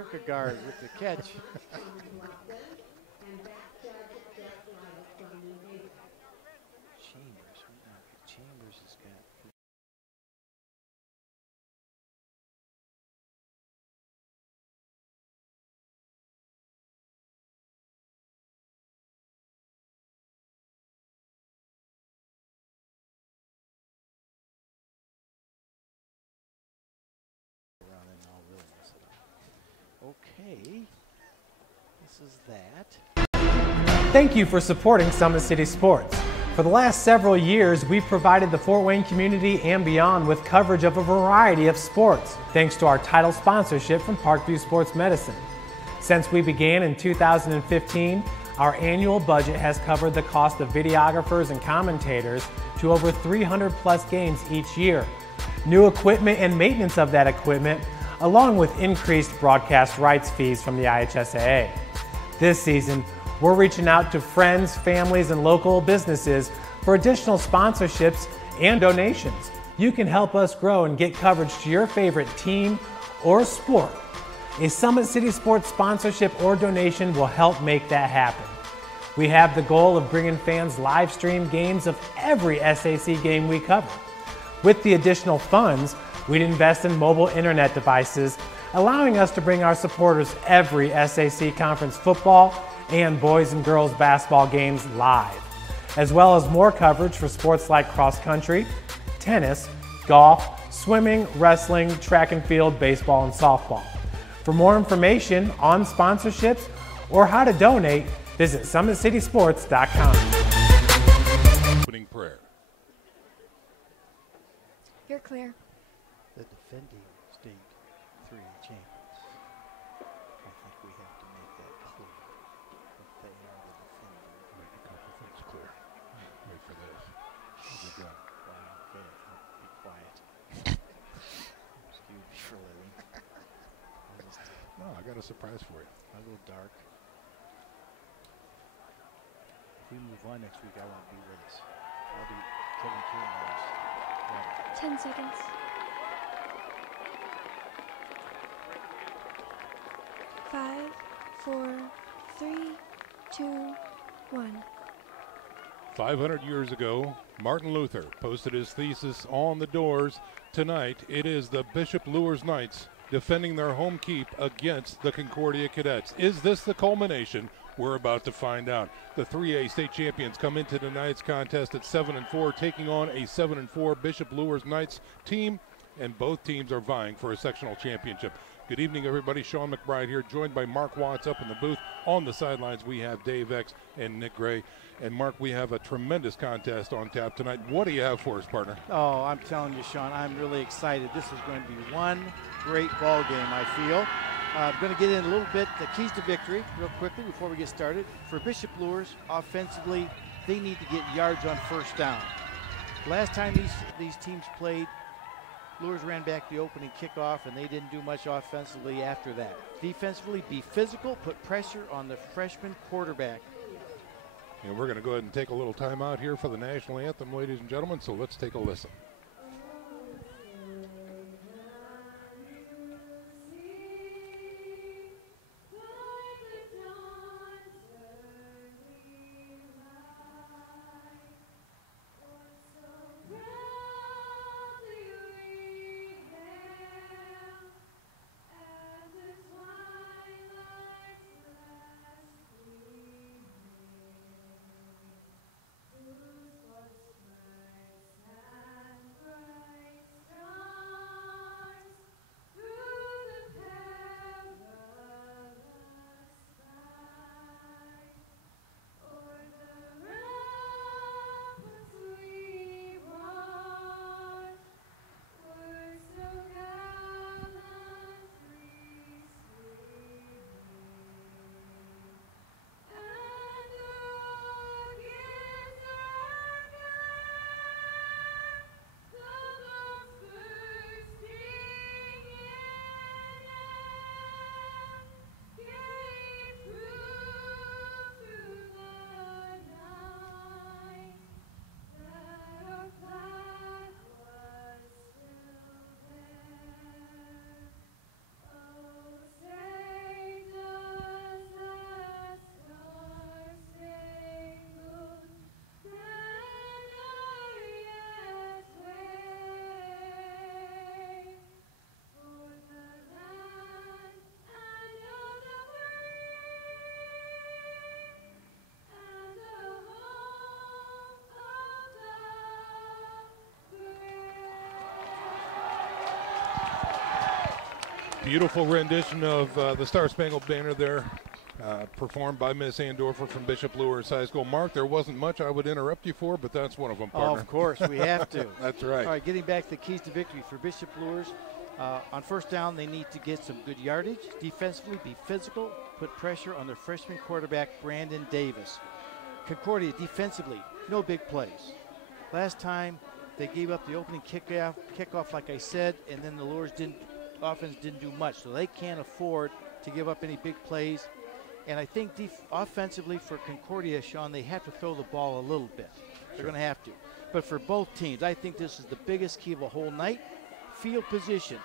Kierkegaard with the catch. Chambers has got. Okay, this is that. Thank you for supporting Summit City Sports. For the last several years, we've provided the Fort Wayne community and beyond with coverage of a variety of sports, thanks to our title sponsorship from Parkview Sports Medicine. Since we began in 2015, our annual budget has covered the cost of videographers and commentators to over 300 plus games each year. New equipment and maintenance of that equipment, along with increased broadcast rights fees from the IHSAA. This season, we're reaching out to friends, families, and local businesses for additional sponsorships and donations. You can help us grow and get coverage to your favorite team or sport. A Summit City Sports sponsorship or donation will help make that happen. We have the goal of bringing fans live stream games of every SAC game we cover. With the additional funds, we'd invest in mobile internet devices, allowing us to bring our supporters every SAC conference football and boys and girls basketball games live, as well as more coverage for sports like cross country, tennis, golf, swimming, wrestling, track and field, baseball, and softball. For more information on sponsorships or how to donate, visit SummitCitySports.com. Opening prayer. You're clear. The defending state 3 champions. I think we have to make that clear. That they are the defending. Make a couple things clear. Wait for this. Good job. Wow, okay, I'll be quiet. Excuse me for living. No, I got a surprise for you. A little dark. If we move on next week, I won't be with us. I'll do Kevin Kierkegaard's. 10 seconds. 5, 4, 3, 2, 1. 500 years ago, Martin Luther posted his thesis on the doors. Tonight, it is the Bishop Luers Knights defending their home keep against the Concordia Cadets. Is this the culmination? We're about to find out. The 3A state champions come into tonight's contest at 7-4, taking on a 7-4 Bishop Luers Knights team, and both teams are vying for a sectional championship. Good evening, everybody. Sean McBride here, joined by Mark Watts up in the booth. On the sidelines, we have Dave X and Nick Gray. And Mark, we have a tremendous contest on tap tonight. What do you have for us, partner? Oh, I'm telling you, Sean, I'm really excited. This is going to be one great ball game, I feel. I'm going to get in a little bit the keys to victory real quickly before we get started. For Bishop Luers, offensively, they need to get yards on first down. Last time these teams played, Luers ran back the opening kickoff, and they didn't do much offensively after that. Defensively, be physical, put pressure on the freshman quarterback. And we're going to go ahead and take a little time out here for the national anthem, ladies and gentlemen, so let's take a listen. Beautiful rendition of the Star Spangled Banner there, performed by Miss Andorfer from Bishop Luers High School. Mark, there wasn't much I would interrupt you for, but that's one of them, partner. Oh, of course, we have to. That's right. All right, getting back to the keys to victory for Bishop Luers. On first down, they need to get some good yardage. Defensively, be physical, put pressure on their freshman quarterback, Brandon Davis. Concordia, defensively, no big plays. Last time, they gave up the opening kickoff, like I said, and then the Luers offense didn't do much, so they can't afford to give up any big plays. And I think offensively for Concordia, Sean, they have to throw the ball a little bit. They're going to have to. But for both teams, I think this is the biggest key of the whole night. Field position.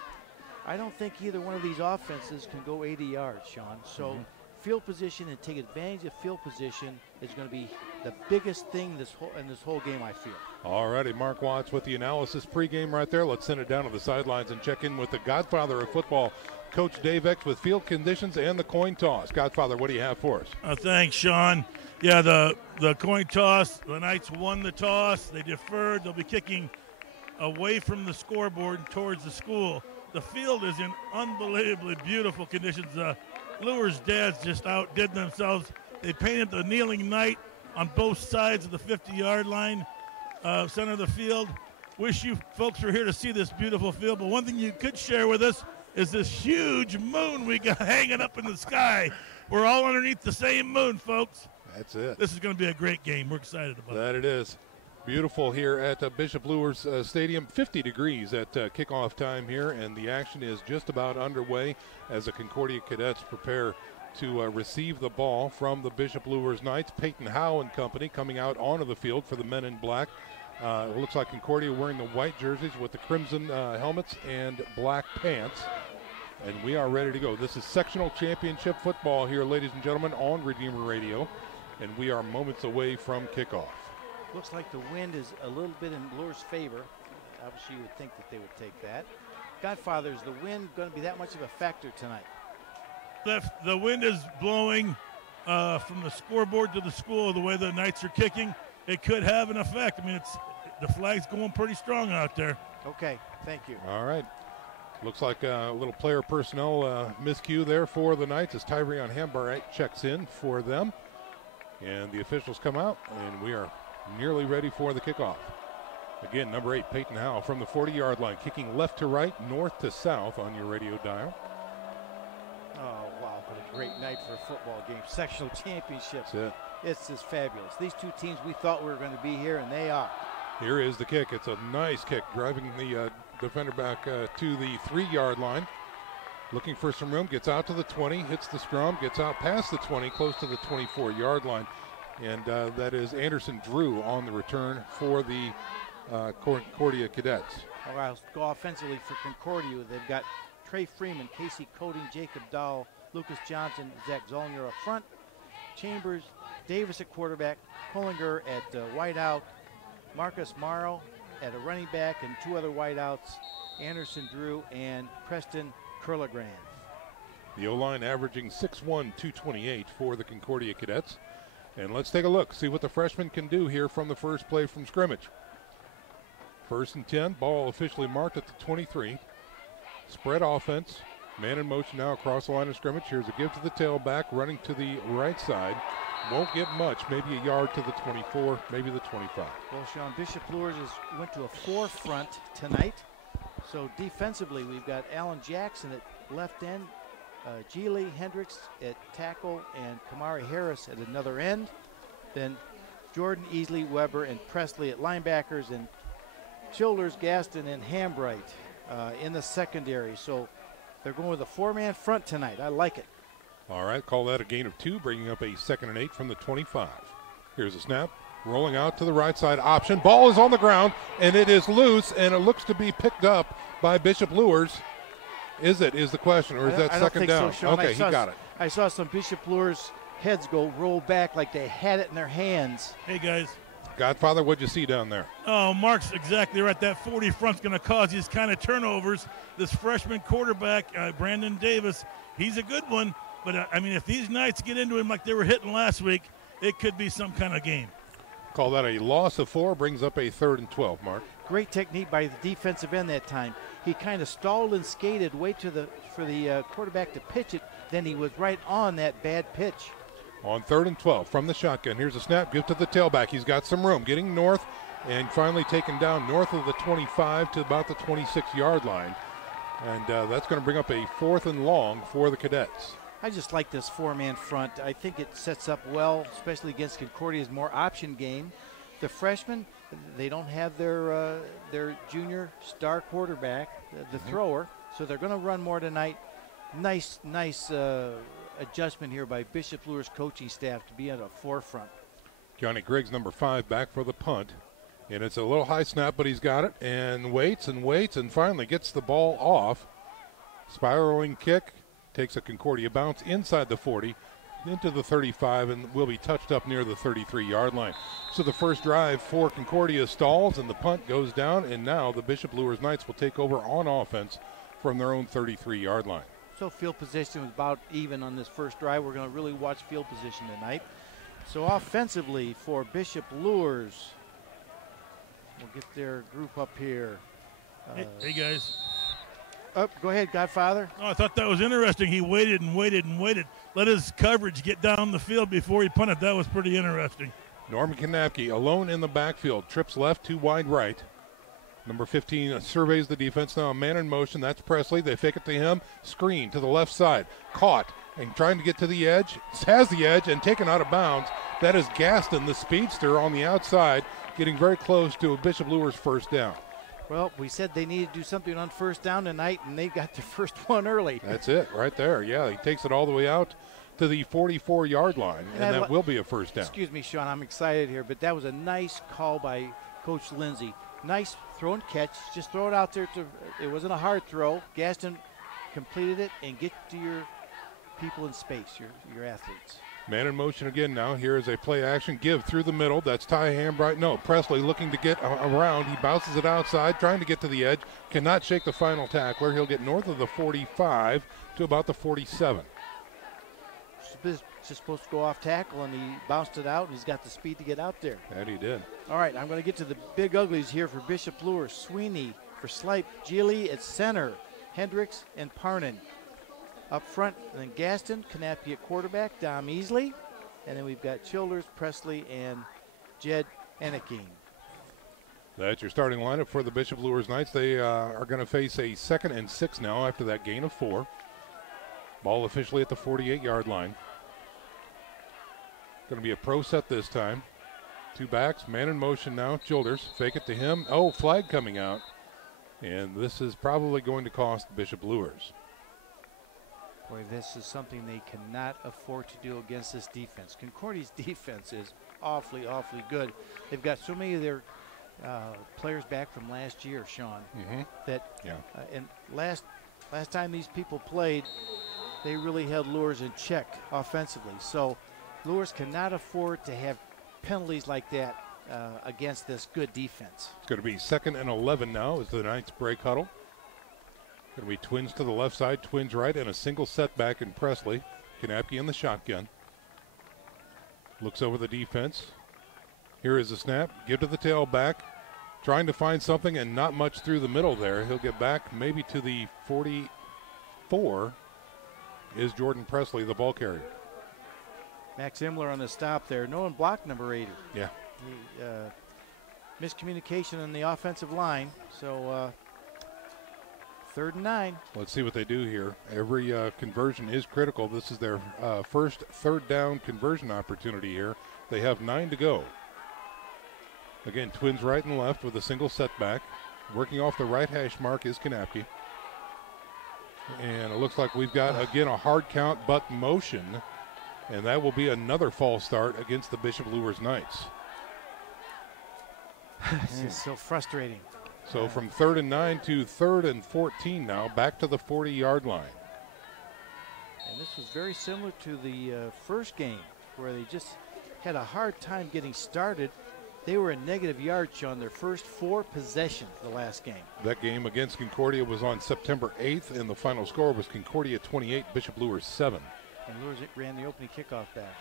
I don't think either one of these offenses can go 80 yards, Sean. So field position and take advantage of field position is going to be the biggest thing in this whole game, I feel. All righty, Mark Watts with the analysis pregame right there. Let's send it down to the sidelines and check in with the godfather of football, Coach Dave X, with field conditions and the coin toss. Godfather, what do you have for us? Thanks, Sean. Yeah, the coin toss, the Knights won the toss. They deferred. They'll be kicking away from the scoreboard towards the school. The field is in unbelievably beautiful conditions. Luers dads just outdid themselves. They painted the kneeling knight on both sides of the 50-yard line, center of the field. Wish you folks were here to see this beautiful field, but one thing you could share with us is this huge moon we got hanging up in the sky. We're all underneath the same moon, folks. That's it. This is going to be a great game. We're excited about it. That it is. Beautiful here at Bishop Luers Stadium. 50 degrees at kickoff time here, and the action is just about underway as the Concordia Cadets prepare to receive the ball from the Bishop Luers Knights. Peyton Howe and company coming out onto the field for the men in black. It looks like Concordia wearing the white jerseys with the crimson helmets and black pants. And we are ready to go. This is sectional championship football here, ladies and gentlemen, on Redeemer Radio. And we are moments away from kickoff. Looks like the wind is a little bit in Luers' favor. Obviously, you would think that they would take that. Godfather, is the wind going to be that much of a factor tonight? The wind is blowing from the scoreboard to the school the way the Knights are kicking. It could have an effect. I mean, the flag's going pretty strong out there. Okay, thank you. All right. Looks like a little player personnel miscue there for the Knights as Tyrion Hambarite checks in for them. And the officials come out, and we are nearly ready for the kickoff. Again, number 8, Peyton Howe from the 40-yard line, kicking left to right, north to south on your radio dial. Oh, wow, what a great night for a football game. Sectional championships. That's it. It's just fabulous. These two teams, we thought we were going to be here, and they are. Here is the kick. It's a nice kick, driving the defender back to the 3-yard line. Looking for some room, gets out to the 20, hits the scrum, gets out past the 20, close to the 24-yard line. And that is Anderson Drew on the return for the Concordia Cadets. All right, let's go offensively for Concordia. They've got Trey Freeman, Casey Coding, Jacob Dahl, Lucas Johnson, Zach Zollner up front. Chambers, Davis at quarterback, Pullinger at wideout, Marcus Morrow at a running back, and 2 other wideouts, Anderson Drew and Preston Curlegrand. The O-line averaging 6'1", 228 for the Concordia Cadets. And let's take a look, see what the freshmen can do here from the first play from scrimmage. 1st and 10, ball officially marked at the 23. Spread offense, man in motion now across the line of scrimmage. Here's a give to the tailback, running to the right side. Won't get much, maybe a yard to the 24, maybe the 25. Well, Sean, Bishop Luers went to a 4 front tonight. So defensively, we've got Alan Jackson at left end, Geely Hendricks at tackle, and Kamari Harris at another end. Then Jordan, Easley, Weber, and Presley at linebackers, and Childers, Gaston, and Hambright in the secondary. So they're going with a 4-man front tonight. I like it. All right, call that a gain of 2, bringing up a 2nd and 8 from the 25. Here's a snap, rolling out to the right side option. Ball is on the ground, and it is loose, and it looks to be picked up by Bishop Luers. Is the question, or is that second down? So, Sean. Okay, he got it. I saw some Bishop Luers heads go roll back like they had it in their hands. Hey, guys. Godfather, what'd you see down there? Oh, Mark's exactly right. That 40 front's going to cause these kind of turnovers. This freshman quarterback, Brandon Davis, he's a good one. But, I mean, if these Knights get into him like they were hitting last week, it could be some kind of game. Call that a loss of 4, brings up a 3rd and 12, Mark. Great technique by the defensive end that time. He kind of stalled and skated, wait for the quarterback to pitch it. Then he was right on that bad pitch. On 3rd and 12 from the shotgun. Here's a snap, give to the tailback. He's got some room, getting north and finally taken down north of the 25 to about the 26-yard line. And that's going to bring up a 4th and long for the Cadets. I just like this 4-man front. I think it sets up well, especially against Concordia's more option game. The freshmen, they don't have their junior star quarterback, the thrower, so they're going to run more tonight. Nice adjustment here by Bishop Luers' coaching staff to be at a forefront. Johnny Griggs, number 5, back for the punt. And it's a little high snap, but he's got it and waits and finally gets the ball off. Spiraling kick, takes a Concordia bounce inside the 40, into the 35, and will be touched up near the 33-yard line. So the first drive for Concordia stalls, and the punt goes down, and now the Bishop Luers Knights will take over on offense from their own 33-yard line. So field position was about even on this first drive. We're going to really watch field position tonight. So offensively for Bishop Luers, we'll get their group up here. Hey guys. Go ahead, Godfather. Oh, I thought that was interesting. He waited and waited and waited. Let his coverage get down the field before he punted. That was pretty interesting. Norman Kanapke alone in the backfield. Trips left, 2 wide right. Number 15 surveys the defense. Now a man in motion. That's Presley. They fake it to him. Screen to the left side. Caught and trying to get to the edge. Has the edge and taken out of bounds. That is Gaston, the speedster, on the outside, getting very close to a Bishop Luers first down. Well, we said they needed to do something on first down tonight, and they got their first one early. That's it right there. Yeah, he takes it all the way out to the 44-yard line, and that will be a first down. Excuse me, Sean, I'm excited here, but that was a nice call by Coach Lindsay. Nice throw and catch. Just throw it out there. It wasn't a hard throw. Gaston completed it, and get to your people in space, your athletes. Man in motion again now. Here is a play action. Give through the middle. That's Ty Hambright. No, Presley looking to get around. He bounces it outside, trying to get to the edge. Cannot shake the final tackler. He'll get north of the 45 to about the 47. Just supposed to go off tackle, and he bounced it out, and he's got the speed to get out there. That he did. All right, I'm going to get to the big uglies here for Bishop Luers. Sweeney for Slipe. Geely at center. Hendricks and Parnan up front, and then Gaston, Kanapke at quarterback, Dom Easley, and then we've got Childers, Presley, and Jed Enneking. That's your starting lineup for the Bishop Luers Knights. They are going to face a 2nd and 6 now after that gain of 4. Ball officially at the 48-yard line. Going to be a pro set this time. 2 backs, man in motion now. Childers, fake it to him. Oh, flag coming out. And this is probably going to cost Bishop Luers. Boy, this is something they cannot afford to do against this defense. Concordia's defense is awfully, awfully good. They've got so many of their players back from last year, Sean, that and last time these people played, they really held Luers in check offensively. So Luers cannot afford to have penalties like that against this good defense. It's going to be 2nd and 11 now as the Knights break huddle. Going to be twins to the left side, twins right, and a single setback in Presley. Kanapke in the shotgun. Looks over the defense. Here is a snap. Give to the tailback. Trying to find something and not much through the middle there. He'll get back maybe to the 44 is Jordan Presley, the ball carrier. Max Imler on the stop there. No one blocked number 80. Yeah. Miscommunication on the offensive line. So 3rd and 9. Let's see what they do here. Every conversion is critical. This is their first 3rd down conversion opportunity here. They have 9 to go. Again, twins right and left with a single setback. Working off the right hash mark is Kanapke. And it looks like we've got, again, a hard count but motion. And that will be another false start against the Bishop Luers Knights. This is so frustrating. So from 3rd and 9 to 3rd and 14 now, back to the 40-yard line. And this was very similar to the first game, where they just had a hard time getting started. They were in negative yards on their first 4 possessions the last game. That game against Concordia was on September 8th, and the final score was Concordia 28, Bishop Luers 7. And Luers ran the opening kickoff back.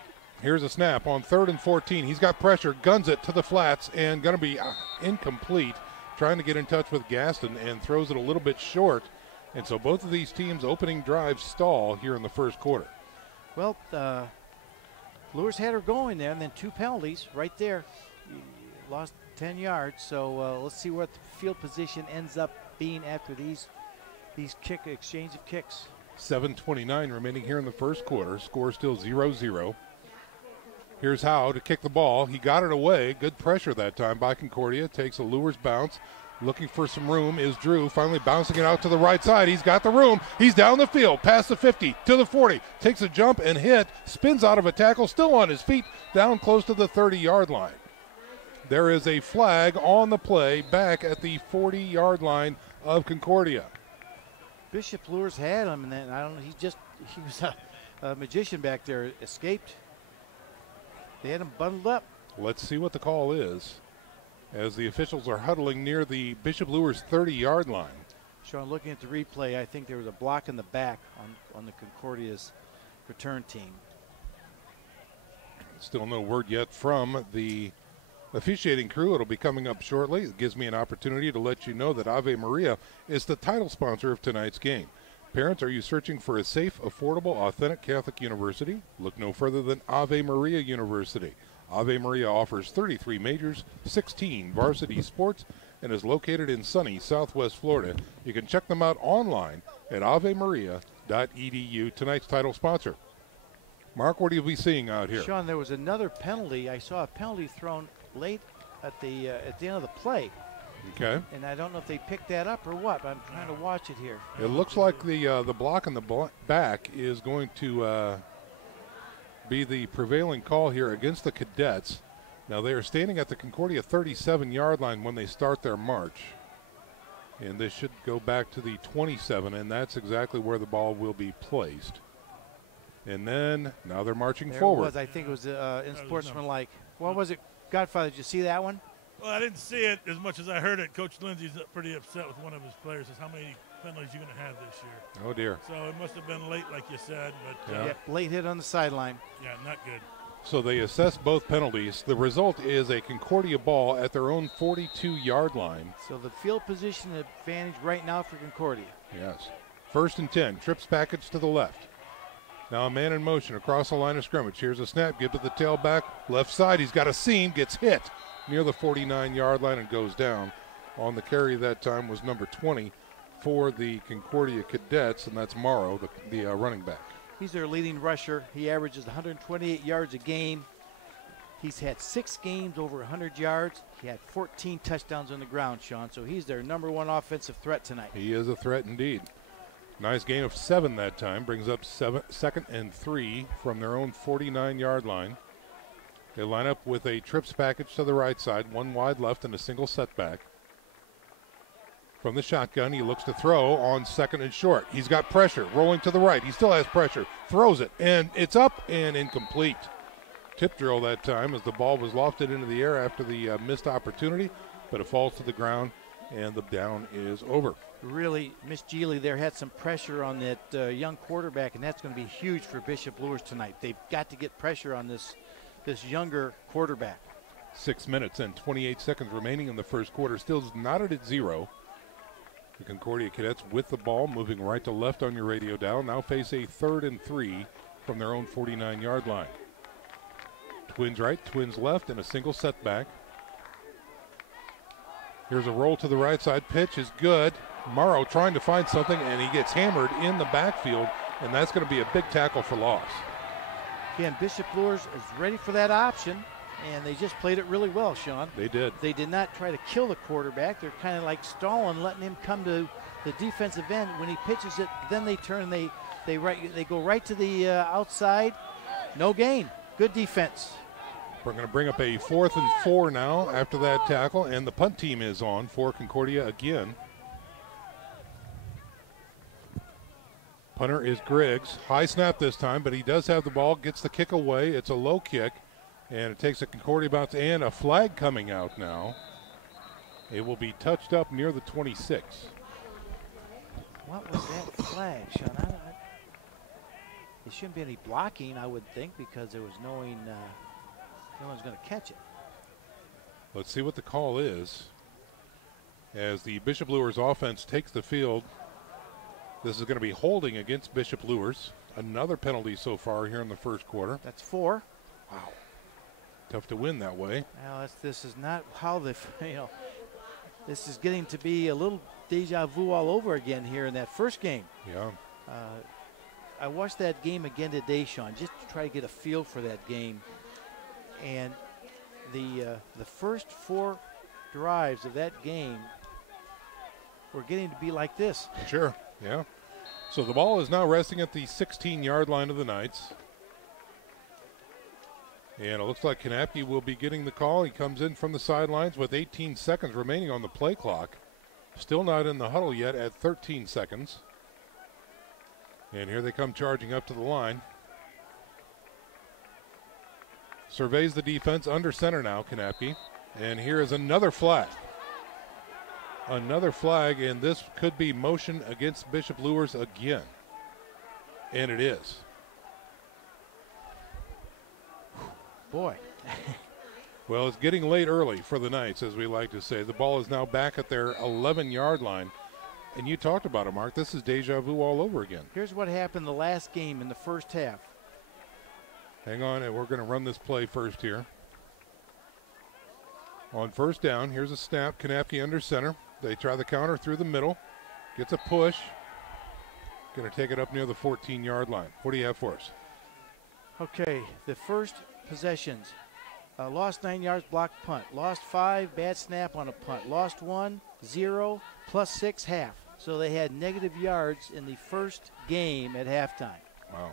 Here's a snap on 3rd and 14. He's got pressure, guns it to the flats, and going to be incomplete. Trying to get in touch with Gaston and throws it a little bit short. And so both of these teams' opening drives stall here in the first quarter. Well, Luers had her going there, and then 2 penalties right there. He lost 10 yards, so let's see what the field position ends up being after these exchange of kicks. 7:29 remaining here in the first quarter. Score still 0-0. Here's Howe to kick the ball. He got it away. Good pressure that time by Concordia. Takes a Luers bounce. Looking for some room is Drew. Finally bouncing it out to the right side. He's got the room. He's down the field. Past the 50 to the 40. Takes a jump and hit. Spins out of a tackle. Still on his feet. Down close to the 30-yard line. There is a flag on the play back at the 40-yard line of Concordia. Bishop Luers had him, and then I don't know. He was a magician back there. Escaped. They had him bundled up. Let's see what the call is as the officials are huddling near the Bishop Luers 30-yard line. Sean, looking at the replay, I think there was a block in the back on the Concordia's return team. Still no word yet from the officiating crew. It'll be coming up shortly. It gives me an opportunity to let you know that Ave Maria is the title sponsor of tonight's game. Parents, are you searching for a safe, affordable, authentic Catholic university? Look no further than Ave Maria University. Ave Maria offers 33 majors, 16 varsity sports, and is located in sunny Southwest Florida. You can check them out online at avemaria.edu. Tonight's title sponsor. Mark, what are we seeing out here? Sean, there was another penalty. I saw a penalty thrown late at the end of the play. Okay. And I don't know if they picked that up or what, but I'm trying to watch it here. It looks like the block in the back is going to be the prevailing call here against the Cadets. Now they are standing at the Concordia 37-yard line when they start their march. And this should go back to the 27, and that's exactly where the ball will be placed. And then now they're marching forward. I think it was unsportsmanlike. What was it, Godfather? Did you see that one? Well, I didn't see it as much as I heard it. Coach Lindsey's pretty upset with one of his players. Says, how many penalties are you going to have this year? Oh, dear. So it must have been late, like you said. But Yeah, late hit on the sideline. Yeah, not good. So they assess both penalties. The result is a Concordia ball at their own 42-yard line. So the field position advantage right now for Concordia. Yes. 1st and 10. Trips package to the left. Now a man in motion across the line of scrimmage. Here's a snap. Give to the tailback. Left side. He's got a seam. Gets hit near the 49-yard line and goes down. On the carry that time was number 20 for the Concordia Cadets, and that's Morrow, the running back. He's their leading rusher. He averages 128 yards a game. He's had 6 games over 100 yards. He had 14 touchdowns on the ground, Sean, so he's their #1 offensive threat tonight. He is a threat indeed. Nice gain of 7 that time. Brings up 2nd and 3 from their own 49-yard line. They line up with a trips package to the right side, 1 wide left and a single setback. From the shotgun, he looks to throw on 2nd and short. He's got pressure, rolling to the right. He still has pressure, throws it, and it's up and incomplete. Tip drill that time as the ball was lofted into the air after the missed opportunity, but it falls to the ground, and the down is over. Really, Miss Geely there had some pressure on that young quarterback, and that's going to be huge for Bishop Luers tonight. They've got to get pressure on this younger quarterback. 6 minutes and 28 seconds remaining in the first quarter. Still knotted at 0. The Concordia Cadets with the ball, moving right to left on your radio dial. Now face a 3rd and 3 from their own 49-yard line. Twins right, twins left, and a single setback. Here's a roll to the right side. Pitch is good. Morrow trying to find something, and he gets hammered in the backfield, and that's going to be a big tackle for loss. Again, Bishop Luers is ready for that option, and they just played it really well, Sean. They did. They did not try to kill the quarterback. They're kind of like stalling, letting him come to the defensive end. When he pitches it, then they turn, they go right to the outside. No gain. Good defense. We're going to bring up a 4th and 4 now after that tackle, and the punt team is on for Concordia again. Punter is Griggs. High snap this time, but he does have the ball, gets the kick away. It's a low kick, and it takes a Concordia bounce and a flag coming out now. It will be touched up near the 26. What was that flag, Sean? There shouldn't be any blocking, I would think, because there was knowing no one's going to catch it. Let's see what the call is as the Bishop Luers offense takes the field. This is going to be holding against Bishop Luers. Another penalty so far here in the first quarter. That's 4. Wow. Tough to win that way. Well, this is not how this is getting to be a little deja vu all over again here in that first game. Yeah. I watched that game again today, Sean, just to try to get a feel for that game. And the first 4 drives of that game were getting to be like this. Sure, yeah. So the ball is now resting at the 16-yard line of the Knights. And it looks like Kanapke will be getting the call. He comes in from the sidelines with 18 seconds remaining on the play clock. Still not in the huddle yet at 13 seconds. And here they come charging up to the line. Surveys the defense under center now, Kanapke. And here is another flag. Another flag, and this could be motion against Bishop Luers again. And it is. Boy. Well, it's getting late early for the Knights, as we like to say. The ball is now back at their 11-yard line. And you talked about it, Mark. This is deja vu all over again. Here's what happened the last game in the first half. Hang on, and we're going to run this play first here. On first down, here's a snap. Kanapke under center. They try the counter through the middle. Gets a push. Going to take it up near the 14-yard line. What do you have for us? Okay, the first possessions. Lost 9 yards, blocked punt. Lost 5, bad snap on a punt. Lost 1, 0, plus 6, half. So they had negative yards in the first game at halftime. Wow.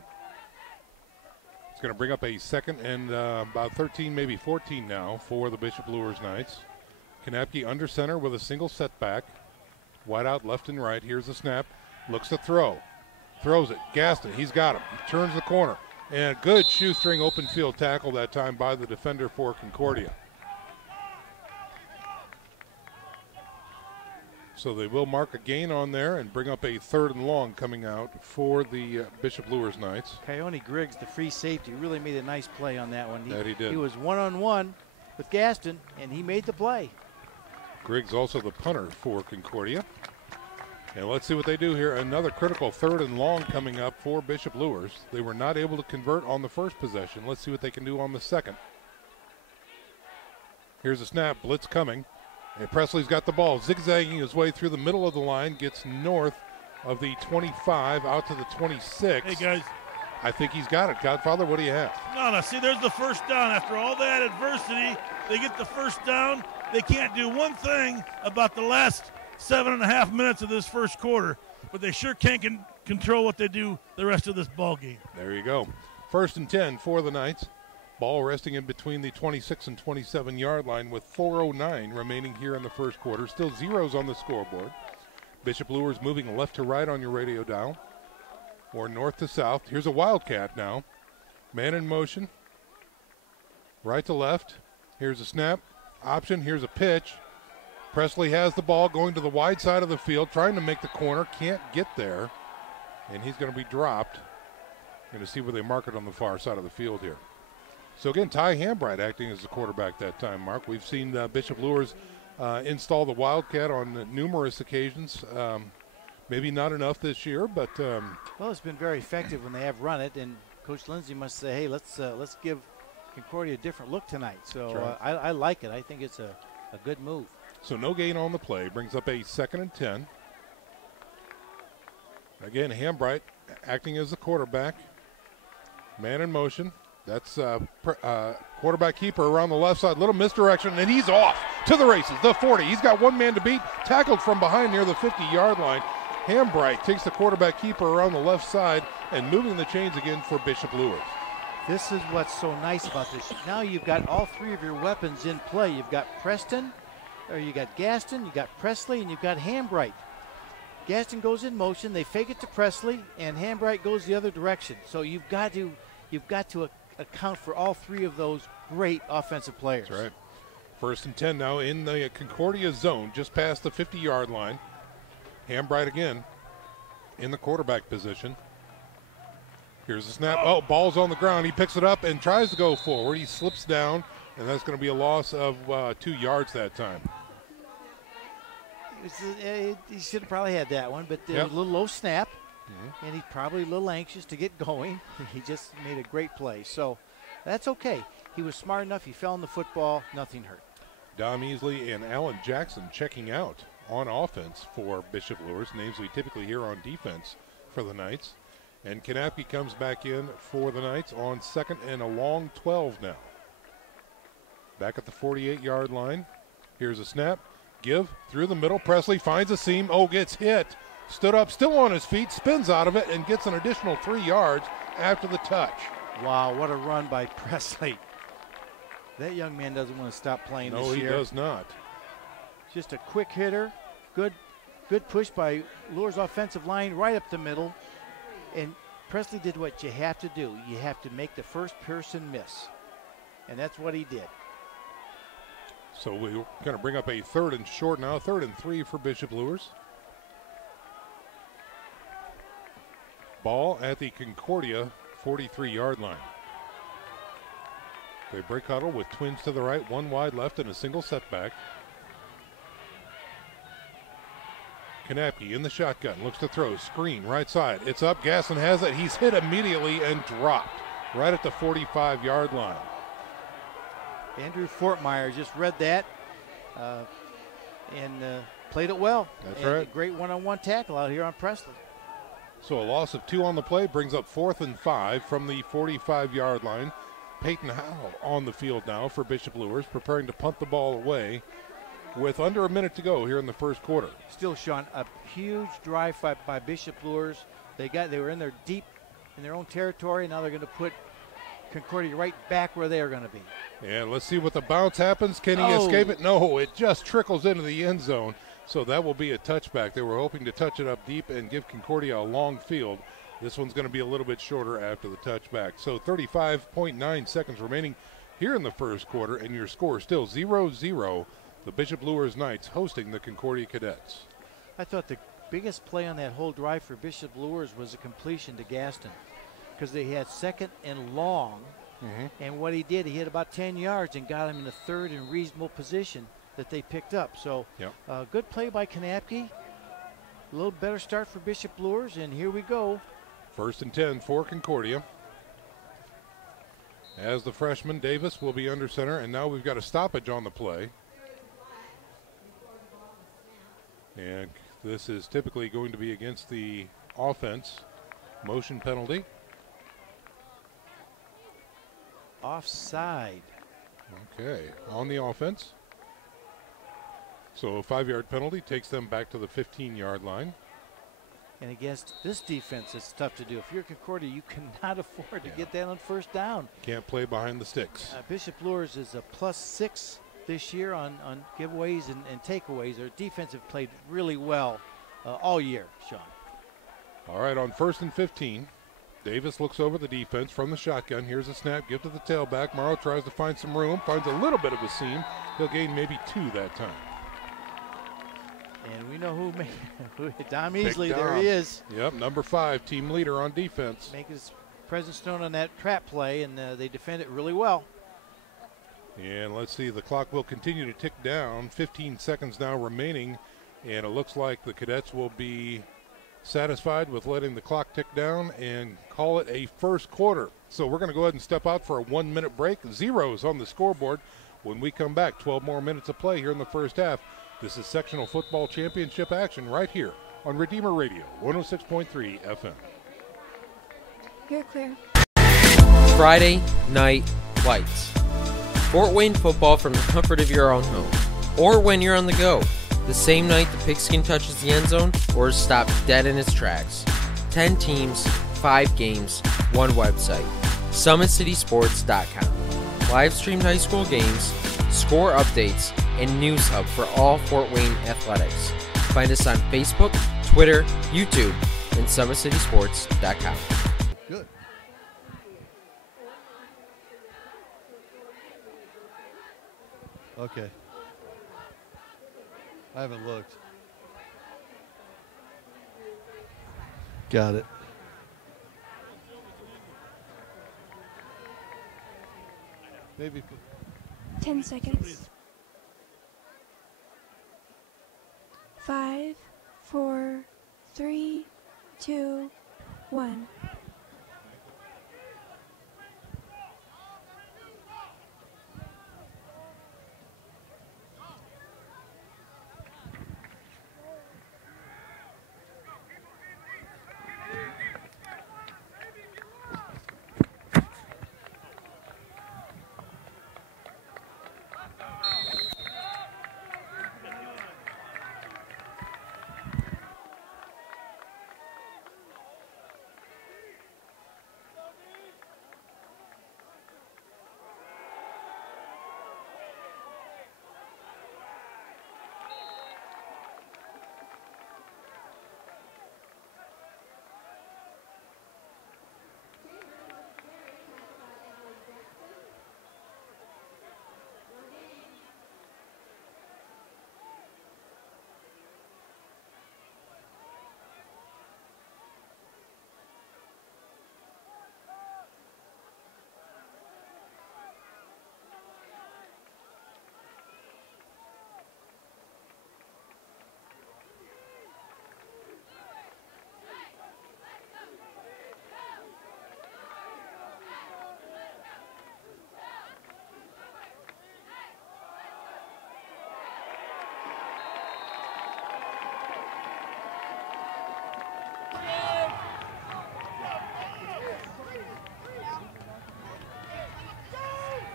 It's going to bring up a second and about 13, maybe 14 now for the Bishop Luers Knights. Kanapke under center with a single setback. Wide out left and right. Here's the snap. Looks to throw. Throws it. Gaston, he's got him. He turns the corner. And a good shoestring open field tackle that time by the defender for Concordia. So they will mark a gain on there and bring up a 3rd and long coming out for the Bishop Luers Knights. Coyote Griggs, the free safety, really made a nice play on that one. That he did. He was one-on-one with Gaston, and he made the play. Griggs also the punter for Concordia. And let's see what they do here. Another critical 3rd and long coming up for Bishop Luers. They were not able to convert on the first possession. Let's see what they can do on the second. Here's a snap, blitz coming. And Presley's got the ball, zigzagging his way through the middle of the line, gets north of the 25 out to the 26. Hey, guys. I think he's got it. Godfather, what do you have? No, see, there's the first down. After all that adversity, they get the first down. They can't do one thing about the last 7.5 minutes of this first quarter, but they sure can't control what they do the rest of this ball game. There you go. 1st and 10 for the Knights. Ball resting in between the 26 and 27-yard line with 4:09 remaining here in the first quarter. Still zeros on the scoreboard. Bishop Luers moving left to right on your radio dial, or north to south. Here's a Wildcat now. Man in motion. Right to left. Here's a snap. Option. Here's a pitch. Presley has the ball going to the wide side of the field, trying to make the corner. Can't get there. And he's going to be dropped. Going to see where they mark it on the far side of the field here. So again, Ty Hambright acting as the quarterback that time, Mark. We've seen Bishop Luers install the Wildcat on numerous occasions. Maybe not enough this year, but well, it's been very effective when they have run it, and Coach Lindsay must say, hey, let's give Concordia a different look tonight. So right. I like it. I think it's a good move. So no gain on the play. Brings up a 2nd and 10. Again, Hambright acting as the quarterback. Man in motion. That's quarterback keeper around the left side. Little misdirection, and he's off to the races. The 40. He's got one man to beat. Tackled from behind near the 50-yard line. Hambright takes the quarterback keeper around the left side and moving the chains again for Bishop Luers. This is what's so nice about this. Now you've got all 3 of your weapons in play. You've got Preston, or you got Gaston, you got Presley, and you've got Hambright. Gaston goes in motion. They fake it to Presley, and Hambright goes the other direction. So you've got to account for all 3 of those great offensive players. That's right. 1st and 10 now in the Concordia zone, just past the 50-yard line. Hambright again in the quarterback position. Here's the snap. Oh, ball's on the ground. He picks it up and tries to go forward. He slips down, and that's going to be a loss of 2 yards that time. He should have probably had that one, but a little low snap, and he's probably a little anxious to get going. He just made a great play, so that's okay. He was smart enough. He fell on the football. Nothing hurt. Dom Easley and Alan Jackson checking out on offense for Bishop Luers, names we typically hear on defense for the Knights. And Kanapke comes back in for the Knights on 2nd and a long 12 now. Back at the 48-yard line. Here's a snap. Give through the middle. Presley finds a seam. Oh, gets hit. Stood up, still on his feet, spins out of it, and gets an additional 3 yards after the touch. Wow, what a run by Presley. That young man doesn't want to stop playing this year. No, he does not. Just a quick hitter. Good push by Luers' offensive line right up the middle. And Presley did what you have to do. You have to make the first person miss. And that's what he did. So we're going to bring up a 3rd and short now, 3rd and 3 for Bishop Luers. Ball at the Concordia 43-yard line. They break huddle with twins to the right, 1 wide left, and a single setback. Kanapke in the shotgun, looks to throw, screen, right side. It's up, Gasson has it. He's hit immediately and dropped right at the 45-yard line. Andrew Fortmeyer just read that and played it well. That's right. A great one-on-one tackle out here on Presley. So a loss of 2 on the play brings up 4th and 5 from the 45-yard line. Peyton Howell on the field now for Bishop Luers, preparing to punt the ball away with under a minute to go here in the first quarter. Still, Sean, a huge drive by Bishop Luers. They were in there deep in their own territory. Now they're going to put Concordia right back where they are going to be. And let's see what the bounce happens. Can he escape it? No, it just trickles into the end zone. So that will be a touchback. They were hoping to touch it up deep and give Concordia a long field. This one's going to be a little bit shorter after the touchback. So 35.9 seconds remaining here in the first quarter, and your score still 0-0. The Bishop Luers Knights hosting the Concordia Cadets. I thought the biggest play on that whole drive for Bishop Luers was a completion to Gaston, because they had 2nd and long, and what he did, he hit about 10 yards and got him in the 3rd and reasonable position that they picked up. So good play by Kanapke. A little better start for Bishop Luers, and here we go. 1st and 10 for Concordia. As the freshman, Davis will be under center, and now we've got a stoppage on the play. And this is typically going to be against the offense. Motion penalty. Offside. Okay, on the offense. So a 5-yard penalty takes them back to the 15-yard line. And against this defense, it's tough to do. If you're Concordia, you cannot afford to get that on 1st down. Can't play behind the sticks. Bishop Luers is a +6 this year on giveaways and takeaways. Their defense have played really well all year, Sean. All right, on 1st and 15, Davis looks over the defense from the shotgun. Here's a snap, give to the tailback. Morrow tries to find some room, finds a little bit of a seam. He'll gain maybe 2 that time. And we know who Dom Easley, there he is. Yep, number 5, team leader on defense. Making his presence known on that trap play, and they defend it really well. And let's see, the clock will continue to tick down. 15 seconds now remaining, and it looks like the Cadets will be satisfied with letting the clock tick down and call it a first quarter. So we're going to go ahead and step out for a 1-minute break. Zeros on the scoreboard. When we come back, 12 more minutes of play here in the first half. This is sectional football championship action right here on Redeemer Radio, 106.3 FM. You're clear. Friday Night Lights. Fort Wayne football from the comfort of your own home. Or when you're on the go. The same night the pigskin touches the end zone or is stopped dead in its tracks. 10 teams, 5 games, 1 website. SummitCitySports.com. Live streamed high school games, score updates, and news hub for all Fort Wayne athletics. Find us on Facebook, Twitter, YouTube, and SummitCitySports.com. Good. Okay. I haven't looked. Got it. Maybe 10 seconds. 5, 4, 3, 2, 1.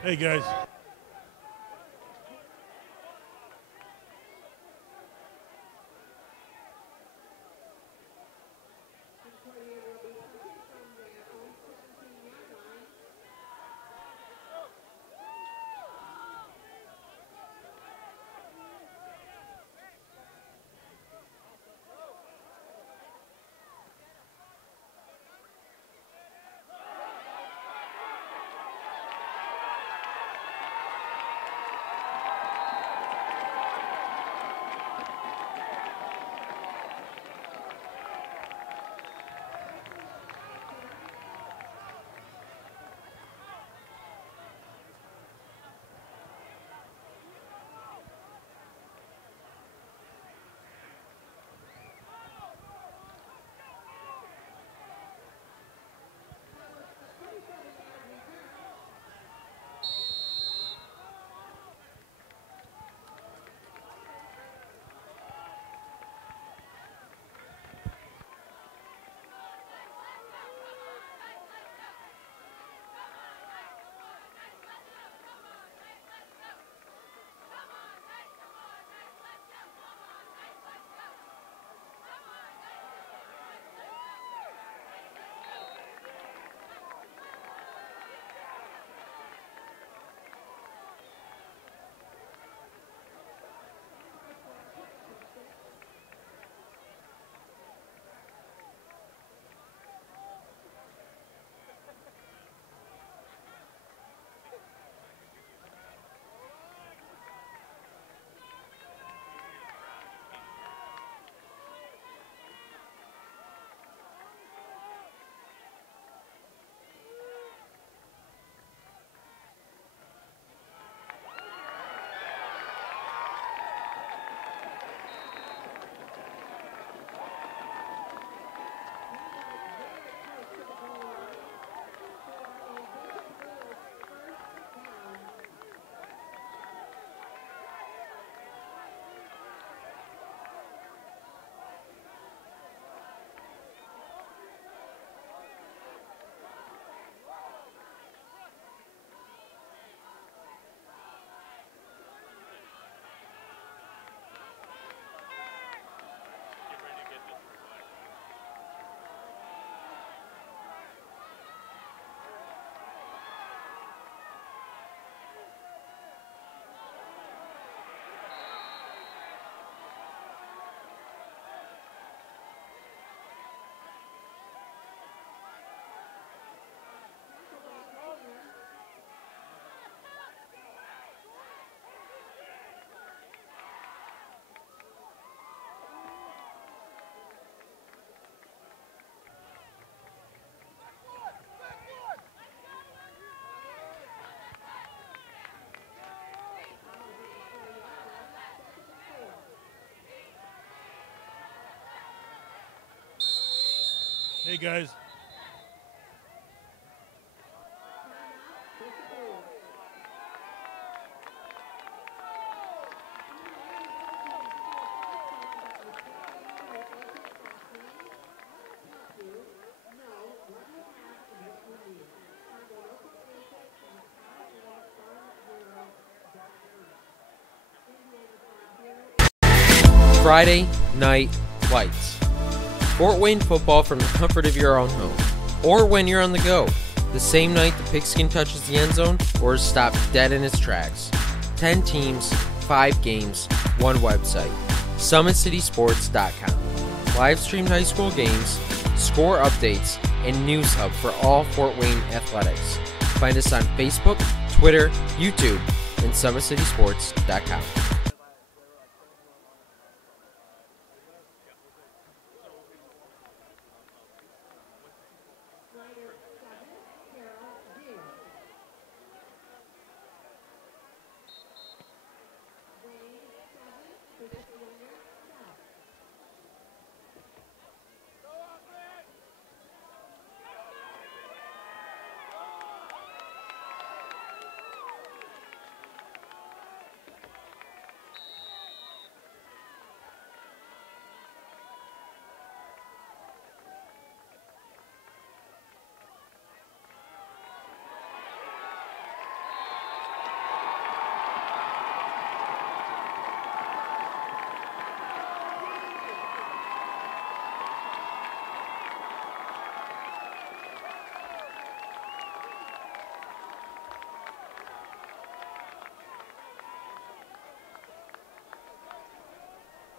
Hey, guys. Hey, guys. Friday Night Lights. Fort Wayne football from the comfort of your own home, or when you're on the go, the same night the pigskin touches the end zone or is stopped dead in its tracks. 10 teams, 5 games, 1 website. SummitCitySports.com. Live streamed high school games, score updates, and news hub for all Fort Wayne athletics. Find us on Facebook, Twitter, YouTube, and SummitCitySports.com.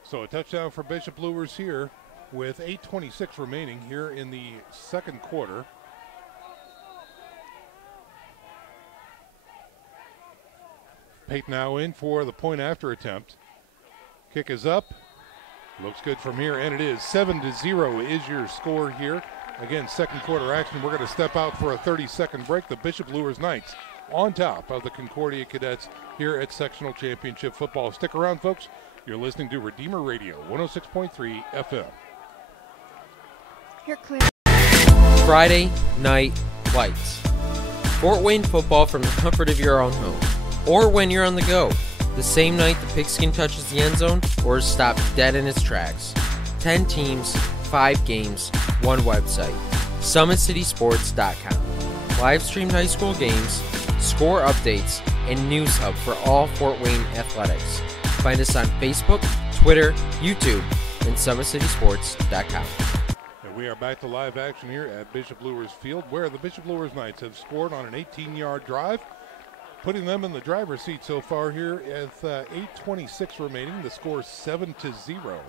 So a touchdown for Bishop Luers here with 8:26 remaining here in the second quarter. Pate now in for the point after attempt. Kick is up. Looks good from here, and it is 7-0 is your score here. Again, second quarter action. We're going to step out for a 30-second break. The Bishop Luers Knights on top of the Concordia Cadets here at Sectional Championship Football. Stick around, folks. You're listening to Redeemer Radio, 106.3 FM. You're clear. Friday Night Lights. Fort Wayne football from the comfort of your own home, or when you're on the go, the same night the pigskin touches the end zone or is stopped dead in its tracks. 10 teams, 5 games, 1 website. SummitCitySports.com. Live streamed high school games, score updates, and news hub for all Fort Wayne athletics. Find us on Facebook, Twitter, YouTube, and SummitCitySports.com. And we are back to live action here at Bishop Luers Field, where the Bishop Luers Knights have scored on an 18-yard drive, putting them in the driver's seat so far here with 8:26 remaining. The score is 7-0.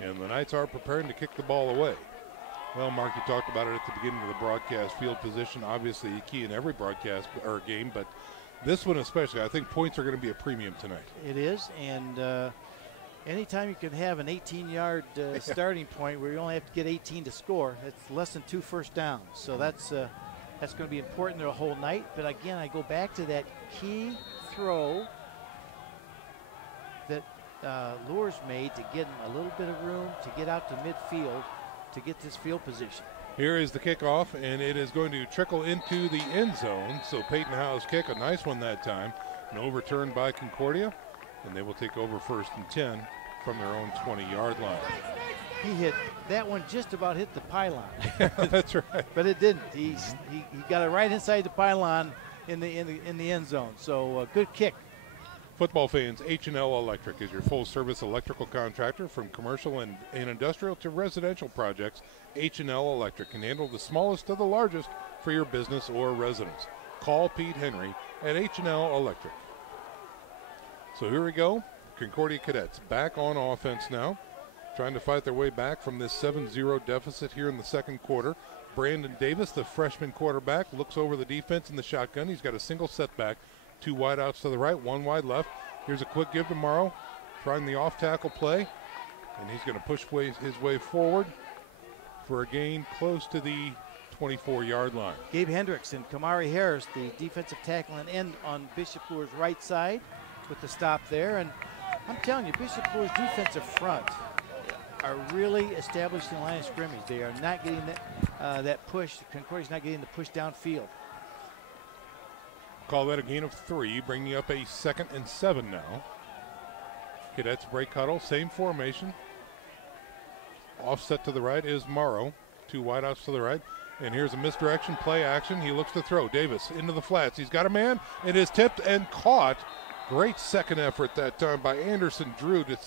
And the Knights are preparing to kick the ball away. Well, Mark, you talked about it at the beginning of the broadcast. Field position, obviously key in every broadcast or game, but this one especially, I think points are going to be a premium tonight. It is, and anytime you can have an 18-yard starting point where you only have to get 18 to score, that's less than 2 first downs. So that's going to be important the whole night. But again, I go back to that key throw that Luers made to get a little bit of room to get out to midfield to get this field position. Here is the kickoff, and it is going to trickle into the end zone. So Peyton Howe's kick, a nice one that time, and overturned by Concordia, and they will take over 1st and 10 from their own 20-yard line. He hit that one, just about hit the pylon. That's right. But it didn't. He got it right inside the pylon in the end zone. So good kick. Football fans, H&L Electric is your full-service electrical contractor. From commercial and industrial to residential projects, H&L Electric can handle the smallest to the largest for your business or residence. Call Pete Henry at H&L Electric. So here we go. Concordia Cadets back on offense now, trying to fight their way back from this 7-0 deficit here in the second quarter. Brandon Davis, the freshman quarterback, looks over the defense in the shotgun. He's got a single setback. 2 wideouts to the right, 1 wide left. Here's a quick give to Morrow, trying the off-tackle play, and he's going to push his way forward for a gain close to the 24-yard line. Gabe Hendricks and Kamari Harris, the defensive tackle and end on Bishop Luers' right side with the stop there. And I'm telling you, Bishop Luers' defensive front are really establishing the line of scrimmage. They are not getting that push. Concordia's not getting the push downfield. Call that a gain of 3, bringing up a 2nd and 7 now. Cadets break huddle, same formation. Offset to the right is Morrow. 2 wideouts to the right. And here's a misdirection, play action. He looks to throw. Davis into the flats. He's got a man. It is tipped and caught. Great second effort that time by Anderson Drew to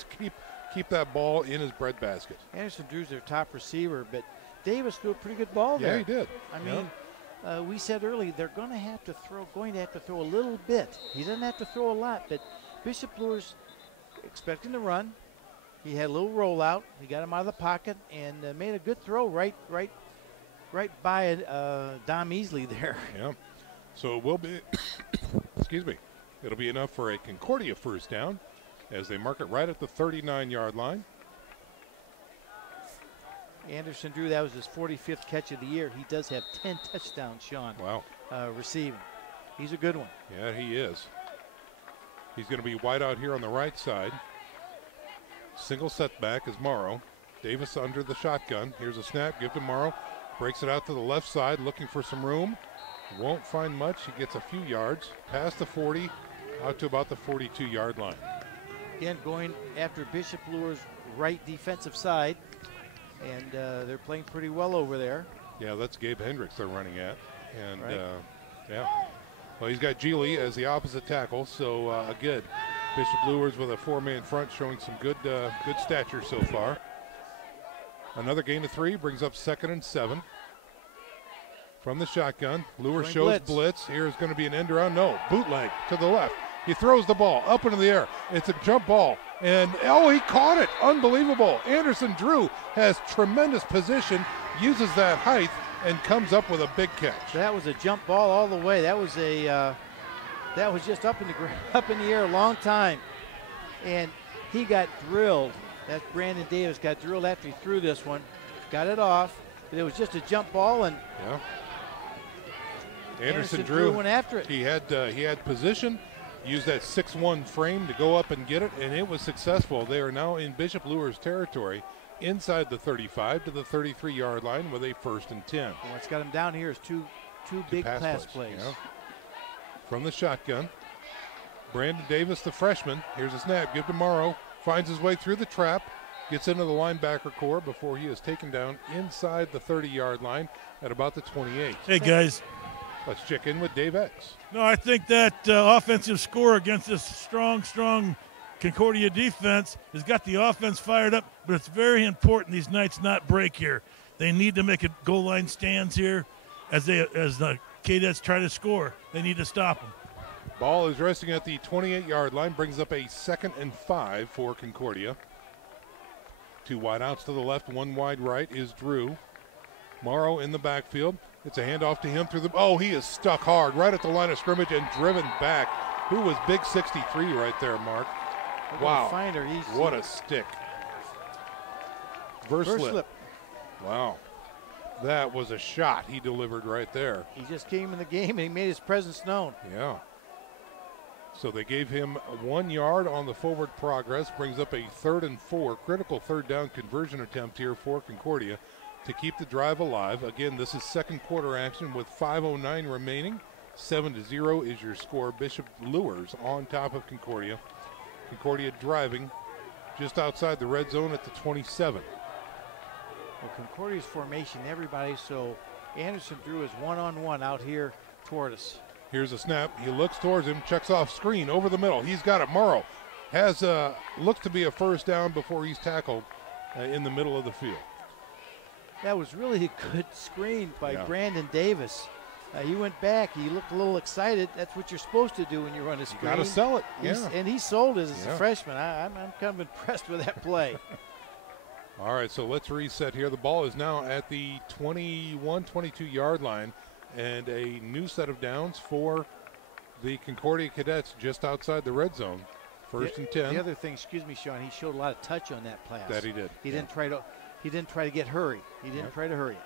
keep that ball in his breadbasket. Anderson Drew's their top receiver, but Davis threw a pretty good ball there. Yeah, he did. I mean, we said earlier they're going to have to throw a little bit. He doesn't have to throw a lot, but Bishop Luers expecting to run. He had a little rollout. He got him out of the pocket and made a good throw right by Dom Easley there. Yeah. So it will be, excuse me, it'll be enough for a Concordia first down as they mark it right at the 39-yard line. Anderson Drew, that was his 45th catch of the year. He does have 10 touchdowns, Sean. Wow. Receiving. He's a good one. Yeah, he is. He's going to be wide out here on the right side. Single setback is Morrow. Davis under the shotgun. Here's a snap, give to Morrow. Breaks it out to the left side, looking for some room. Won't find much. He gets a few yards. Past the 40, out to about the 42-yard line. Again, going after Bishop Luers' right defensive side. And they're playing pretty well over there. Yeah, that's Gabe Hendricks they're running at. And, right. yeah. Well, he's got Geely as the opposite tackle, so good. Bishop Luers with a 4-man front showing some good stature so far. Another gain of 3 brings up 2nd and 7. From the shotgun, Luers shows blitz. Here's going to be an end around. No, bootleg to the left. He throws the ball up into the air. It's a jump ball. And, he caught it. Unbelievable. Anderson Drew has tremendous position, uses that height, and comes up with a big catch. That was a jump ball all the way. That was just up in the air a long time. And he got drilled. That Brandon Davis got drilled after he threw this one. Got it off. But it was just a jump ball, and Anderson Drew went after it. He had position. Used that 6'1" frame to go up and get it, and it was successful. They are now in Bishop Luers territory inside the 35 to the 33-yard line with a 1st and 10. Well, what's got him down here is two big pass plays. Yeah. From the shotgun, Brandon Davis, the freshman. Here's a snap. Give to Morrow. Finds his way through the trap. Gets into the linebacker core before he is taken down inside the 30-yard line at about the 28. Hey, guys. Let's check in with Dave X. No, I think that offensive score against this strong Concordia defense has got the offense fired up, but it's very important these Knights not break here. They need to make a goal line stands here as the Cadets try to score. They need to stop them. Ball is resting at the 28-yard line, brings up a 2nd and 5 for Concordia. 2 wide outs to the left, 1 wide right is Drew. Morrow in the backfield. It's a handoff to him through the. He is stuck hard right at the line of scrimmage and driven back. Who was big 63 right there, Mark? Wow. What a stick. Verslip. Wow. That was a shot he delivered right there. He just came in the game and he made his presence known. Yeah. So they gave him 1 yard on the forward progress, brings up a 3rd and 4, critical 3rd down conversion attempt here for Concordia to keep the drive alive. Again, this is 2nd quarter action with 5:09 remaining. 7-0 is your score. Bishop Luers on top of Concordia. Concordia driving just outside the red zone at the 27. Well, Concordia's formation, everybody, so Anderson Drew is one-on-one out here toward us. Here's a snap. He looks towards him, checks off screen over the middle. He's got it. Morrow has looks to be a first down before he's tackled in the middle of the field. That was really a good screen by Brandon Davis. He went back. He looked a little excited. That's what you're supposed to do when you run a screen. You got to sell it. And he sold it as a freshman. I'm kind of impressed with that play. All right, so let's reset here. The ball is now at the 21, 22-yard line, and a new set of downs for the Concordia Cadets just outside the red zone. 1st and 10. The other thing, excuse me, Sean, he showed a lot of touch on that pass. That he did. He didn't try to get hurried. He didn't try to hurry it.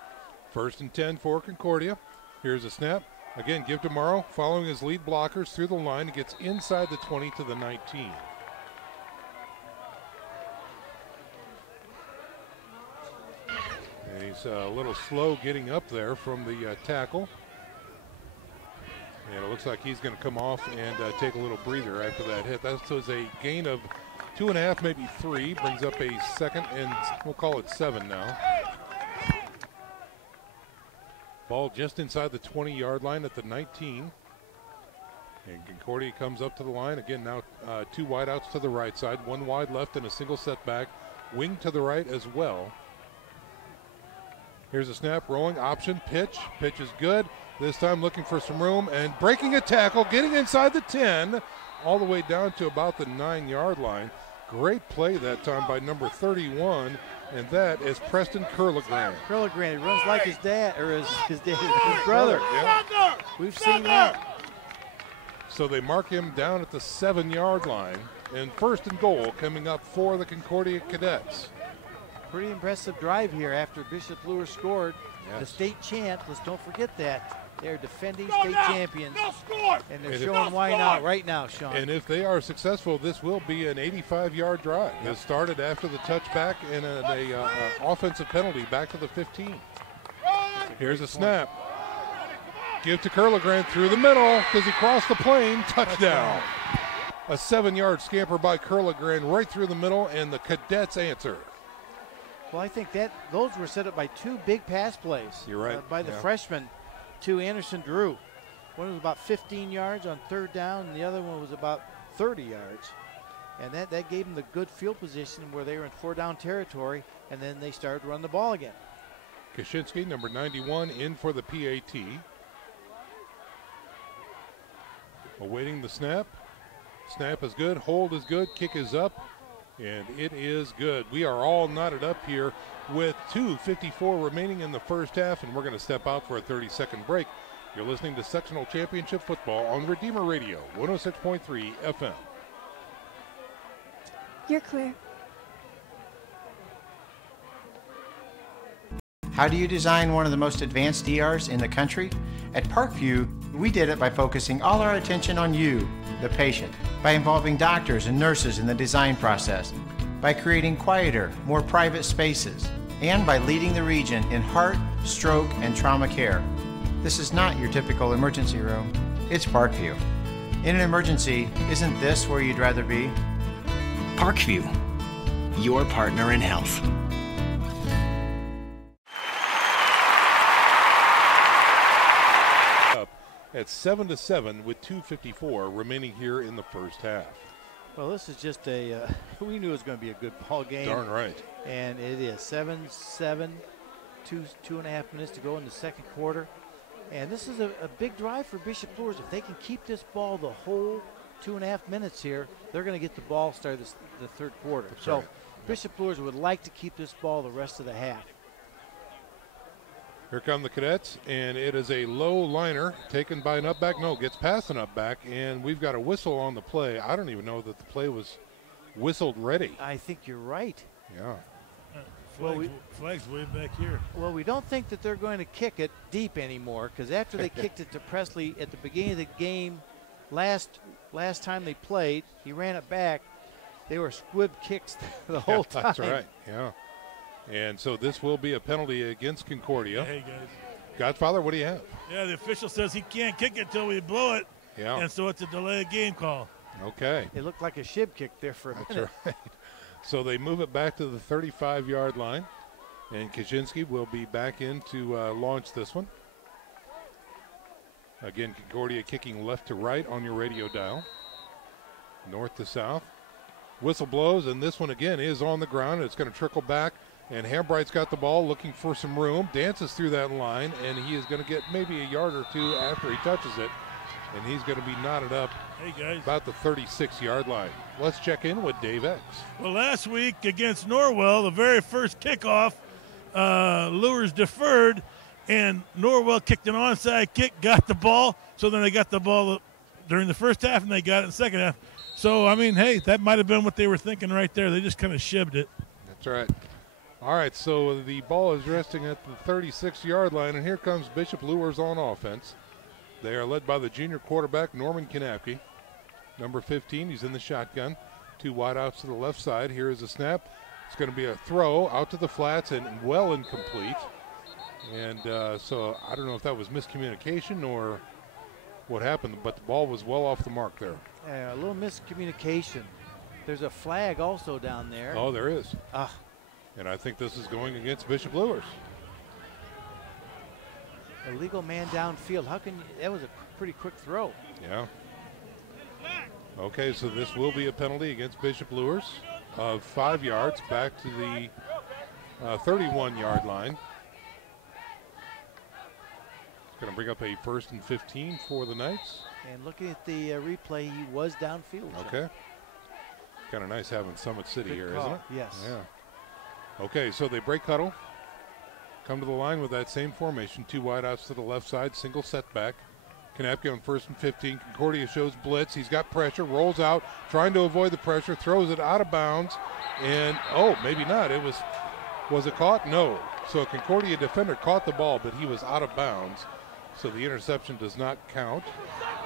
1st and 10 for Concordia. Here's a snap. Again, give to Morrow. Following his lead blockers through the line. He gets inside the 20 to the 19. He's a little slow getting up there from the tackle. And it looks like he's going to come off and take a little breather after that hit. That was a gain of 2.5, maybe 3. Brings up a second, and we'll call it 7 now. Ball just inside the 20-yard line at the 19. And Concordia comes up to the line. Again, now 2 wideouts to the right side, 1 wide left and a single setback. Wing to the right as well. Here's a snap, rolling, option, pitch. Pitch is good. This time looking for some room and breaking a tackle, getting inside the 10, all the way down to about the 9-yard line. Great play that time by number 31, and that is Preston Curligran. Curligran, he runs like his dad, or his brother. Yeah. We've seen that. So they mark him down at the 7-yard line, and 1st and goal coming up for the Concordia Cadets. Pretty impressive drive here after Bishop Luers scored. Yes. The state champ, let's don't forget that. They're defending state champions, and they're showing why not right now, Sean. And if they are successful, this will be an 85-yard drive. Yep. It started after the touchback and an offensive penalty back to the 15. Here's a snap. Give to Curligran through the middle. Does he cross the plane? Touchdown. A 7-yard scamper by Curligran right through the middle, and the Cadets answer. Well, I think that those were set up by 2 big pass plays. You're right. By the freshman to Anderson Drew. One was about 15 yards on 3rd down, and the other one was about 30 yards. And that gave them the good field position where they were in 4-down territory, and then they started to run the ball again. Kaczynski, number 91, in for the PAT. Awaiting the snap. Snap is good, hold is good, kick is up. And it is good. We are all knotted up here with 2:54 remaining in the first half, and we're going to step out for a 30-second break. You're listening to Sectional Championship Football on Redeemer Radio, 106.3 FM. You're clear. How do you design one of the most advanced ERs in the country? At Parkview, we did it by focusing all our attention on you, the patient, by involving doctors and nurses in the design process, by creating quieter, more private spaces, and by leading the region in heart, stroke, and trauma care. This is not your typical emergency room. It's Parkview. In an emergency, isn't this where you'd rather be? Parkview, your partner in health. At 7-7 with 2:54 remaining here in the first half. Well, this is just we knew it was going to be a good ball game. Darn right. And it is 7-7, 2.5 minutes to go in the second quarter. And this is a big drive for Bishop Luers. If they can keep this ball the whole 2.5 minutes here, they're going to get the ball started the third quarter. That's so right. Bishop Luers would like to keep this ball the rest of the half. Here come the Cadets, and it is a low liner taken by an upback. No, gets past an upback, and we've got a whistle on the play. I don't even know that the play was whistled ready. I think you're right. Yeah. Flag's way back here. Well, we don't think that they're going to kick it deep anymore, because after they kicked it to Presley at the beginning of the game last time they played, he ran it back. They were squib kicks the whole time. That's right, yeah. And so this will be a penalty against Concordia. Hey, guys. Godfather, what do you have? Yeah, the official says he can't kick it till we blow it. Yeah. And so it's a delay of game call. Okay. It looked like a shib kick there for a minute. That's right. So they move it back to the 35-yard line. And Kaczynski will be back in to launch this one. Again, Concordia kicking left to right on your radio dial. North to south. Whistle blows, and this one again is on the ground. It's going to trickle back. And Hambright's got the ball, looking for some room, dances through that line, and he is going to get maybe a yard or two after he touches it. And he's going to be knotted up about the 36-yard line. Let's check in with Dave X. Well, last week against Norwell, the very first kickoff, Luers deferred, and Norwell kicked an onside kick, got the ball. So then they got the ball during the first half, and they got it in the second half. So, I mean, hey, that might have been what they were thinking right there. They just kind of shibbed it. That's right. All right, so the ball is resting at the 36-yard line, and here comes Bishop Luers on offense. They are led by the junior quarterback, Norman Kanapke. Number 15, he's in the shotgun. 2 wideouts to the left side. Here is a snap. It's going to be a throw out to the flats and well incomplete. And so I don't know if that was miscommunication or what happened, but the ball was well off the mark there. A little miscommunication. There's a flag also down there. Oh, there is. Ah. And I think this is going against Bishop Luers. Illegal man downfield. How can you, that was a pretty quick throw. Yeah. Okay, so this will be a penalty against Bishop Luers of 5 yards back to the 31-yard line. Going to bring up a 1st and 15 for the Knights. And looking at the replay, he was downfield. Okay. Kind of nice having Summit City Good here, call. isn't it? Yes. Yeah. Okay, so they break huddle. Come to the line with that same formation. 2 wideouts to the left side, single setback. Kanapke on 1st and 15. Concordia shows blitz. He's got pressure, rolls out, trying to avoid the pressure, throws it out of bounds. And, oh, maybe not. Was it caught? No. So a Concordia defender caught the ball, but he was out of bounds. So the interception does not count.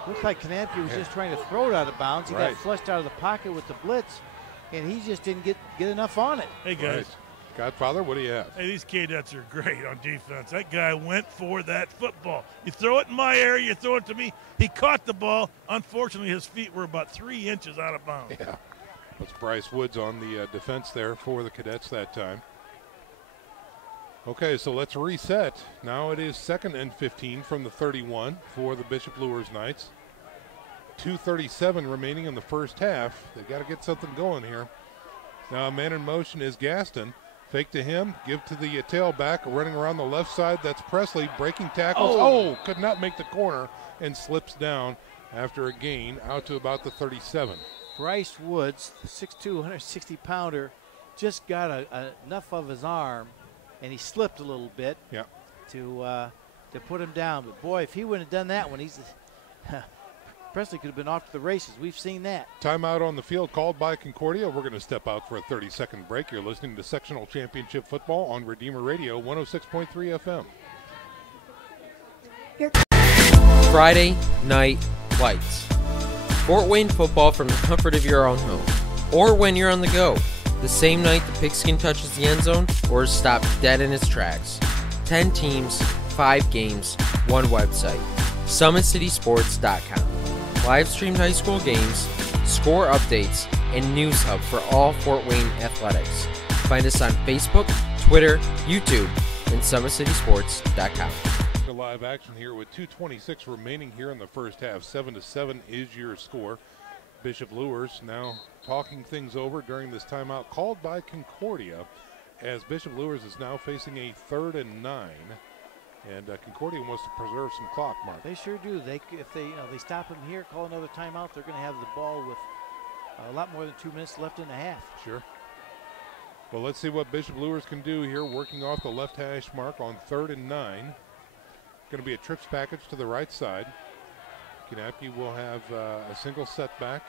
Looks like Kanapke was just trying to throw it out of bounds. He Right. got flushed out of the pocket with the blitz, and he just didn't get enough on it. Hey, guys. Right. Godfather, what do you have? Hey, these cadets are great on defense. That guy went for that football. You throw it in my area, you throw it to me. He caught the ball. Unfortunately, his feet were about 3 inches out of bounds. Yeah. That's Bryce Woods on the defense there for the Cadets that time. Okay, so let's reset. Now it is 2nd and 15 from the 31 for the Bishop Luers Knights. 2:37 remaining in the first half. They got to get something going here. Now a man in motion is Gaston. Fake to him, give to the tailback, running around the left side. That's Presley, breaking tackles. Oh, could not make the corner and slips down after a gain out to about the 37. Bryce Woods, the 6'2", 160-pounder, just got enough of his arm, and he slipped a little bit to put him down. But, boy, if he wouldn't have done that one, Presley could have been off to the races. We've seen that. Timeout on the field called by Concordia. We're going to step out for a 30-second break. You're listening to Sectional Championship Football on Redeemer Radio 106.3 FM. Friday Night Lights. Fort Wayne football from the comfort of your own home. Or when you're on the go. The same night the pigskin touches the end zone or is stopped dead in its tracks. 10 teams, 5 games, 1 website. SummitCitySports.com. Live streamed high school games, score updates, and news hub for all Fort Wayne athletics. Find us on Facebook, Twitter, YouTube, and SummitCitySports.com. Live action here with 2:26 remaining here in the first half. 7-7 is your score. Bishop Luers now talking things over during this timeout called by Concordia, as Bishop Luers is now facing a 3rd and 9. And Concordia wants to preserve some clock, Mark. They sure do. If they stop him here, call another timeout, they're going to have the ball with a lot more than 2 minutes left in the half. Sure. Well, let's see what Bishop Luers can do here, working off the left hash mark on 3rd and 9. Going to be a trips package to the right side. Kanapke will have a single setback.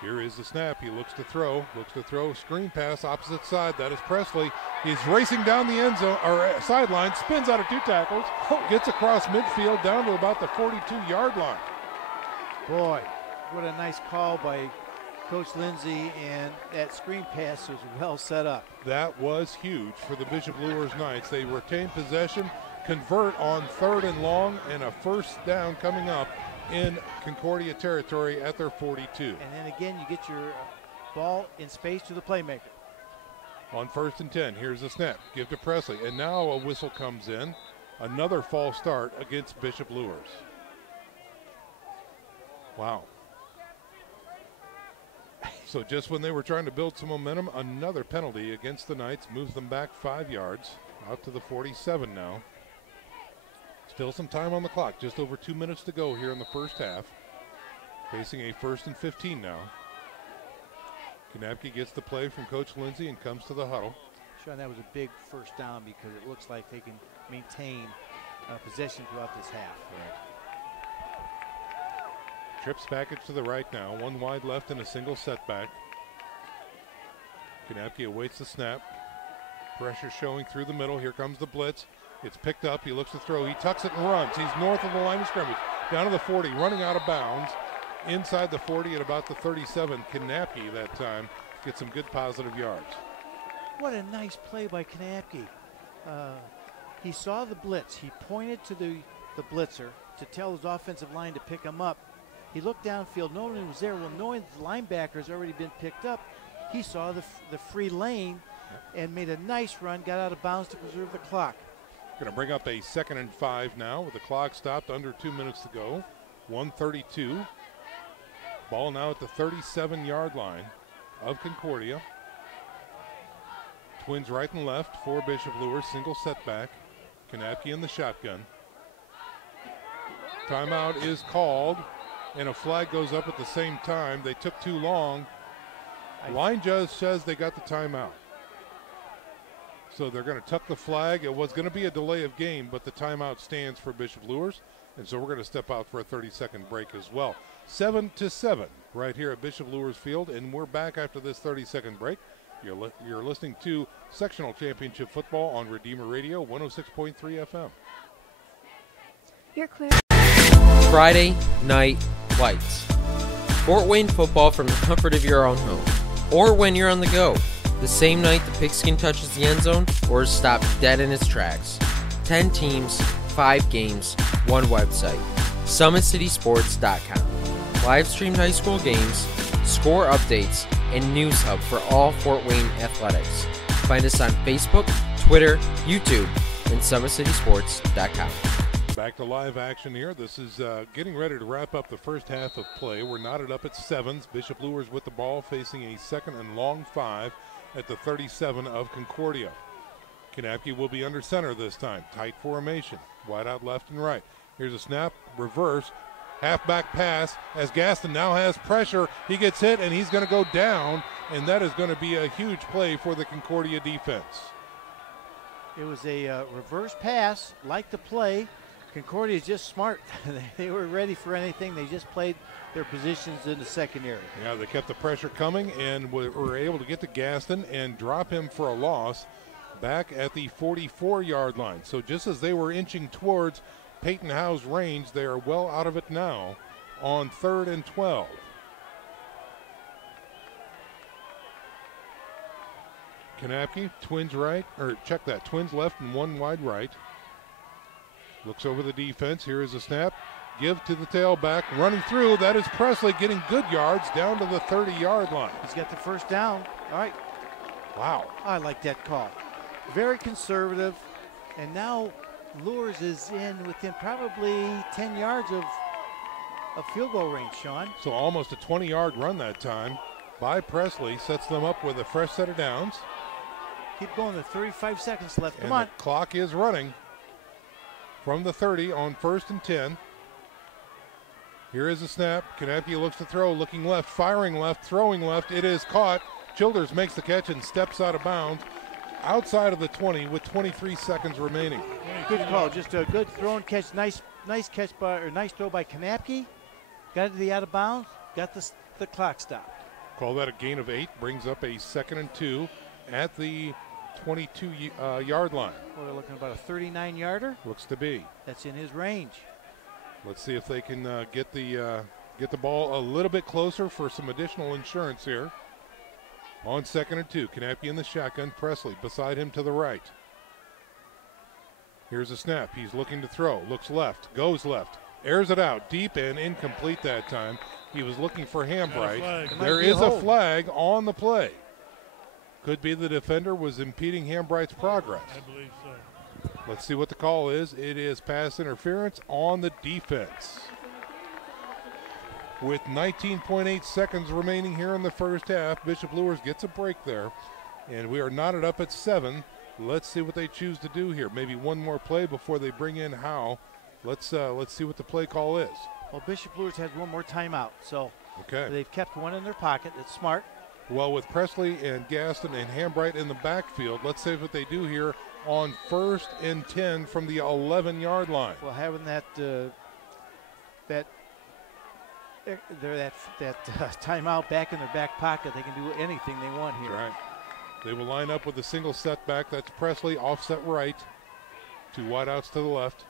Here is the snap. He looks to throw. Screen pass opposite side. That is Presley. He's racing down the end zone or sideline. Spins out of 2 tackles. Gets across midfield down to about the 42-yard line. Boy, what a nice call by Coach Lindsay, and that screen pass was well set up. That was huge for the Bishop Luers Knights. They retain possession, convert on 3rd and long, and a first down coming up in Concordia territory at their 42. And then again, you get your ball in space to the playmaker. On 1st and 10, here's the snap. Give to Presley, and now a whistle comes in. Another false start against Bishop Luers. Wow. So just when they were trying to build some momentum, another penalty against the Knights moves them back 5 yards, out to the 47 now. Still some time on the clock, just over 2 minutes to go here in the first half. Facing a 1st and 15 now. Kanapke gets the play from Coach Lindsay and comes to the huddle. Sean, that was a big first down because it looks like they can maintain possession throughout this half. Right. Trips package to the right now. 1 wide left and a single setback. Kanapke awaits the snap. Pressure showing through the middle. Here comes the blitz. It's picked up. He looks to throw. He tucks it and runs. He's north of the line of scrimmage. Down to the 40. Running out of bounds. Inside the 40 at about the 37. Kanapke that time gets some good positive yards. What a nice play by Knapke. He saw the blitz. He pointed to the blitzer to tell his offensive line to pick him up. He looked downfield. No one was there. Well, knowing the linebacker's already been picked up, he saw the free lane and made a nice run, got out of bounds to preserve the clock. Going to bring up a 2nd and 5 now with the clock stopped under 2 minutes to go. 1:32. Ball now at the 37-yard line of Concordia. Twins right and left for Bishop Luers. Single setback. Knapke in the shotgun. Timeout is called, and a flag goes up at the same time. They took too long. Line judge says they got the timeout. So they're going to tuck the flag. It was going to be a delay of game, but the timeout stands for Bishop Luers. And so we're going to step out for a 30-second break as well. 7-7 right here at Bishop Luers Field, and we're back after this 30-second break. You're listening to Sectional Championship Football on Redeemer Radio, 106.3 FM. You're clear. Friday Night Lights. Fort Wayne football from the comfort of your own home, or when you're on the go. The same night the pigskin touches the end zone or is stopped dead in its tracks. 10 teams, 5 games, 1 website. SummitCitySports.com. Live streamed high school games, score updates, and news hub for all Fort Wayne athletics. Find us on Facebook, Twitter, YouTube, and SummitCitySports.com. Back to live action here. This is getting ready to wrap up the first half of play. We're knotted up at 7s. Bishop Luers with the ball facing a 2nd and long 5 at the 37 of Concordia. Knapke will be under center this time. Tight formation. Wide out left and right. Here's a snap, reverse, halfback pass as Gaston now has pressure. He gets hit and he's going to go down, and that is going to be a huge play for the Concordia defense. It was a reverse pass, like the play. Concordia is just smart. They were ready for anything. They just played their positions in the secondary. Yeah, they kept the pressure coming and were able to get to Gaston and drop him for a loss back at the 44-yard line. So just as they were inching towards Peyton Howe's range, they are well out of it now on 3rd and 12. Knapke, twins right, or check that, twins left and 1 wide right. Looks over the defense. Here is a snap. Give to the tailback. Running through. That is Presley getting good yards down to the 30-yard line. He's got the first down. All right. Wow. I like that call. Very conservative. And now Luers is in within probably 10 yards of field goal range, Sean. So almost a 20-yard run that time by Presley. Sets them up with a fresh set of downs. Keep going. There's 35 seconds left. Come and on. The clock is running. From the 30 on 1st and 10. Here is a snap. Knapke looks to throw, looking left, firing left, throwing left. It is caught. Childers makes the catch and steps out of bounds outside of the 20 with 23 seconds remaining. Good call. Just a good throw and catch. Nice catch by, or nice throw by Knapke. Got it to the out of bounds. Got the clock stopped. Call that a gain of 8. Brings up a 2nd and 2 at the 22-yard line. Well, they're looking about a 39-yarder. Looks to be. That's in his range. Let's see if they can get the ball a little bit closer for some additional insurance here. On 2nd and 2, Knapke in the shotgun. Presley beside him to the right. Here's a snap. He's looking to throw. Looks left. Goes left. Airs it out. Deep and incomplete that time. He was looking for Hambright. There is a flag on the play. Could be the defender was impeding Hambright's progress. I believe so. Let's see what the call is. It is pass interference on the defense. With 19.8 seconds remaining here in the first half, Bishop Luers gets a break there, and we are knotted up at 7. Let's see what they choose to do here. Maybe one more play before they bring in Howe. Let's see what the play call is. Well, Bishop Luers has one more timeout, so okay. They've kept one in their pocket. That's smart. Well, with Presley and Gaston and Hambright in the backfield, let's see what they do here on 1st and 10 from the 11-yard line. Well, having that timeout back in their back pocket, they can do anything they want here. Right. They will line up with a single setback. That's Presley, offset right. 2 wideouts to the left.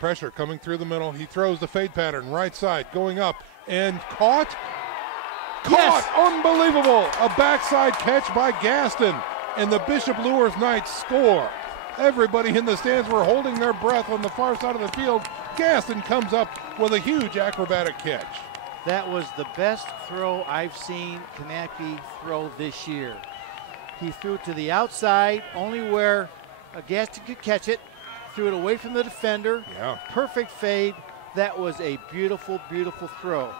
Pressure coming through the middle. He throws the fade pattern, right side, going up, and caught. Caught! Yes. Unbelievable! A backside catch by Gaston. and the Bishop Luers Knights score. Everybody in the stands were holding their breath on the far side of the field. Gaston comes up with a huge acrobatic catch. That was the best throw I've seen Kanapke throw this year. He threw it to the outside, only where Gaston could catch it. Threw it away from the defender. Yeah. Perfect fade. That was a beautiful, beautiful throw.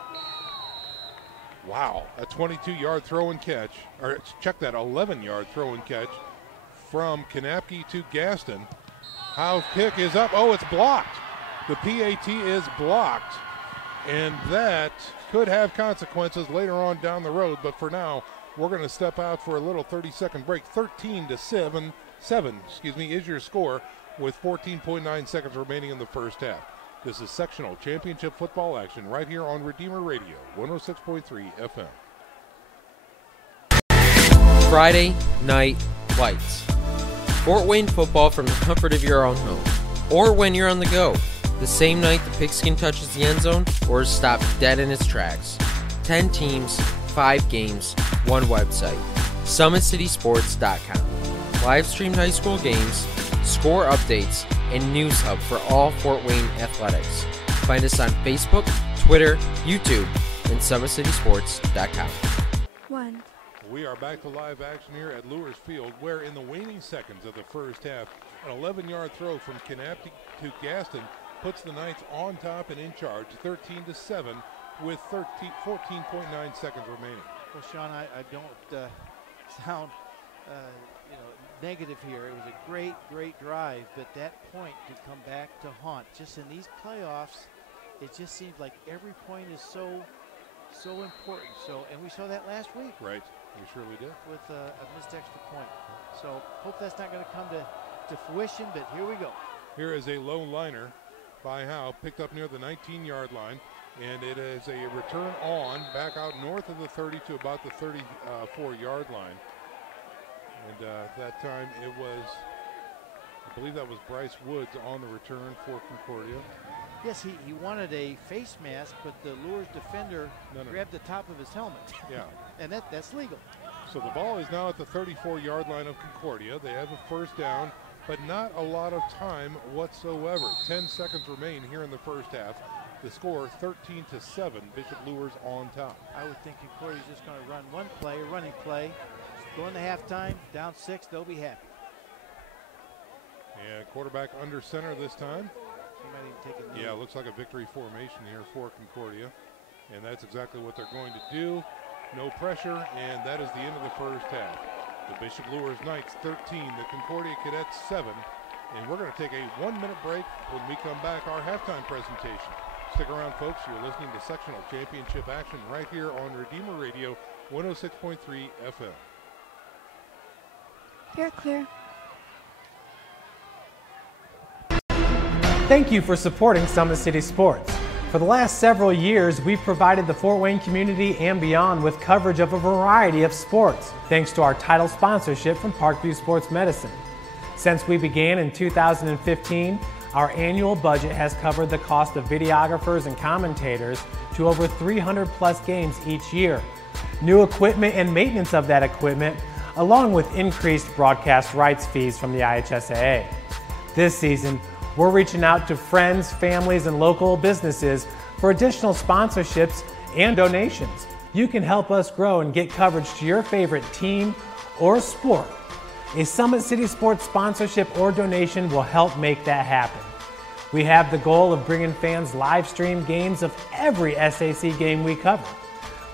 Wow, a 22-yard throw and catch, or check that, 11-yard throw and catch from Kanapke to Gaston. Howe's kick is up. Oh, it's blocked. The PAT is blocked, and that could have consequences later on down the road, but for now, we're going to step out for a little 30-second break. 13-7 is your score with 14.9 seconds remaining in the first half. This is sectional championship football action right here on Redeemer Radio, 106.3 FM. Friday Night Lights. Fort Wayne football from the comfort of your own home, or when you're on the go. The same night the pigskin touches the end zone or is stopped dead in its tracks. 10 teams, 5 games, 1 website. SummitCitySports.com. Live streamed high school games, score updates, and news hub for all Fort Wayne athletics. Find us on Facebook, Twitter, YouTube, and SummitCitySports.com. 1. We are back to live action here at Luers Field, where in the waning seconds of the first half, an 11-yard throw from Kanapke to Gaston puts the Knights on top and in charge, 13-7, with 14.9 seconds remaining. Well, Sean, I don't sound negative here. It was a great, great drive, but that point to come back to haunt. Just in these playoffs, it just seems like every point is so important. So, and we saw that last week. Right, we surely did. With a missed extra point. So, hope that's not going to come to fruition, but here we go. Here is a low liner by Howe, picked up near the 19-yard line, and it is a return on back out north of the 30 to about the 34-yard line. And that time it was, I believe that was Bryce Woods on the return for Concordia. Yes, he wanted a face mask, but the Luers defender grabbed the top of his helmet. Yeah. And that's legal. So the ball is now at the 34-yard line of Concordia. They have a first down, but not a lot of time whatsoever. 10 seconds remain here in the first half. The score 13-7, Bishop Luers on top. I would think Concordia's just going to run one play, a running play. Going to halftime, down 6, they'll be happy. And quarterback under center this time. He might even take it. Yeah, it looks like a victory formation here for Concordia. And that's exactly what they're going to do. No pressure, and that is the end of the first half. The Bishop Luers Knights 13, the Concordia Cadets 7. And we're going to take a 1-minute break. When we come back, our halftime presentation. Stick around, folks. You're listening to sectional championship action right here on Redeemer Radio, 106.3 FM. You're clear. Thank you for supporting Summit City Sports. For the last several years, we've provided the Fort Wayne community and beyond with coverage of a variety of sports, thanks to our title sponsorship from Parkview Sports Medicine. Since we began in 2015, our annual budget has covered the cost of videographers and commentators to over 300 plus games each year. New equipment and maintenance of that equipment, along with increased broadcast rights fees from the IHSAA. This season, we're reaching out to friends, families, and local businesses for additional sponsorships and donations. You can help us grow and get coverage to your favorite team or sport. A Summit City Sports sponsorship or donation will help make that happen. We have the goal of bringing fans live stream games of every SAC game we cover.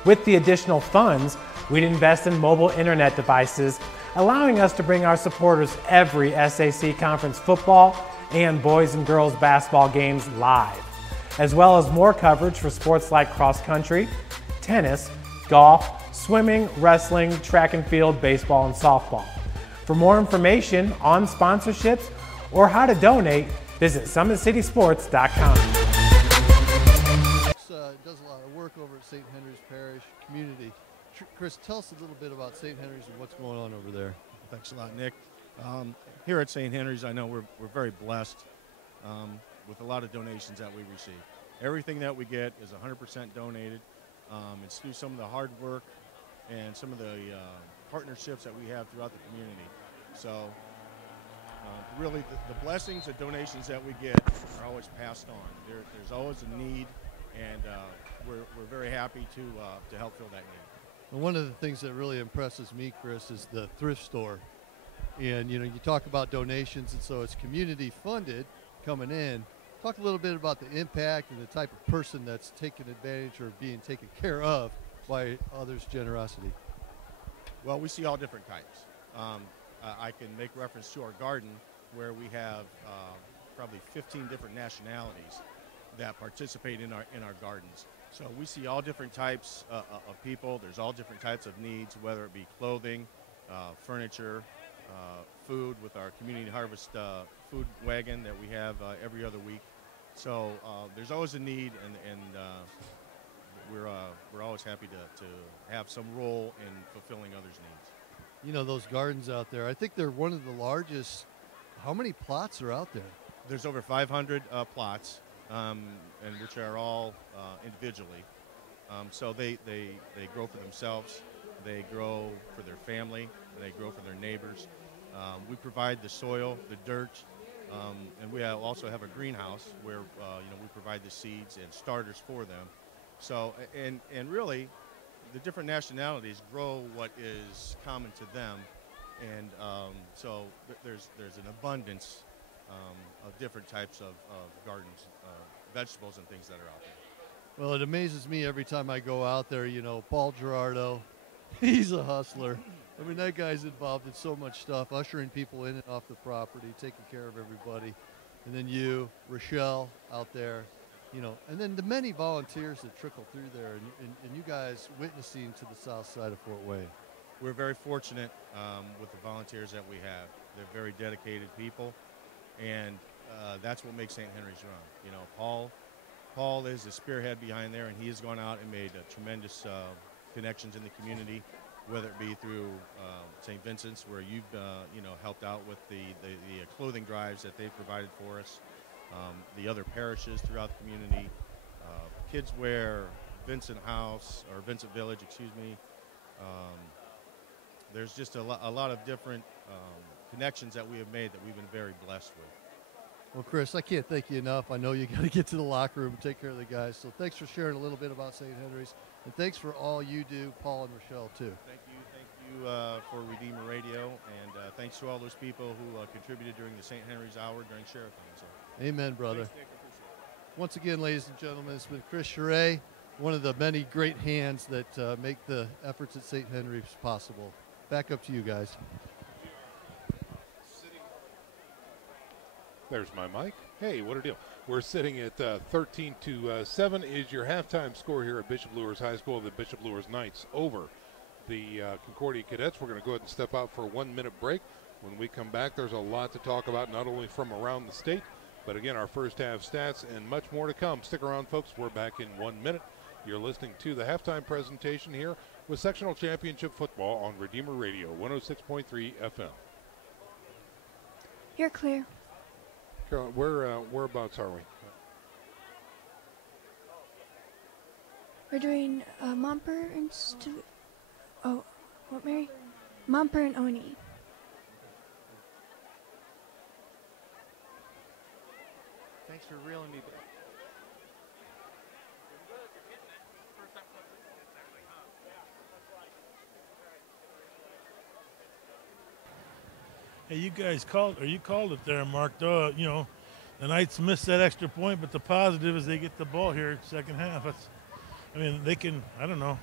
With the additional funds, we'd invest in mobile internet devices, allowing us to bring our supporters every SAC conference football and boys and girls basketball games live, as well as more coverage for sports like cross country, tennis, golf, swimming, wrestling, track and field, baseball, and softball. For more information on sponsorships or how to donate, visit SummitCitySports.com. Does a lot of work over at St. Henry's Parish community. Chris, tell us a little bit about St. Henry's and what's going on over there. Thanks a lot, Nick. Here at St. Henry's, I know we're very blessed with a lot of donations that we receive. Everything that we get is 100% donated. It's through some of the hard work and some of the partnerships that we have throughout the community. So really the blessings and donations that we get are always passed on. There's always a need, and we're very happy to help fill that need. Well, one of the things that really impresses me, Chris, is the thrift store. And, you talk about donations, and so it's community funded coming in. Talk a little bit about the impact and the type of person that's taking advantage or being taken care of by others' generosity. Well, we see all different types. I can make reference to our garden, where we have probably 15 different nationalities that participate in our gardens. So we see all different types of people. There's all different types of needs, whether it be clothing, furniture, food with our community harvest food wagon that we have every other week. So there's always a need, and we're always happy to have some role in fulfilling others' needs. Those gardens out there, I think they're one of the largest. How many plots are out there? There's over 500 plots, and which are all individually. So they grow for themselves, they grow for their family, they grow for their neighbors. We provide the soil, the dirt, and we also have a greenhouse where we provide the seeds and starters for them. So and really, the different nationalities grow what is common to them, and so there's an abundance of different types of gardens, vegetables and things that are out there. Well, it amazes me every time I go out there. Paul Gerardo, he's a hustler. I mean, that guy's involved in so much stuff, ushering people in and off the property, taking care of everybody. And then you, Rochelle, out there, and then the many volunteers that trickle through there, and you guys witnessing to the south side of Fort Wayne. We're very fortunate with the volunteers that we have. They're very dedicated people, and that's what makes St. Henry's run. Paul is the spearhead behind there, and he has gone out and made tremendous connections in the community, whether it be through St. Vincent's, where you've helped out with the clothing drives that they've provided for us, the other parishes throughout the community, Kids Wear, Vincent House, or Vincent Village, excuse me. There's just a lot of different connections that we have made that we've been very blessed with. Well, Chris, I can't thank you enough. I know you got to get to the locker room and take care of the guys. So thanks for sharing a little bit about St. Henry's, and thanks for all you do, Paul and Rochelle, too. Thank you for Redeemer Radio, and thanks to all those people who contributed during the St. Henry's Hour during Sherathon. So. Amen, brother. Thanks, Nick, I appreciate it. Once again, ladies and gentlemen, it's been Chris Charay, one of the many great hands that make the efforts at St. Henry's possible. Back up to you guys. There's my mic. Hey, what a deal. We're sitting at 13-7 is your halftime score here at Bishop Luers High School. The Bishop Luers Knights over the Concordia Cadets. We're going to go ahead and step out for a 1-minute break. When we come back, there's a lot to talk about, not only from around the state, but again, our first half stats and much more to come. Stick around, folks. We're back in 1 minute. You're listening to the halftime presentation here with Sectional Championship Football on Redeemer Radio, 106.3 FM. You're clear. Carolyn, whereabouts are we? We're doing Momper and what, Mary? Momper and Oni. Thanks for reeling me back. Hey, you guys called it there, Mark. The Knights missed that extra point, but the positive is they get the ball here second half. They can, I don't know.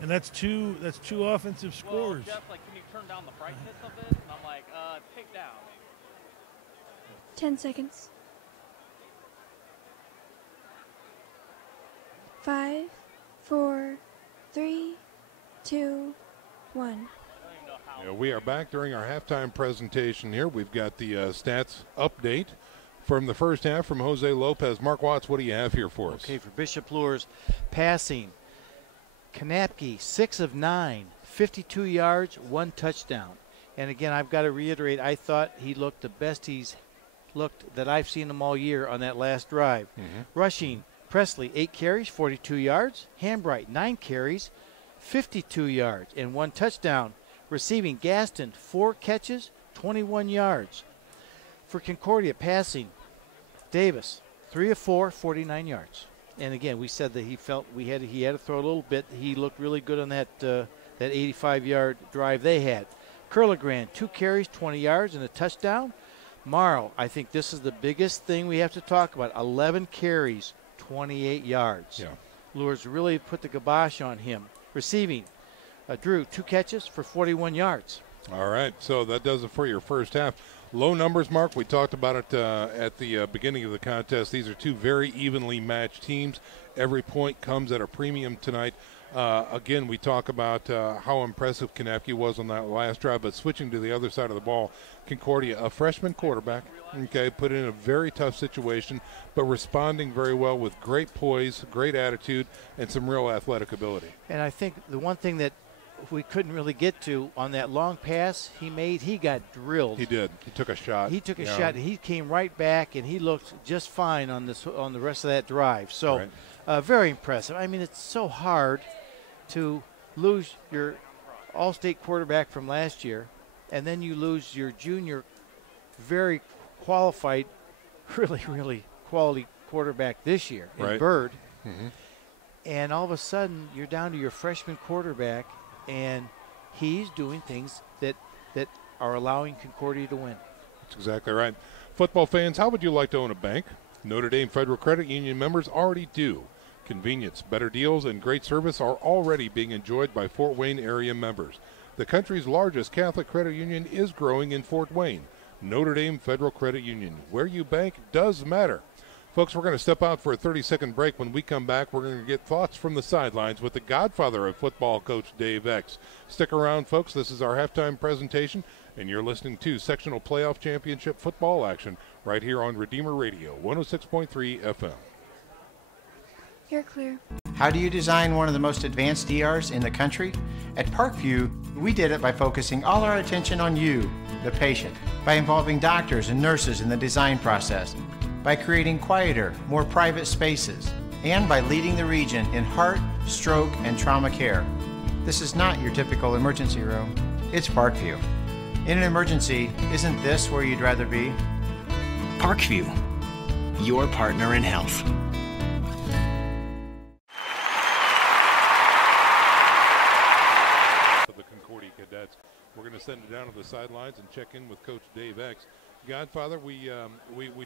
And that's two offensive scores. Jeff, can you turn down the brightness of it? And I'm like, take down. 10 seconds. 5, 4, 3, 2, 1. Yeah, we are back during our halftime presentation here. We've got the stats update from the first half from Jose Lopez. Mark Watts, what do you have here for us? Okay, for Bishop Luers, passing. Kanapke, 6 of 9, 52 yards, 1 touchdown. And again, I've got to reiterate, I thought he looked the best he's looked that I've seen him all year on that last drive. Mm-hmm. Rushing, Presley, 8 carries, 42 yards. Hambright, 9 carries, 52 yards, and 1 touchdown. Receiving, Gaston, 4 catches, 21 yards. For Concordia, passing, Davis, 3 of 4, 49 yards. And again, we said that he felt he had to throw a little bit. He looked really good on that 85-yard drive they had. Curligran, 2 carries, 20 yards, and a touchdown. Morrow, I think this is the biggest thing we have to talk about. 11 carries, 28 yards. Yeah. Luers really put the kibosh on him. Receiving, Drew, 2 catches for 41 yards. All right, so that does it for your first half. Low numbers, Mark. We talked about it at the beginning of the contest. These are 2 very evenly matched teams. Every point comes at a premium tonight. Again, we talk about how impressive Kanapke was on that last drive, but switching to the other side of the ball, Concordia, a freshman quarterback, okay, put in a very tough situation, but responding very well with great poise, great attitude, and some real athletic ability. And I think the one thing that we couldn't really get to on that long pass he made, he got drilled. He did. He took a shot. He took a shot, and he came right back, and he looked just fine on the rest of that drive. So very impressive. I mean, it's so hard to lose your all-state quarterback from last year, and then you lose your junior, very qualified, really quality quarterback this year in Bird. Mm-hmm. And all of a sudden, you're down to your freshman quarterback, and he's doing things that are allowing Concordia to win. That's exactly right. Football fans, how would you like to own a bank? Notre Dame Federal Credit Union members already do. Convenience, better deals, and great service are already being enjoyed by Fort Wayne area members. The country's largest Catholic credit union is growing in Fort Wayne. Notre Dame Federal Credit Union. Where you bank does matter. Folks, we're going to step out for a 30-second break. When we come back, we're going to get thoughts from the sidelines with the godfather of football, Coach Dave X. Stick around, folks. This is our halftime presentation, and you're listening to Sectional Playoff Championship football action right here on Redeemer Radio, 106.3 FM. You're clear. How do you design one of the most advanced ERs in the country? At Parkview, we did it by focusing all our attention on you, the patient, by involving doctors and nurses in the design process, by creating quieter, more private spaces, and by leading the region in heart, stroke, and trauma care. This is not your typical emergency room. It's Parkview. In an emergency, isn't this where you'd rather be? Parkview, your partner in health. The Concordia Cadets. We're going to send it down to the sidelines and check in with Coach Dave X. Godfather, we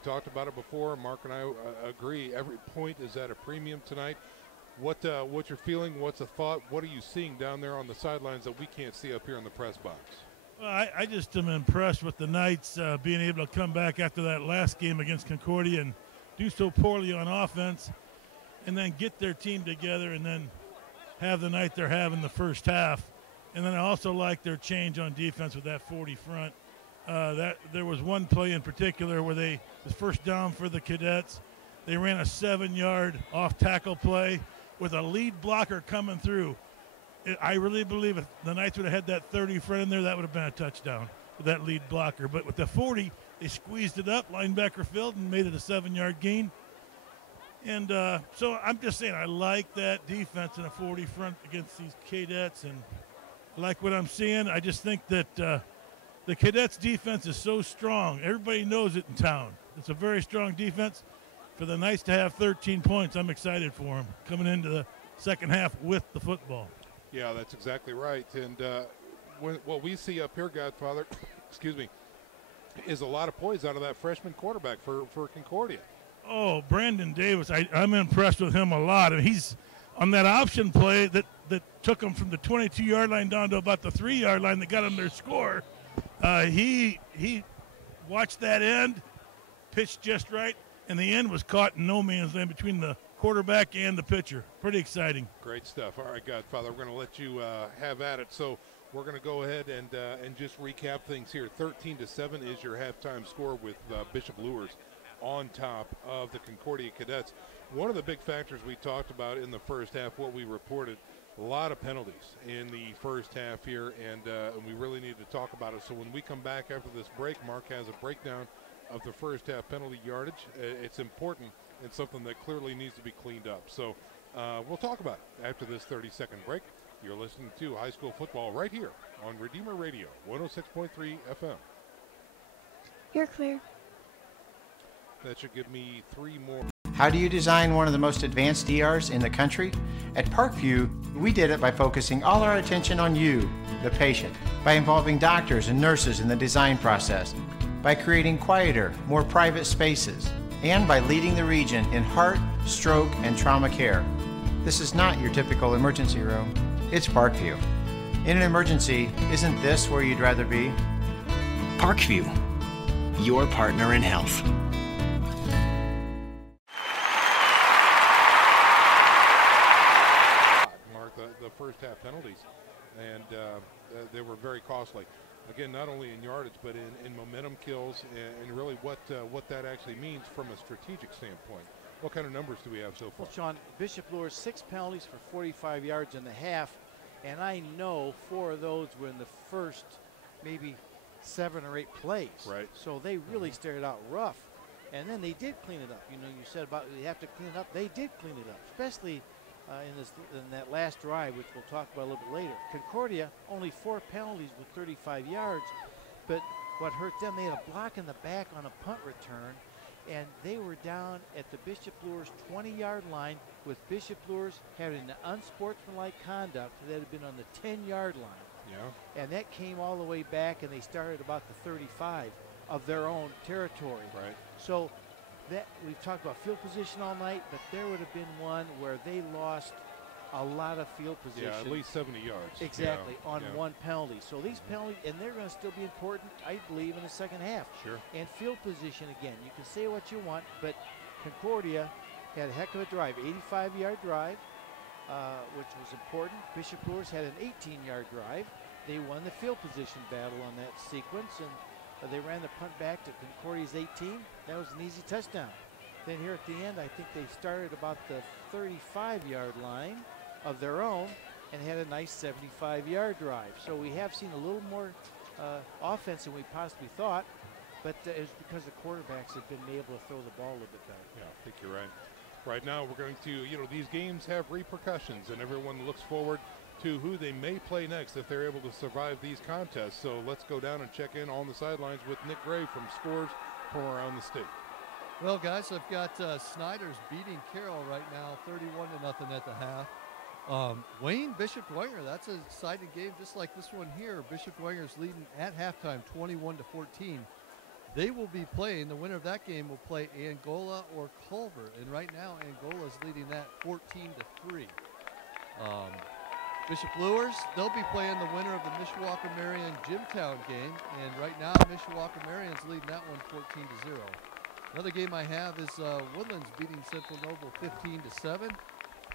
talked about it before. Mark and I agree. Every point is at a premium tonight. What you're feeling? What's a thought? What are you seeing down there on the sidelines that we can't see up here in the press box? Well, I just am impressed with the Knights being able to come back after that last game against Concordia and do so poorly on offense, and then get their team together and then have the night they're having the first half. And then I also like their change on defense with that 40 front. That there was one play in particular where the first down for the Cadets, they ran a 7-yard off tackle play with a lead blocker coming through. I really believe if the Knights would have had that 30 front in there, that would have been a touchdown with that lead blocker. But with the 40, they squeezed it up, linebacker filled, and made it a 7-yard gain. And so I'm just saying I like that defense in a 40 front against these Cadets, and I like what I'm seeing. I just think that the Cadets' defense is so strong. Everybody knows it in town. It's a very strong defense. For the Knights to have 13 points, I'm excited for them coming into the second half with the football. Yeah, that's exactly right. And what we see up here, Godfather, excuse me, is a lot of poise out of that freshman quarterback for Concordia. Oh, Brandon Davis, I'm impressed with him a lot. And he's on that option play that took him from the 22-yard line down to about the 3-yard line that got him their score. He watched that end, pitched just right, and the end was caught in no man's land between the quarterback and the pitcher. Pretty exciting. Great stuff. All right, Godfather, we're going to let you have at it. So we're going to go ahead and just recap things here. 13-7 is your halftime score with Bishop Luers on top of the Concordia Cadets. One of the big factors we talked about in the first half, what we reported, a lot of penalties in the first half here, and we really need to talk about it. So when we come back after this break, Mark has a breakdown of the first half penalty yardage. It's important and something that clearly needs to be cleaned up. So we'll talk about it after this 30-second break. You're listening to high school football right here on Redeemer Radio, 106.3 FM. You're clear. That should give me 3 more. How do you design one of the most advanced ERs in the country? At Parkview, we did it by focusing all our attention on you, the patient, by involving doctors and nurses in the design process, by creating quieter, more private spaces, and by leading the region in heart, stroke, and trauma care. This is not your typical emergency room. It's Parkview. In an emergency, isn't this where you'd rather be? Parkview, your partner in health. Mark, the first half penalties, and they were very costly. Again, not only in yardage, but in momentum kills, and really what that actually means from a strategic standpoint. What kind of numbers do we have so far? Well, Sean, Bishop Luers 6 penalties for 45 yards in the half, and I know 4 of those were in the first maybe 7 or 8 plays. Right. So they really started out rough, and then they did clean it up. You know, you said about you have to clean it up. They did clean it up, especially in that last drive, which we'll talk about a little bit later. Concordia, only 4 penalties with 35 yards, but what hurt them, they had a block in the back on a punt return, and they were down at the Bishop Luers 20-yard line with Bishop Luers having an unsportsmanlike conduct that had been on the 10-yard line. Yeah. And that came all the way back, and they started about the 35 of their own territory. Right. So that we've talked about field position all night, but there would have been one where they lost a lot of field position. Yeah, at least 70 yards. Exactly, yeah. on one penalty. So these penalties, and they're going to still be important, I believe, in the second half. Sure. And field position, again, you can say what you want, but Concordia had a heck of a drive, 85-yard drive, which was important. Bishop Luers had an 18-yard drive. They won the field position battle on that sequence, and they ran the punt back to Concordia's 18. That was an easy touchdown. Then here at the end, I think they started about the 35-yard line of their own and had a nice 75-yard drive. So we have seen a little more offense than we possibly thought, but it's because the quarterbacks have been able to throw the ball a little bit better. Yeah, I think you're right. Right now we're going to, these games have repercussions, and everyone looks forward to who they may play next if they're able to survive these contests. So let's go down and check in on the sidelines with Nick Gray from Scores from around the state. Well, guys, I've got Snyder's beating Carroll right now, 31-0 at the half. Wayne, Bishop Dwenger, that's an exciting game just like this one here. Bishop Dwenger's leading at halftime 21-14. They will be playing, the winner of that game will play Angola or Culver. And right now, Angola's leading that 14-3. Bishop Luers, they'll be playing the winner of the Mishawaka-Marion-Jimtown game. And right now, Mishawaka-Marion's leading that one 14-0. Another game I have is Woodlands beating Central Noble 15-7.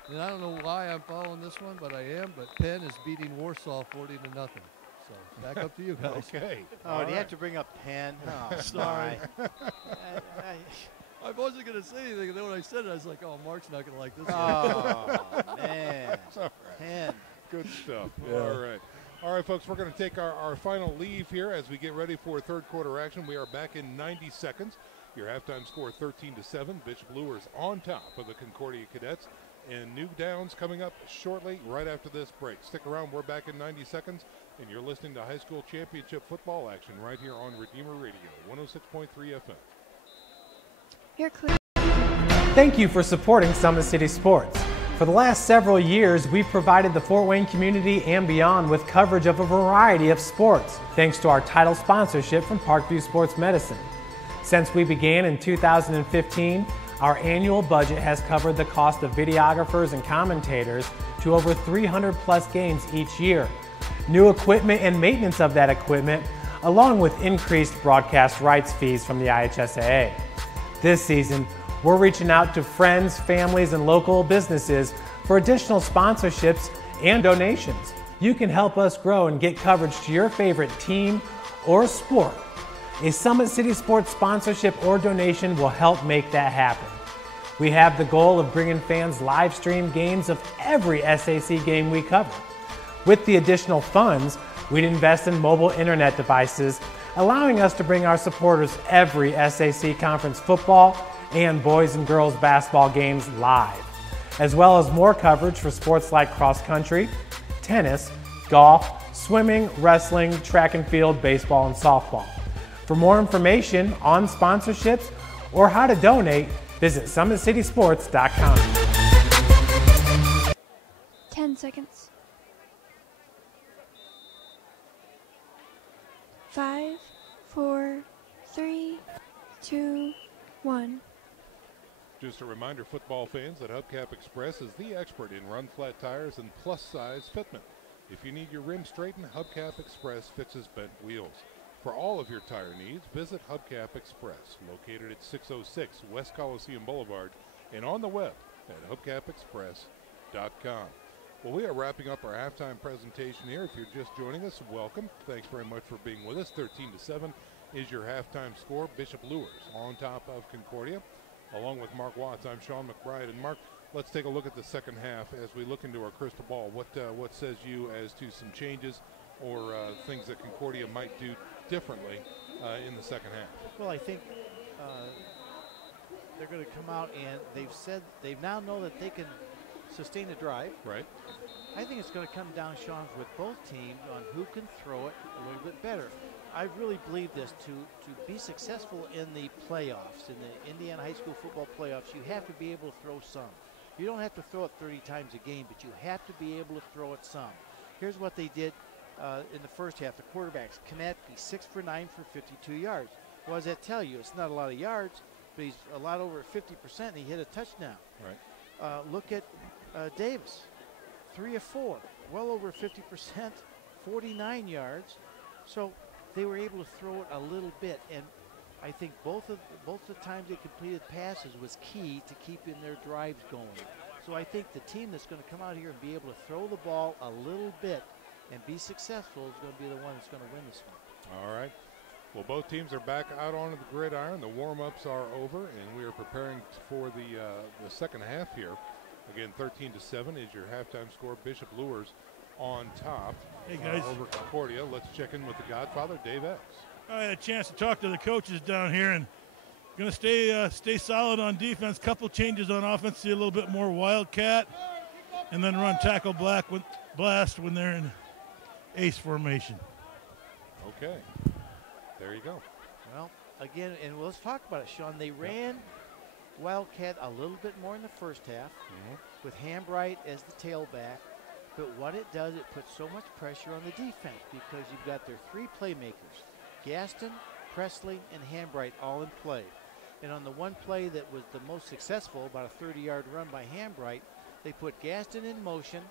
And I don't know why I'm following this one, but I am. But Penn is beating Warsaw 40-0. So back up to you guys. Okay. Oh, do you have to bring up Penn? Oh, sorry. I wasn't going to say anything, and then when I said it, I was like, oh, Mark's not going to like this one. Oh, man. Penn. Good stuff. Yeah. All right, folks, we're going to take our final leave here as we get ready for third quarter action. We are back in 90 seconds. Your halftime score 13-7. Bishop Luers on top of the Concordia Cadets. And new downs coming up shortly right after this break. Stick around. We're back in 90 seconds. And you're listening to high school championship football action right here on Redeemer Radio, 106.3 FM. You're clear. Thank you for supporting Summit City Sports. For the last several years, we've provided the Fort Wayne community and beyond with coverage of a variety of sports, thanks to our title sponsorship from Parkview Sports Medicine. Since we began in 2015, our annual budget has covered the cost of videographers and commentators to over 300 plus games each year. New equipment and maintenance of that equipment, along with increased broadcast rights fees from the IHSAA. This season, we're reaching out to friends, families, and local businesses for additional sponsorships and donations. You can help us grow and get coverage to your favorite team or sport. A Summit City Sports sponsorship or donation will help make that happen. We have the goal of bringing fans live stream games of every SAC game we cover. With the additional funds, we'd invest in mobile internet devices, allowing us to bring our supporters every SAC conference football and boys and girls basketball games live, as well as more coverage for sports like cross country, tennis, golf, swimming, wrestling, track and field, baseball, and softball. For more information on sponsorships or how to donate, visit SummitCitySports.com. 10 seconds. 5, 4, 3, 2, 1. Just a reminder, football fans, that Hubcap Express is the expert in run-flat tires and plus-size fitment. If you need your rim straightened, Hubcap Express fixes bent wheels. For all of your tire needs, visit Hubcap Express, located at 606 West Coliseum Boulevard, and on the web at hubcapexpress.com. Well, we are wrapping up our halftime presentation here. If you're just joining us, welcome. Thanks very much for being with us. 13-7 is your halftime score. Bishop Luers on top of Concordia. Along with Mark Watts, I'm Sean McBride. And Mark, let's take a look at the second half as we look into our crystal ball. What says you as to some changes or things that Concordia might do differently in the second half? Well, I think they're going to come out and they now know that they can sustain a drive. Right. I think it's going to come down, Sean, with both teams on who can throw it a little bit better. I really believe this, to be successful in the playoffs, in the Indiana high school football playoffs, you have to be able to throw some. You don't have to throw it 30 times a game, but you have to be able to throw it some. Here's what they did in the first half. The quarterbacks, Konatke, 6 for 9 for 52 yards. What does that tell you? It's not a lot of yards, but he's a lot over 50%, and he hit a touchdown. Right. Look at Davis, 3 of 4, well over 50%, 49 yards. So they were able to throw it a little bit, and I think both the times they completed passes was key to keeping their drives going. So I think the team that's going to come out here and be able to throw the ball a little bit and be successful is going to be the one that's going to win this one. All right. Well, both teams are back out onto the gridiron. The warm-ups are over, and we are preparing for the second half here. Again, 13-7 is your halftime score. Bishop Luers on top. Hey, guys. Over Concordia. Let's check in with the Godfather, Dave X. I had a chance to talk to the coaches down here, and going to stay solid on defense. Couple changes on offense. See a little bit more wildcat, and then run tackle blast when they're in ace formation. Okay. There you go. Well, again, and let's talk about it, Sean. They ran wildcat a little bit more in the first half with Hambright as the tailback. But what it does, it puts so much pressure on the defense because you've got their 3 playmakers, Gaston, Presley, and Hambright all in play. And on the one play that was the most successful, about a 30-yard run by Hambright, they put Gaston in motion.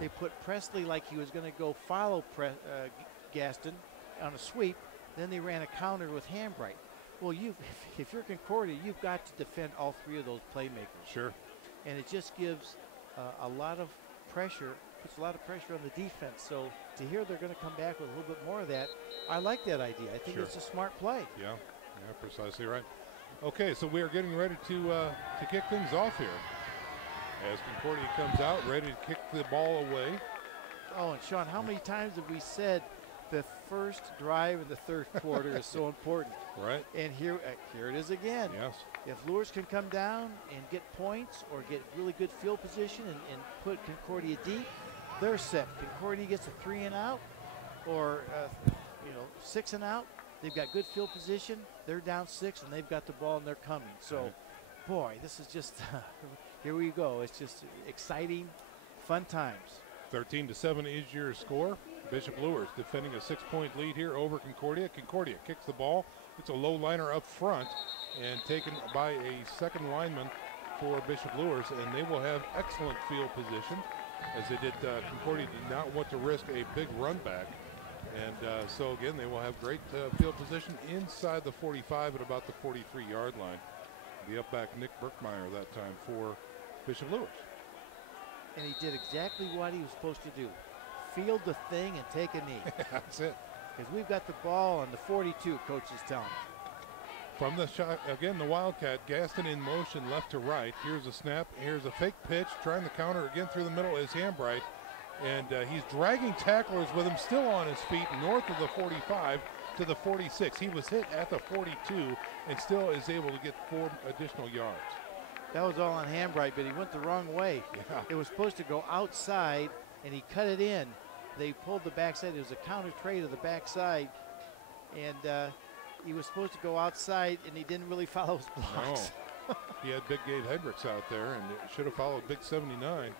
They put Presley like he was going to go follow Gaston on a sweep. Then they ran a counter with Hambright. Well, if you're Concordia, you've got to defend all 3 of those playmakers. Sure. And it just gives a lot of pressure, puts a lot of pressure on the defense. So to hear they're going to come back with a little bit more of that, I like that idea. I think it's a smart play. Yeah, precisely right. Okay, so we are getting ready to kick things off here as Concordia comes out, ready to kick the ball away. Oh, and Sean, how many times have we said the first drive in the third quarter is so important? Right. And here it is again. Yes. If Luers can come down and get points or get really good field position and put Concordia deep, they're set. Concordia gets a 3 and out or 6 and out. They've got good field position. They're down 6 and they've got the ball and they're coming. So, boy, this is just here we go. It's just exciting, fun times. 13-7 is your score. Bishop Luers defending a 6-point lead here over Concordia. Concordia kicks the ball. It's a low liner up front and taken by a second lineman for Bishop Luers, and they will have excellent field position as they did. Concordia did not want to risk a big run back, and so again they will have great field position inside the 45 at about the 43-yard line. The up back Nick Berkmeyer that time for Bishop Luers. And he did exactly what he was supposed to do. Field the thing and take a knee. That's it. Because we've got the ball on the 42, coach is telling me. From the shot, again, the Wildcat, Gaston in motion left to right. Here's a snap. Here's a fake pitch. Trying to counter again through the middle is Hambright. And he's dragging tacklers with him still on his feet north of the 45. to the 46. He was hit at the 42 and still is able to get 4 additional yards. That was all on Hambright, but he went the wrong way. Yeah. It was supposed to go outside, and he cut it in. They pulled the backside. It was a counter trey to the backside, and he was supposed to go outside, and he didn't really follow his blocks. No. He had Big Gabe Hendricks out there, and it should have followed Big 79.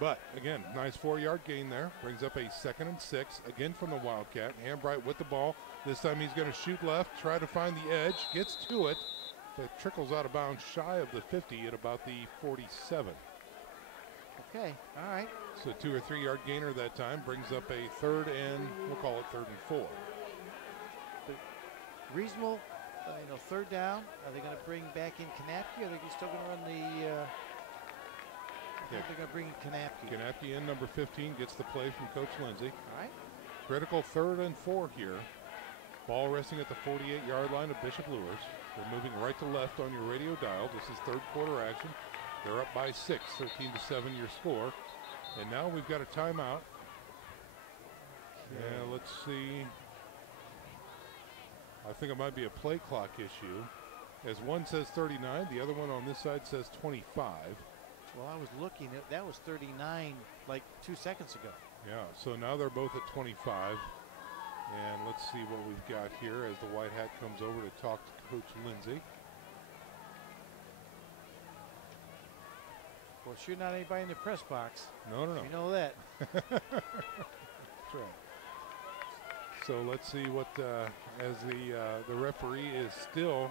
But, again, nice 4-yard gain there. Brings up a 2nd and 6, again from the Wildcat. Hambright with the ball. This time he's going to shoot left, try to find the edge, gets to it, but trickles out of bounds shy of the 50 at about the 47. Okay, all right. So 2 or 3 yard gainer that time. Brings up a 3rd and, we'll call it 3rd and 4. But reasonable, 3rd down. Are they going to bring back in Kanapke? Or are they still going to run the they're going to bring in Kanapke. Kanapke in, number 15, gets the play from Coach Lindsay. All right. Critical 3rd and 4 here. Ball resting at the 48-yard line of Bishop Luers. They're moving right to left on your radio dial. This is 3rd quarter action. They're up by 6, 13-7 your score. And now we've got a timeout. Yeah, let's see. I think it might be a play clock issue. As one says 39, the other one on this side says 25. Well, I was looking at that was 39 like 2 seconds ago. Yeah, so now they're both at 25. And let's see what we've got here as the white hat comes over to talk to Coach Lindsay. Well, sure not anybody in the press box. No. You know that. That's right. So let's see what, as the referee is still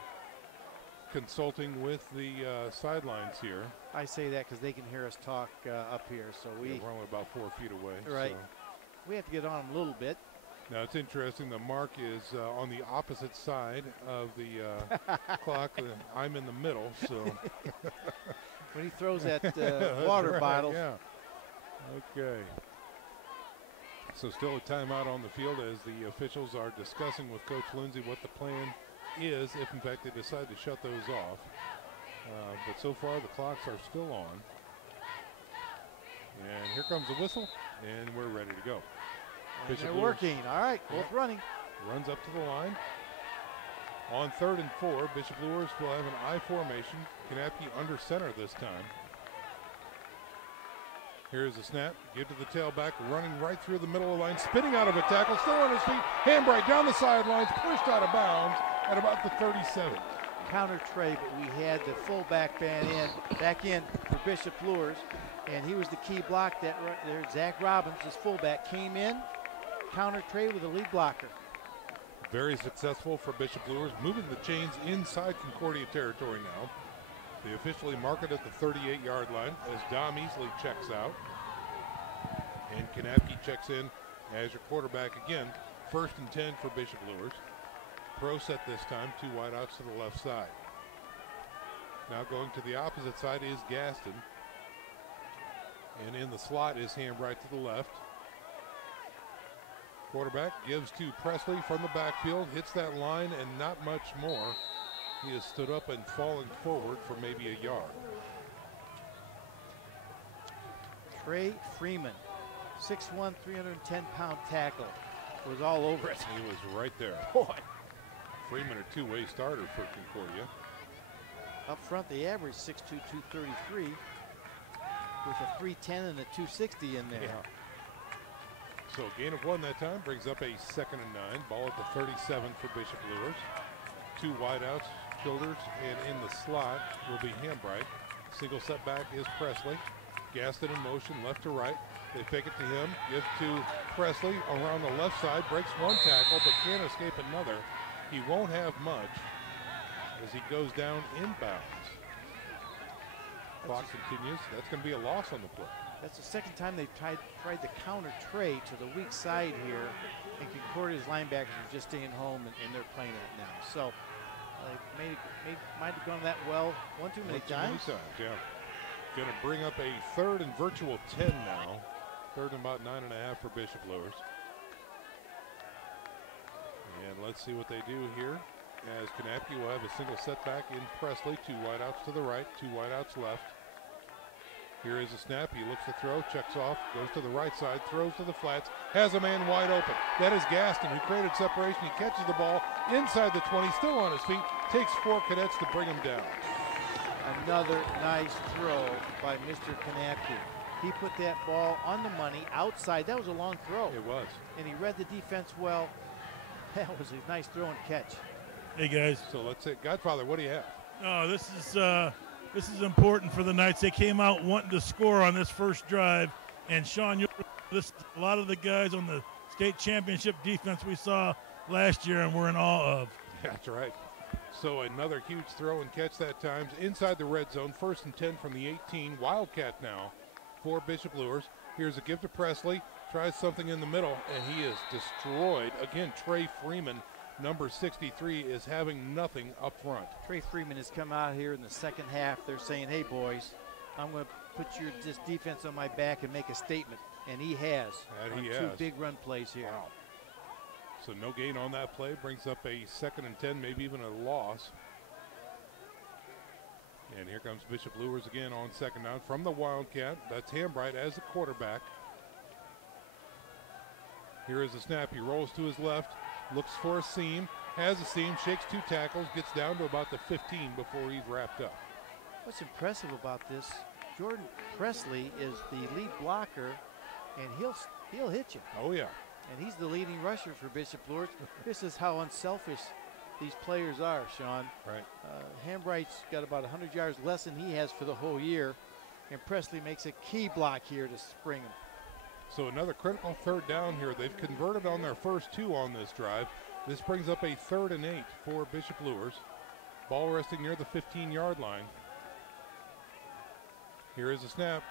consulting with the sidelines here. I say that because they can hear us talk up here. So we're only about 4 feet away. Right. So. We have to get on them a little bit. Now it's interesting. The mark is on the opposite side of the clock. I'm in the middle. So when he throws that water bottle. Yeah. Okay. So still a timeout on the field as the officials are discussing with Coach Lindsay what the plan is if in fact they decide to shut those off. But so far the clocks are still on. And here comes the whistle, and we're ready to go. And they're working. All right, both running. Runs up to the line. On 3rd and 4, Bishop Luers will have an I formation. Kanapke under center this time. Here's the snap. Give to the tailback, running right through the middle of the line, spinning out of a tackle, still on his feet. Hambright down the sidelines, pushed out of bounds at about the 37. Counter trey, but we had the fullback back in for Bishop Luers, and he was the key block that there. Zach Robbins, his fullback, came in, counter trey with a lead blocker. Very successful for Bishop Luers, moving the chains inside Concordia territory now. They officially mark it at the 38-yard line as Dom Easley checks out. And Kanapke checks in as your quarterback again. 1st and 10 for Bishop Luers. Pro set this time, 2 wideouts to the left side. Now going to the opposite side is Gaston. And in the slot is Hambright to the left. Quarterback gives to Presley from the backfield, hits that line and not much more. He has stood up and fallen forward for maybe a yard. Trey Freeman, 6'1", 310-pound tackle, was all over it. He was right there. Boy. Freeman, a two-way starter for Concordia. Up front, they average 6'2", 233, with a 310 and a 260 in there. Yeah. So a gain of 1 that time brings up a 2nd and 9. Ball at the 37 for Bishop Luers. 2 wideouts, Childers, and in the slot will be Hambright. Single setback is Presley. Gaston in motion, left to right. They fake it to him, give to Presley around the left side, breaks 1 tackle, but can't escape another. He won't have much as he goes down inbounds. Clock continues. That's going to be a loss on the play. That's the 2nd time they've tried the counter tray to the weak side here, and Concordia's linebackers are just staying home, and they're playing it now. So might have gone that well one too many times. Yeah. Going to bring up a 3rd and virtual 10 now. 3rd and about 9.5 for Bishop Luers. And let's see what they do here. As Kanapke will have a single setback in Presley. 2 wideouts to the right, 2 wideouts left. Here is a snap. He looks to throw, checks off, goes to the right side, throws to the flats, has a man wide open. That is Gaston, who created separation. He catches the ball inside the 20, still on his feet, takes 4 cadets to bring him down. Another nice throw by Mr. Kanapke. He put that ball on the money outside. That was a long throw. It was. And he read the defense well. That was a nice throw and catch. Hey, guys. So let's say, Godfather, what do you have? Oh, this is important for the Knights. They came out wanting to score on this first drive. And, Sean, a lot of the guys on the state championship defense we saw last year and we're in awe of. That's right. So another huge throw and catch that time. Inside the red zone, 1st and 10 from the 18. Wildcat now for Bishop Luers. Here's a give to Presley. Tries something in the middle, and he is destroyed. Again, Trey Freeman, number 63, is having nothing up front. Trey Freeman has come out here in the second half. They're saying, hey, boys, I'm going to put this defense on my back and make a statement. And he has. And he two has. big run plays here. Wow. So no gain on that play. Brings up a 2nd and 10, maybe even a loss. And here comes Bishop Luers again on 2nd down from the Wildcat. That's Hambright as the quarterback. Here is the snap. He rolls to his left, looks for a seam, has a seam, shakes 2 tackles, gets down to about the 15 before he's wrapped up. What's impressive about this, Jordan Presley is the lead blocker, and he'll hit you. Oh, yeah. And he's the leading rusher for Bishop Luers. This is how unselfish these players are, Sean. Right. Hambright's got about 100 yards less than he has for the whole year, and Presley makes a key block here to spring him. So another critical 3rd down here. They've converted on their first 2 on this drive. This brings up a 3rd and 8 for Bishop Luers. Ball resting near the 15-yard line. Here is a snap.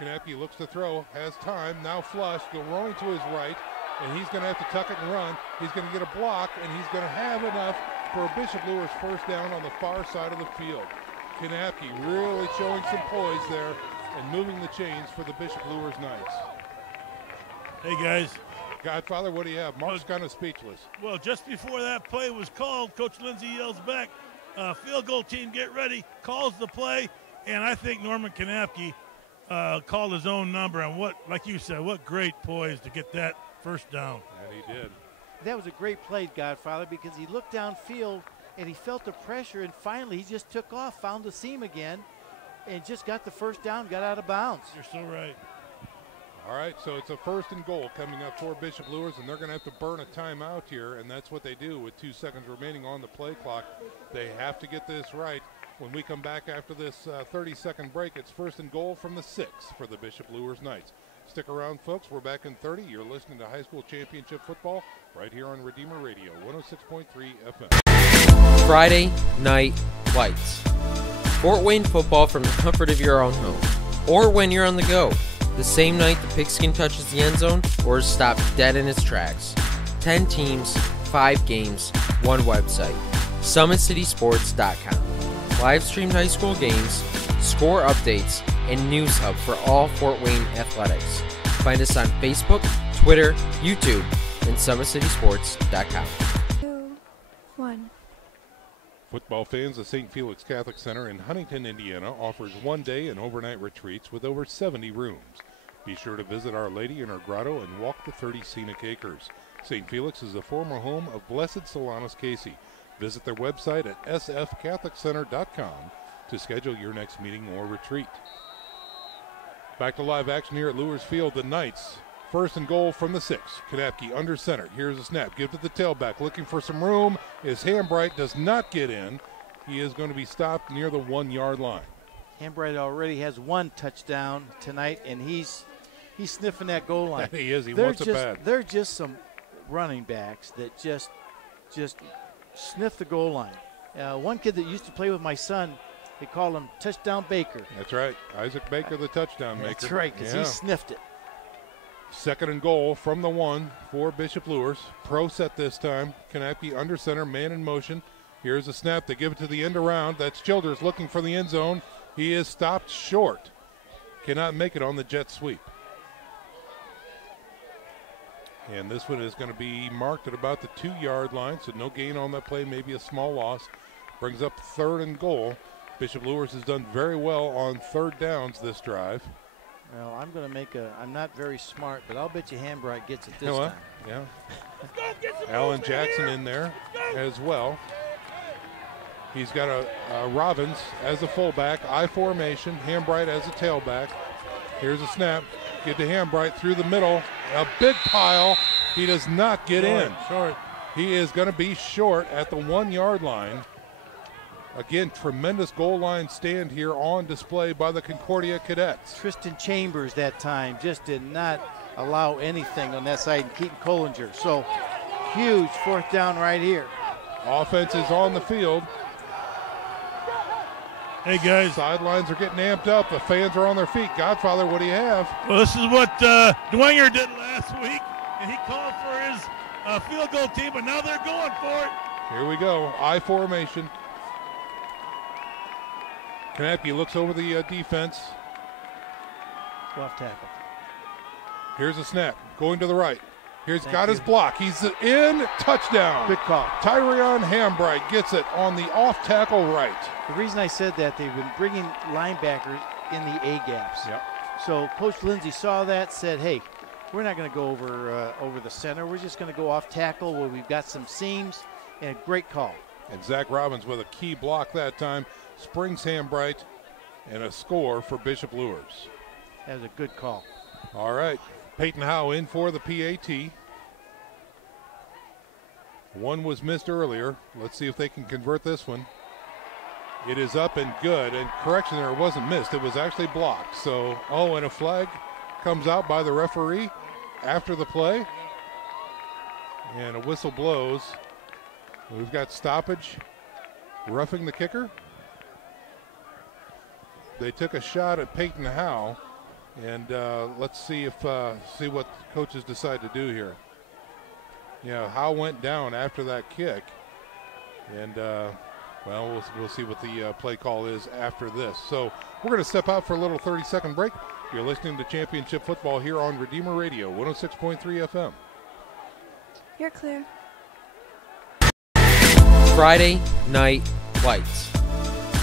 Kanapke looks to throw, has time, now flush, go rolling to his right, and he's going to have to tuck it and run. He's going to get a block, and he's going to have enough for a Bishop Luers 1st down on the far side of the field. Kanapke really showing some poise there and moving the chains for the Bishop Luers Knights. Hey, guys. Godfather, what do you have? Mark's kind of speechless. Well, just before that play was called, Coach Lindsay yells back, field goal team, get ready, calls the play, and I think Norman Kanapke called his own number, and like you said, what great poise to get that 1st down. And he did. That was a great play, Godfather, because he looked downfield and he felt the pressure, and finally he just took off, found the seam again, and just got the 1st down, got out of bounds. You're so right. All right, so it's a 1st and goal coming up for Bishop Luers, and they're going to have to burn a timeout here, and that's what they do with 2 seconds remaining on the play clock. They have to get this right. When we come back after this 30-second break, it's 1st and goal from the 6 for the Bishop Luers Knights. Stick around, folks. We're back in 30. You're listening to high school championship football right here on Redeemer Radio, 106.3 FM. Friday Night Lights. Fort Wayne football from the comfort of your own home, or when you're on the go. The same night the pigskin touches the end zone or is stopped dead in its tracks. 10 teams, 5 games, 1 website. SummitCitySports.com. Live streamed high school games, score updates, and news hub for all Fort Wayne athletics. Find us on Facebook, Twitter, YouTube, and SummitCitySports.com. 2, 1. Football fans, the St. Felix Catholic Center in Huntington, Indiana offers 1-day and overnight retreats with over 70 rooms. Be sure to visit Our Lady in her grotto and walk the 30 scenic acres. St. Felix is the former home of Blessed Solanus Casey. Visit their website at sfcatholiccenter.com to schedule your next meeting or retreat. Back to live action here at Luers Field. The Knights, 1st and goal from the 6. Kanapke under center. Here's a snap. Give to the tailback. Looking for some room. Is Hambright does not get in. He is going to be stopped near the 1-yard line. Hambright already has 1 touchdown tonight, and he's sniffing that goal line. He is. He wants it bad. They're just some running backs that just sniff the goal line. One kid that used to play with my son, they call him Touchdown Baker. That's right. Isaac Baker, the touchdown maker. That's right, because he sniffed it. 2nd and goal from the 1 for Bishop Luers. Pro set this time. Kanapke under center, man in motion. Here's a snap. They give it to the end around. That's Childers looking for the end zone. He is stopped short. Cannot make it on the jet sweep. And this one is going to be marked at about the 2-yard line, so no gain on that play, maybe a small loss. Brings up 3rd and goal Bishop Luers has done very well on third downs this drive. Well, I'm going to make I'm not very smart, but I'll bet you Hambright gets it this time. Yeah. Alan Jackson in there as well. He's got a Robbins as a fullback, I formation, Hambright as a tailback. Here's a snap. Get to Hambright through the middle. A big pile. He does not get in. Short. He is going to be short at the 1 yard line. Again, tremendous goal line stand here on display by the Concordia Cadets. Tristan Chambers that time just did not allow anything on that side, and Keaton Collinger. So huge fourth down right here. Offense is on the field. Hey, guys. Sidelines are getting amped up. The fans are on their feet. Godfather, what do you have? Well, this is what Dwenger did last week, and he called for his field goal team, but now they're going for it. Here we go. I formation. Kanapke looks over the defense. Off tackle. Here's a snap. Going to the right. Got his block. He's in. Touchdown. Good call. Tyrion Hambright gets it on the off tackle right. The reason I said that, they've been bringing linebackers in the A gaps. Yep. So Coach Lindsay saw that, said, hey, we're not going to go over the center. We're just going to go off tackle where we've got some seams, and great call. And Zach Robbins with a key block that time. Springs Hambright, and a score for Bishop Luers. That was a good call. All right. Peyton Howe in for the PAT. One was missed earlier. Let's see if they can convert this one. It is up and good. And correction there, it wasn't missed. It was actually blocked. So, and a flag comes out by the referee after the play. And a whistle blows. We've got stoppage, roughing the kicker. They took a shot at Peyton Howe. And let's see see what coaches decide to do here. Yeah, Howe went down after that kick, and we'll see what the play call is after this. So we're going to step out for a little 30-second break. You're listening to Championship Football here on Redeemer Radio, 106.3 FM. You're clear. Friday Night Lights.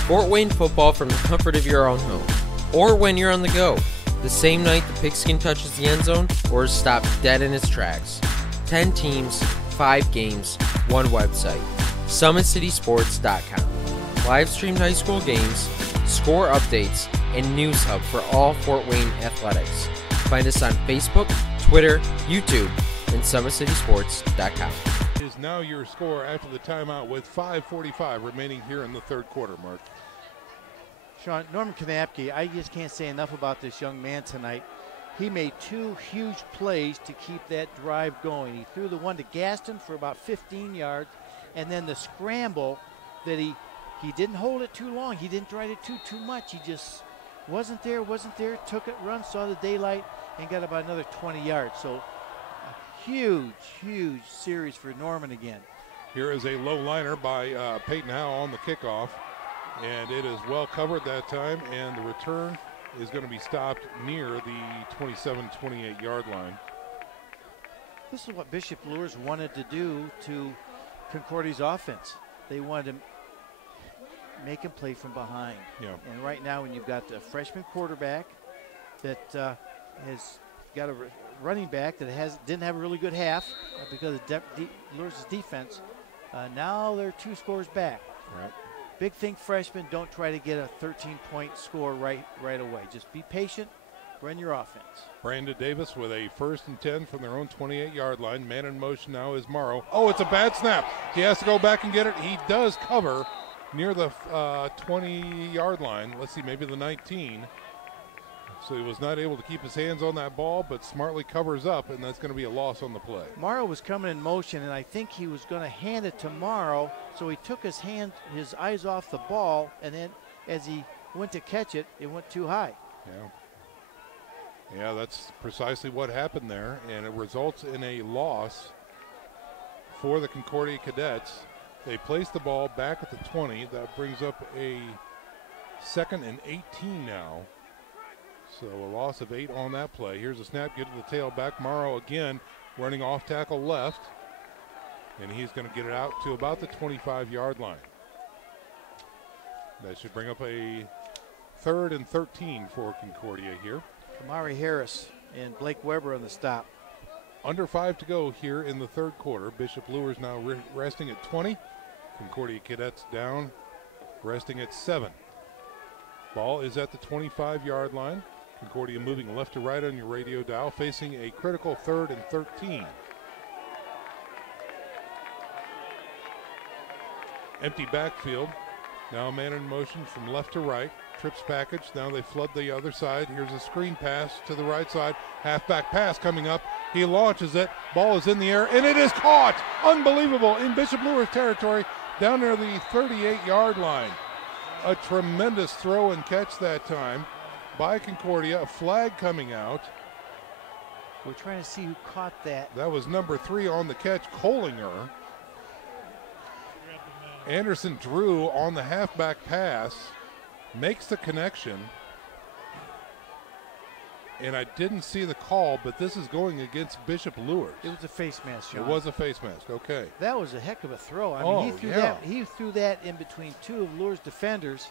Fort Wayne football from the comfort of your own home, or when you're on the go. The same night the pigskin touches the end zone or is stopped dead in its tracks. 10 teams, 5 games, 1 website. SummitCitySports.com. Live streamed high school games, score updates, and news hub for all Fort Wayne athletics. Find us on Facebook, Twitter, YouTube, and SummitCitySports.com. Is now your score after the timeout with 5:45 remaining here in the third quarter, Mark. Sean, Norman Kanapke, I just can't say enough about this young man tonight. He made 2 huge plays to keep that drive going. He threw the one to Gaston for about 15 yards, and then the scramble that he didn't hold it too long. He didn't try to too much. He just wasn't there, took it, run, saw the daylight, and got about another 20 yards. So a huge series for Norman again. Here is a low liner by Peyton Howe on the kickoff. And it is well covered that time, and the return is going to be stopped near the 27-28 yard line. This is what Bishop Luers wanted to do to Concordia's offense. They wanted to make him play from behind. Yeah. And right now, when you've got a freshman quarterback that has got a running back that didn't have a really good half because of Luers' defense, now they're 2 scores back. Right. Big thing, freshmen, don't try to get a 13-point score right away. Just be patient, run your offense. Brandon Davis with a 1st and 10 from their own 28-yard line. Man in motion now is Morrow. Oh, it's a bad snap. He has to go back and get it. He does cover near the 20-yard line. Let's see, maybe the 19. So he was not able to keep his hands on that ball, but smartly covers up, and that's going to be a loss on the play. Morrow was coming in motion, and I think he was going to hand it to Morrow, so he took his eyes off the ball, and then as he went to catch it, it went too high. Yeah, that's precisely what happened there, and it results in a loss for the Concordia Cadets. They place the ball back at the 20. That brings up a 2nd and 18 now. So a loss of 8 on that play. Here's a snap, get to the tailback. Morrow again running off tackle left. And he's going to get it out to about the 25-yard line. That should bring up a 3rd and 13 for Concordia here. Kamari Harris and Blake Weber on the stop. Under 5 to go here in the 3rd quarter. Bishop Luers now resting at 20. Concordia Cadets down, resting at 7. Ball is at the 25-yard line. Concordia moving left to right on your radio dial, facing a critical 3rd and 13. Empty backfield. Now a man in motion from left to right. Trips package. Now they flood the other side. Here's a screen pass to the right side. Halfback pass coming up. He launches it. Ball is in the air, and it is caught. Unbelievable in Bishop Luers territory down near the 38-yard line. A tremendous throw and catch that time by Concordia. A flag coming out. We're trying to see who caught that. That was number 3 on the catch, Kohlinger. Anderson Drew on the halfback pass, makes the connection. And I didn't see the call, but this is going against Bishop Luers. It was a face mask, Sean. It was a face mask, okay. That was a heck of a throw. I mean, he threw that in between 2 of Luers' defenders.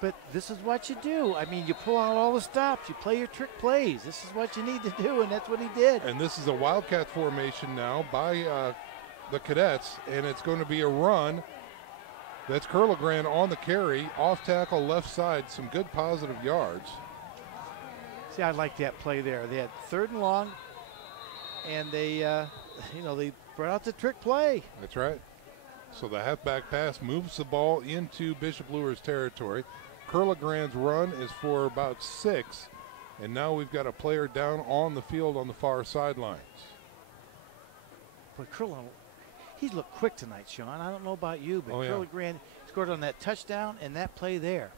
But this is what you do. I mean, you pull out all the stops. You play your trick plays. This is what you need to do, and that's what he did. And this is a Wildcat formation now by the Cadets, and it's going to be a run. That's Curlegrand on the carry, off tackle left side, some good positive yards. See, I like that play there. They had 3rd and long, and they, they brought out the trick play. That's right. So the halfback pass moves the ball into Bishop Luers territory. Curlegrand's run is for about 6, and now we've got a player down on the field on the far sidelines. But Curlegrand, he's looked quick tonight, Sean. I don't know about you, but Curlegrand scored on that touchdown and that play there.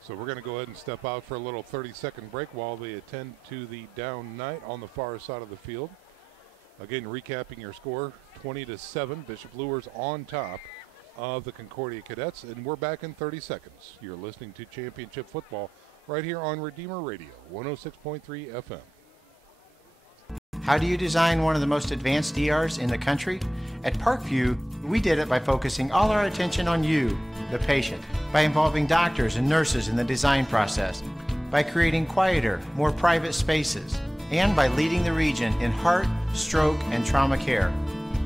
So we're going to go ahead and step out for a little 30-second break while they attend to the down night on the far side of the field. Again, recapping your score, 20-7, Bishop Luers on top of the Concordia Cadets, and we're back in 30 seconds. You're listening to Championship Football right here on Redeemer Radio, 106.3 FM. How do you design one of the most advanced ERs in the country? At Parkview, we did it by focusing all our attention on you, the patient, by involving doctors and nurses in the design process, by creating quieter, more private spaces, and by leading the region in heart, stroke, and trauma care.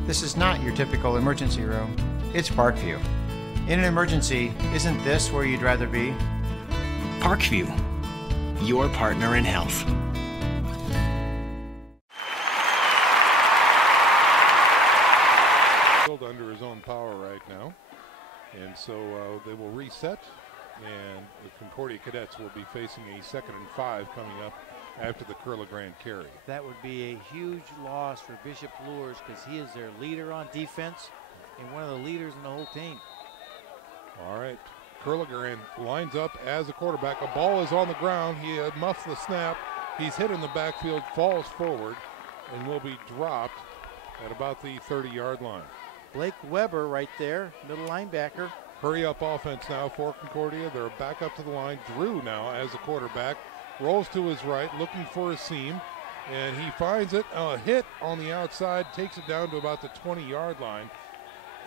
This is not your typical emergency room. It's Parkview. In an emergency, isn't this where you'd rather be? Parkview, your partner in health. Under his own power right now, and so they will reset, and the Concordia Cadets will be facing a 2nd and 5 coming up after the Curlegrand carry. That would be a huge loss for Bishop Luers because he is their leader on defense and one of the leaders in the whole team. All right, Curlegrand lines up as a quarterback. A ball is on the ground. He muffs the snap. He's hit in the backfield, falls forward, and will be dropped at about the 30-yard line. Blake Weber right there, middle linebacker. Hurry up offense now for Concordia. They're back up to the line. Drew now as a quarterback. Rolls to his right, looking for a seam, and he finds it. A hit on the outside, takes it down to about the 20-yard line,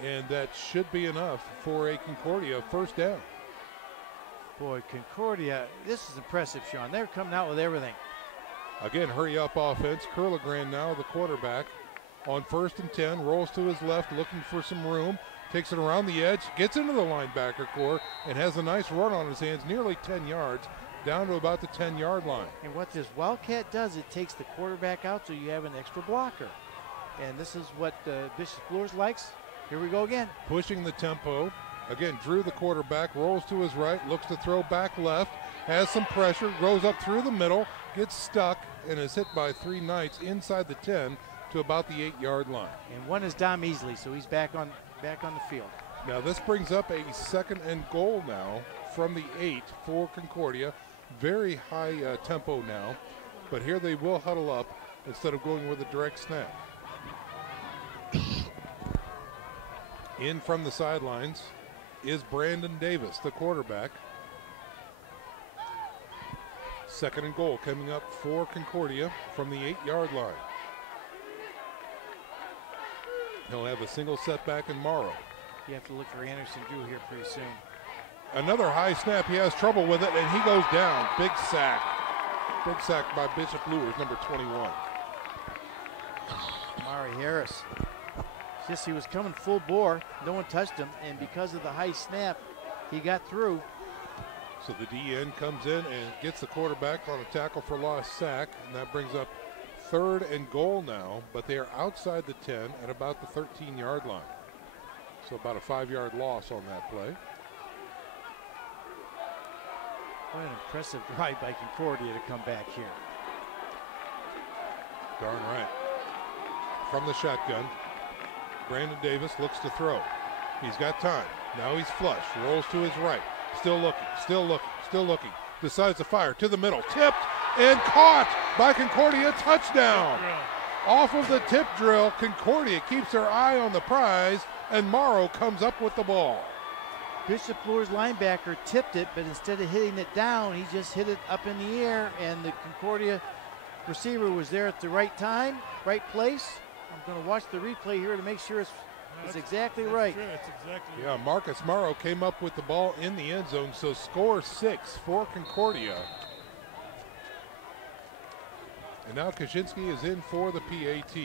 and that should be enough for a Concordia first down. Boy, Concordia, this is impressive, Sean. They're coming out with everything. Again, hurry up offense. Curlegrand now the quarterback. On 1st and 10, rolls to his left, looking for some room, takes it around the edge, gets into the linebacker core, and has a nice run on his hands, nearly 10 yards, down to about the 10-yard line. And what this Wildcat does, it takes the quarterback out so you have an extra blocker. And this is what Bishop Luers likes. Here we go again. Pushing the tempo. Again, Drew the quarterback, rolls to his right, looks to throw back left, has some pressure, goes up through the middle, gets stuck, and is hit by 3 Knights inside the 10, to about the 8-yard line. And one is Dom Easley, so he's back on the field. Now this brings up a 2nd and goal now from the 8 for Concordia. Very high tempo now, but here they will huddle up instead of going with a direct snap. In from the sidelines is Brandon Davis, the quarterback. 2nd and goal coming up for Concordia from the 8-yard line. He'll have a single setback in Morrow. You have to look for Anderson Drew here pretty soon. another high snap. He has trouble with it, and he goes down. Big sack. Big sack by Bishop Luers, number 21. Amari Harris. Just he was coming full bore. No one touched him, and because of the high snap, he got through. So the DN comes in and gets the quarterback on a tackle for loss sack, and that brings up 3rd and goal now, but they are outside the 10 at about the 13-yard line. So about a 5-yard loss on that play. What an impressive drive by Concordia to come back here. Darn right. From the shotgun, Brandon Davis looks to throw. He's got time. Now he's flush. Rolls to his right. Still looking, still looking, still looking. Decides to fire to the middle. Tipped and caught by Concordia. Touchdown. Off of the tip drill, Concordia keeps their eye on the prize, and Morrow comes up with the ball. Bishop Luers linebacker tipped it, but instead of hitting it down, he just hit it up in the air, and the Concordia receiver was there at the right time, right place. I'm going to watch the replay here to make sure it's exactly right. That's exactly Yeah, Marcus Morrow came up with the ball in the end zone, so score 6 for Concordia. And now Kaczynski is in for the PAT.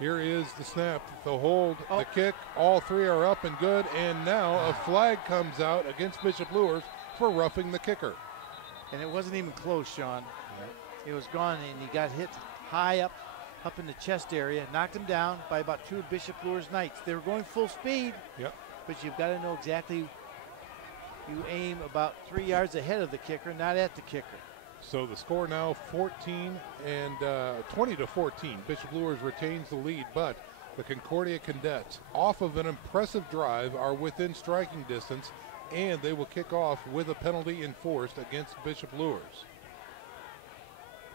Here is the snap, the hold, the kick. All 3 are up and good, and now a flag comes out against Bishop Luers for roughing the kicker. And it wasn't even close, Sean. It was gone, and he got hit high up in the chest area, knocked him down by about 2 Bishop Luers Knights. They were going full speed, but you've got to know exactly, you aim about 3 yards ahead of the kicker, not at the kicker. So the score now 20 to 14. Bishop Luers retains the lead, but the Concordia Cadets, off of an impressive drive, are within striking distance, and they will kick off with a penalty enforced against Bishop Luers.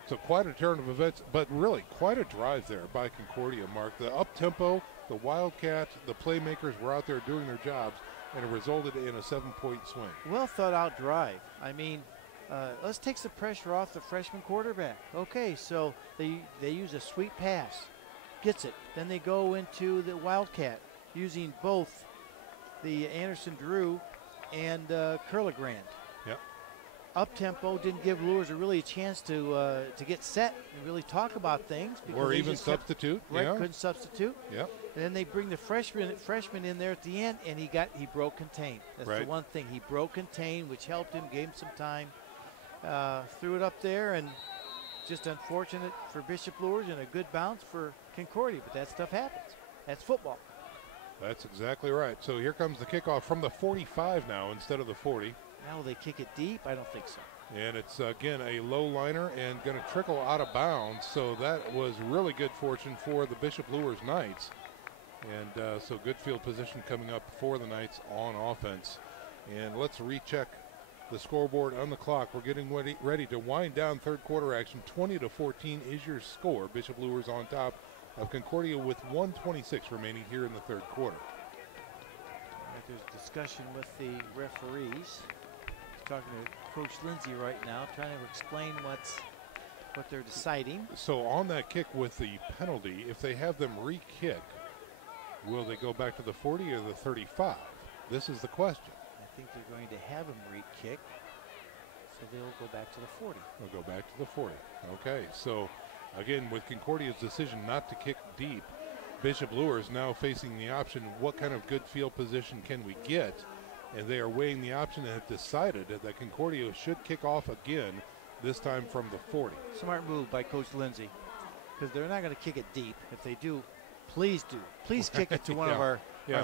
So quite a turn of events, but really quite a drive there by Concordia, Mark. The up-tempo, the Wildcats, the playmakers were out there doing their jobs, and it resulted in a 7-point swing. Well thought out drive. I mean, let's take some pressure off the freshman quarterback. Okay, so they use a sweep pass, gets it. Then they go into the Wildcat using both the Anderson Drew and Curligrand. Yep. Up tempo, didn't give Luers really a chance to get set and really talk about things. Or even substitute. Couldn't substitute. Yep. And then they bring the freshman in there at the end, and he broke contain. That's the one thing. He broke contain, which helped him, gave him some time. Threw it up there, and just unfortunate for Bishop Luers and a good bounce for Concordia, but that stuff happens. That's football. That's exactly right. So here comes the kickoff from the 45 now instead of the 40. Now will they kick it deep? I don't think so. And it's, again, a low liner and going to trickle out of bounds. So that was really good fortune for the Bishop Luers Knights. And so good field position coming up for the Knights on offense. And let's recheck the scoreboard on the clock. We're getting ready to wind down third quarter action. 20 to 14 is your score. Bishop Luers on top of Concordia with 1:26 remaining here in the third quarter. All right, there's discussion with the referees. He's talking to Coach Lindsay right now, trying to explain what they're deciding. So on that kick with the penalty, if they have them re-kick, will they go back to the 40 or the 35? This is the question. I think they're going to have him re-kick, so they'll go back to the 40. They'll go back to the 40. Okay, so again, with Concordia's decision not to kick deep, Bishop Luers now facing the option, what kind of good field position can we get? And they are weighing the option and have decided that Concordia should kick off again, this time from the 40. Smart move by Coach Lindsay, because they're not going to kick it deep. If they do, please do. Please kick it to one of our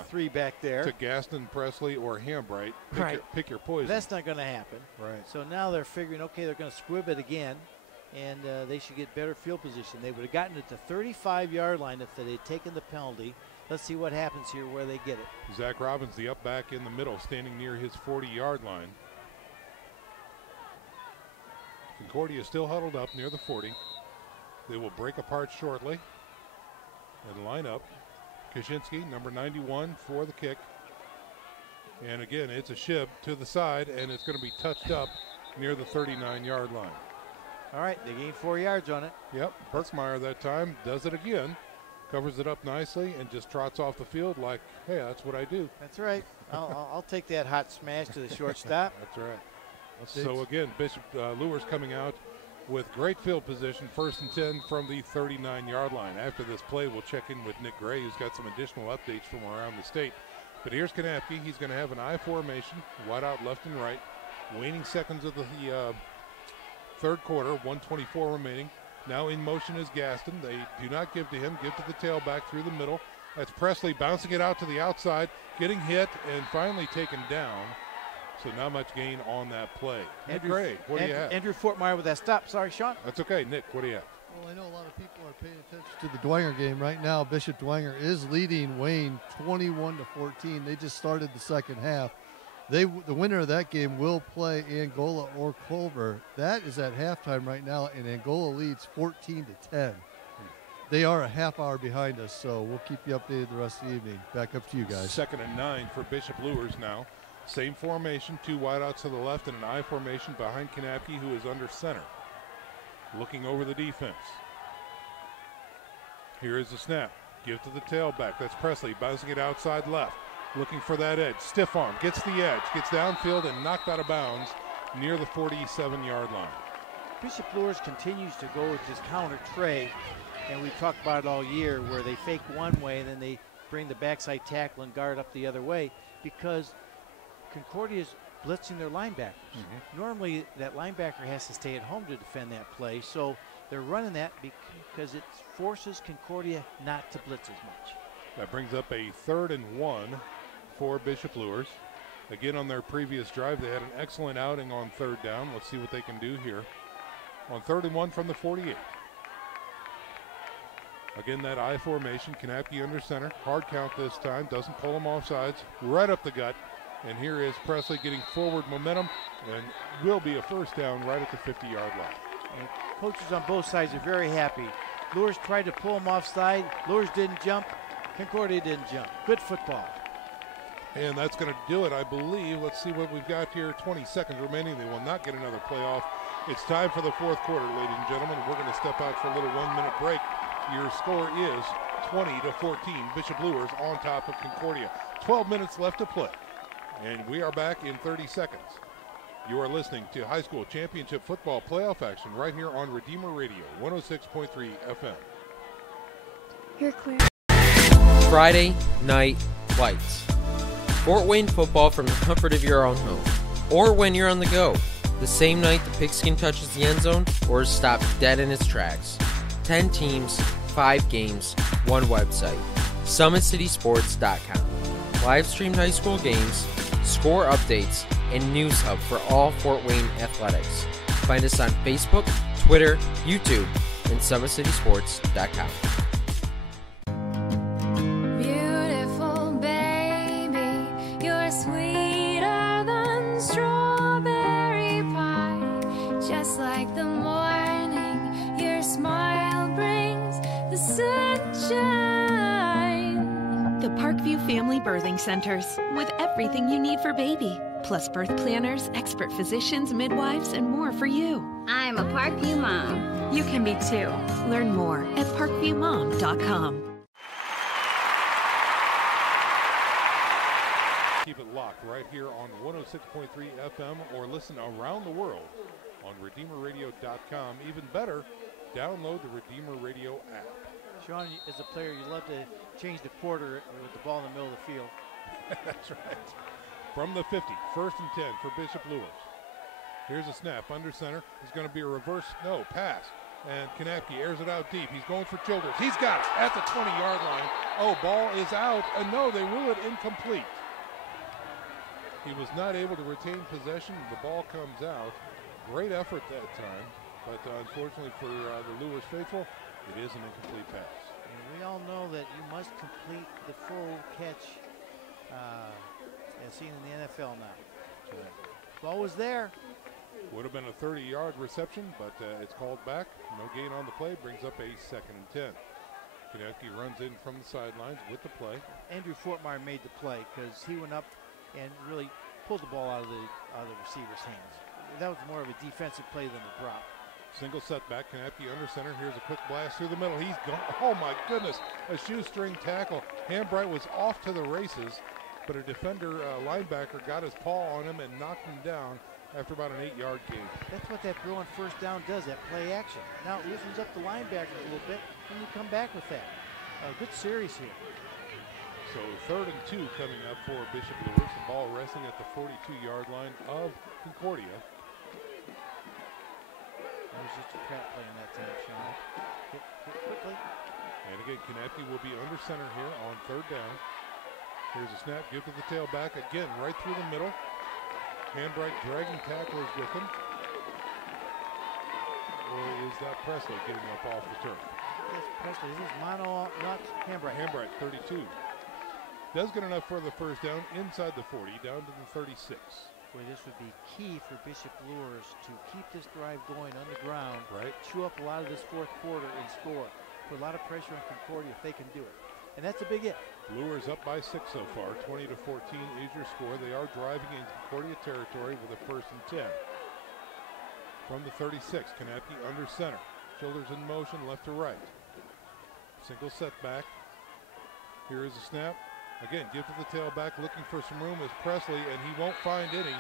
3 back there. To Gaston, Presley, or Hambright. Pick your poison. That's not going to happen. Right. So now they're figuring, okay, they're going to squib it again, and they should get better field position. They would have gotten it to the 35-yard line if they had taken the penalty. Let's see what happens here where they get it. Zach Robbins, the up back in the middle, standing near his 40-yard line. Concordia is still huddled up near the 40. They will break apart shortly and line up. Kaczynski, number 91, for the kick. And again, it's a shib to the side, and it's going to be touched up near the 39-yard line. All right, they gained 4 yards on it. Yep, Berkmeyer that time does it again. covers it up nicely, and just trots off the field like, hey, that's what I do. That's right. I'll take that hot smash to the shortstop. That's right. So again, Bishop Luers coming out with great field position, 1st and 10 from the 39-yard line. After this play, we'll check in with Nick Gray, who's got some additional updates from around the state. But here's Kanapke. He's going to have an I formation, wide out left and right. Waning seconds of the third quarter, 1:24 remaining. Now in motion is Gaston. They do not give to him, give to the tailback through the middle. That's Presley bouncing it out to the outside, getting hit, and finally taken down. So not much gain on that play. Nick Gray, what do you have? Andrew Fortmeyer with that stop. Sorry, Sean. That's okay. Nick, what do you have? Well, I know a lot of people are paying attention to the Dwenger game right now. Bishop Dwenger is leading Wayne 21-14. They just started the second half. The winner of that game will play Angola or Culver. That is at halftime right now, and Angola leads 14-10. They are a half hour behind us, so we'll keep you updated the rest of the evening. Back up to you guys. 2nd and 9 for Bishop Luers now. Same formation, 2 wideouts to the left and an I formation behind Kanapke, who is under center. Looking over the defense. Here is the snap. Give to the tailback. That's Presley bouncing it outside left. Looking for that edge. Stiff arm. Gets the edge. Gets downfield and knocked out of bounds near the 47-yard line. Bishop Luers continues to go with this counter tray, and we've talked about it all year, where they fake one way and then they bring the backside tackle and guard up the other way, because Concordia is blitzing their linebackers. Normally that linebacker has to stay at home to defend that play, so they're running that because it forces Concordia not to blitz as much. That brings up a 3rd and 1 for Bishop Luers. Again, on their previous drive, they had an excellent outing on 3rd down. Let's see what they can do here. On 3rd and 1 from the 48. Again, that I formation, Kanapke under center. Hard count this time, doesn't pull him off sides. Right up the gut. And here is Presley getting forward momentum, and will be a 1st down right at the 50-yard line. And coaches on both sides are very happy. Luers tried to pull him offside. Luers didn't jump. Concordia didn't jump. Good football. And that's going to do it, I believe. Let's see what we've got here. 20 seconds remaining. They will not get another playoff. It's time for the 4th quarter, ladies and gentlemen. We're going to step out for a little 1-minute break. Your score is 20-14. Bishop Luers on top of Concordia. 12 minutes left to play. And we are back in 30 seconds. You are listening to high school championship football playoff action right here on Redeemer Radio, 106.3 FM. You're clear. Friday Night Lights. Fort Wayne football from the comfort of your own home. Or when you're on the go. The same night the pigskin touches the end zone or is stopped dead in its tracks. 10 teams, 5 games, 1 website. SummitCitySports.com. Live streamed high school games, score updates, and news hub for all Fort Wayne athletics. Find us on Facebook, Twitter, YouTube, and SummitCitySports.com. Beautiful baby, you're sweeter than strawberry pie. Just like the morning, your smile brings the sunshine. The Parkview Family Birthing Centers, with everything you need for baby, plus birth planners, expert physicians, midwives, and more for you. I'm a Parkview mom. You can be too. Learn more at parkviewmom.com. Keep it locked right here on 106.3 FM or listen around the world on RedeemerRadio.com. Even better, download the Redeemer Radio app. Sean, as a player, you love to change the quarter with the ball in the middle of the field. That's right. From the 50, 1st and 10 for Bishop Luers. Here's a snap under center. It's going to be a reverse, pass. And Kanapke airs it out deep. He's going for Childers. He's got it at the 20-yard line. Oh, ball is out. And no, they rule it incomplete. He was not able to retain possession. The ball comes out. Great effort that time. But unfortunately for the Luers faithful, it is an incomplete pass. And we all know that you must complete the full catch as seen in the NFL now. So ball was there. Would have been a 30-yard reception, but it's called back. No gain on the play. Brings up a 2nd and 10. Kanapke runs in from the sidelines with the play. Andrew Fortmeyer made the play because he went up and really pulled the ball out of the receiver's hands. That was more of a defensive play than a drop. Single setback, Kanapke under center. Here's a quick blast through the middle. He's gone. Oh my goodness, a shoestring tackle. Hambright was off to the races, but a defender, linebacker, got his paw on him and knocked him down after about an 8-yard gain. That's what that throw on first down does, that play action. Now it loosens up the linebackers a little bit, and you come back with that. Good series here. So 3rd and 2 coming up for Bishop Luers. The ball resting at the 42-yard line of Concordia. That was just a trap play in that time, Sean. Hit quickly. And again, Kanapke will be under center here on 3rd down. Here's a snap, give to the tailback. Again, right through the middle. Hambright dragging tacklers with him. Or is that Presley getting up off the turf? That's Presley. This is Mono, not Hambright. Hambright, 32. Does get enough for the first down inside the 40, down to the 36. Boy, this would be key for Bishop Luers to keep this drive going on the ground. Right. Chew up a lot of this 4th quarter and score. Put a lot of pressure on Concordia if they can do it. And that's a big if. Luers up by 6 so far. 20-14 is your score. They are driving in Concordia territory with a 1st and 10. From the 36, Kanapke under center. Shoulders in motion, left to right. Single setback. Here is a snap. Again, give to the tailback, looking for some room is Presley, and he won't find any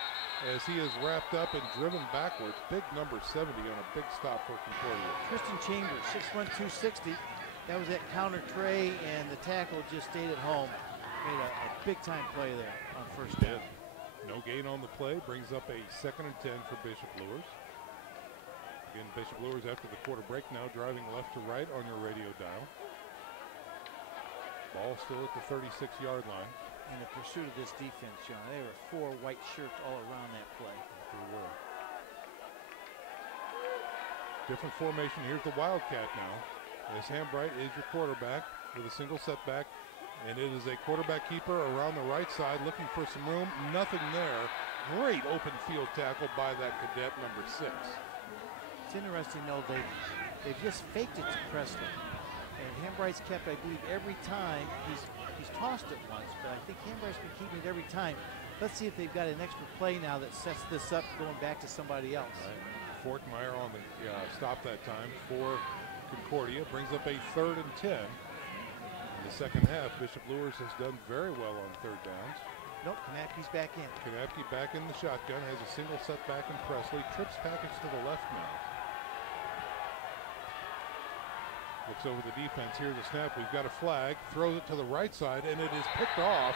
as he is wrapped up and driven backwards. Big number 70 on a big stop for Concordia. Tristan Chambers, 6'1", 260. That was that counter tray, and the tackle just stayed at home. Made a big-time play there on first down. No gain on the play, brings up a 2nd and 10 for Bishop Luers. Again, Bishop Luers after the quarter break now driving left to right on your radio dial. Ball still at the 36-yard line. In the pursuit of this defense, John, there were 4 white shirts all around that play. There were. Different formation. Here's the Wildcat now. As Hambright is your quarterback with a single setback, and it is a quarterback keeper around the right side looking for some room. Nothing there. Great open field tackle by that cadet, number 6. It's interesting, though, they've just faked it to Presley. And Hambright's kept, I believe, every time. He's tossed it once, but I think Hambright's been keeping it every time. Let's see if they've got an extra play now that sets this up going back to somebody else. Right. Fortmeyer on the stop that time for Concordia. Brings up a 3rd and 10. In the second half, Bishop Luers has done very well on 3rd downs. Nope, Kanapke's back in. Kanapke back in the shotgun, has a single setback in Presley. Trips package to the left now. Looks over the defense. Here's a snap. We've got a flag. Throws it to the right side, and it is picked off.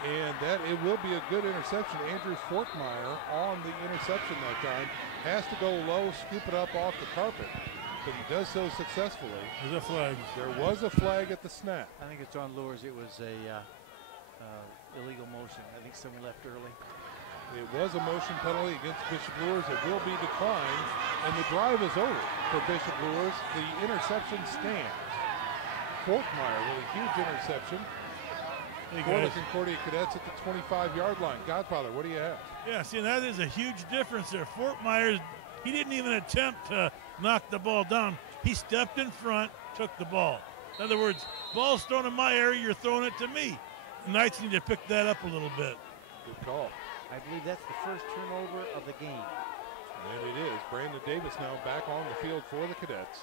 And that it will be a good interception. Andrew Fortmeyer on the interception that time. Has to go low, scoop it up off the carpet. But he does so successfully. There's a flag. There was a flag at the snap. I think it's on Luers. It was a illegal motion. I think someone left early. It was a motion penalty against Bishop Luers. It will be declined, and the drive is over for Bishop Luers. The interception stands. Fortmeyer with a huge interception for the Concordia Cadets at the 25-yard line. Godfather, what do you have? Yeah, see, that is a huge difference there. Fortmeyer, he didn't even attempt to knock the ball down. He stepped in front, took the ball. In other words, ball's thrown in my area, you're throwing it to me. The Knights need to pick that up a little bit. Good call. I believe that's the first turnover of the game. And it is. Brandon Davis now back on the field for the Cadets.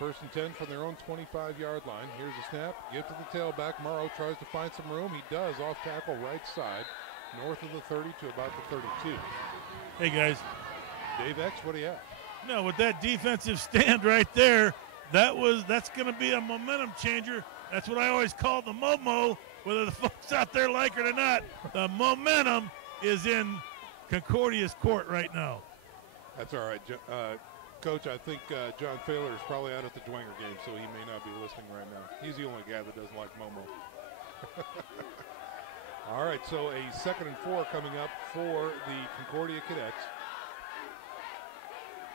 1st and 10 from their own 25-yard line. Here's a snap. Give to the tailback. Morrow tries to find some room. He does off tackle right side. North of the 30 to about the 32. Hey, guys. Dave X, what do you have? No, with that defensive stand right there, that's going to be a momentum changer. That's what I always call the Momo, whether the folks out there like it or not. The momentum is in Concordia's court right now. That's all right. Coach, I think John Failer is probably out at the Dwenger game, so he may not be listening right now. He's the only guy that doesn't like Momo. All right, so a 2nd and 4 coming up for the Concordia Cadets.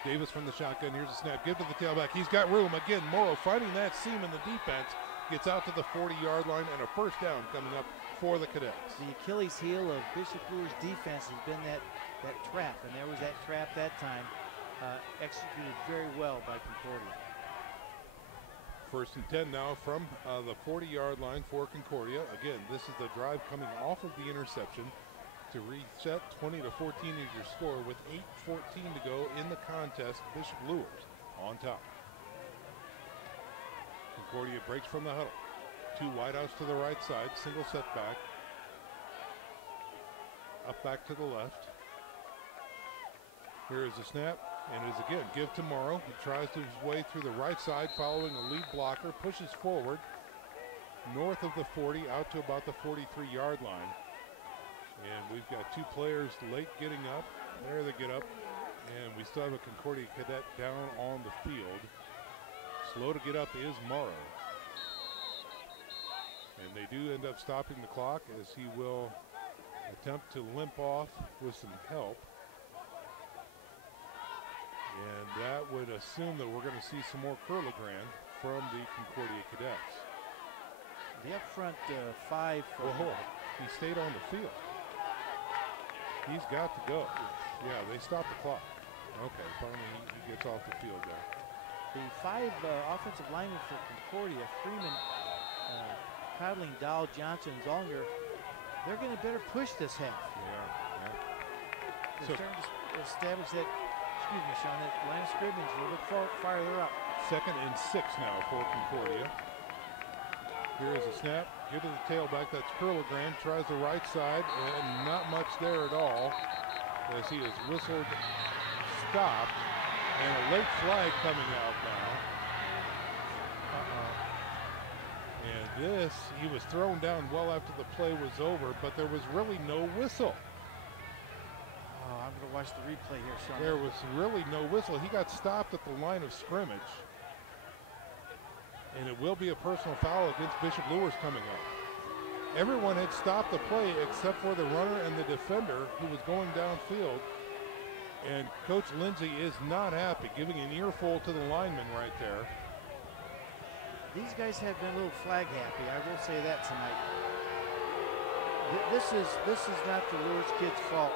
Davis from the shotgun. Here's a snap. Give to the tailback. He's got room. Again, Morrow finding that seam in the defense. Gets out to the 40-yard line, and a 1st down coming up for the Cadets. The Achilles heel of Bishop Luers' defense has been that trap, and there was that trap that time. Executed very well by Concordia. 1st and 10 now from the 40-yard line for Concordia. Again, this is the drive coming off of the interception. to reset. 20-14 is your score with 8:14 to go in the contest. Bishop Luers on top. Concordia breaks from the huddle. 2 wideouts to the right side, single setback. Up back to the left. Here is the snap, and it is again give to Morrow. He tries to his way through the right side following a lead blocker, pushes forward north of the 40 out to about the 43-yard line. And we've got 2 players late getting up. There they get up, and we still have a Concordia cadet down on the field. Slow to get up is Morrow. And they do end up stopping the clock as he will attempt to limp off with some help. And that would assume that we're going to see some more curligran from the Concordia cadets. The up front 5. He stayed on the field. He's got to go. Yeah, they stopped the clock. Okay, finally he gets off the field there. The 5 offensive linemen for Concordia, Freeman, Codling, Dow, Johnson, Zollinger, they're going to better push this half. Yeah. They're starting to establish that, excuse me, Sean, that line of scrimmage. They look farther up. 2nd and 6 now for Concordia. Here is a snap. Give to the tailback. That's Curligran. Tries the right side, and not much there at all as he is whistled stopped. And a late flag coming out now. And this, he was thrown down well after the play was over, but there was really no whistle. Oh, I'm going to watch the replay here, Sean. There was really no whistle. He got stopped at the line of scrimmage. And it will be a personal foul against Bishop Luers coming up. Everyone had stopped the play except for the runner and the defender who was going downfield. And Coach Lindsay is not happy, giving an earful to the lineman right there. These guys have been a little flag happy. I will say that tonight. This is not the Luers kids' fault.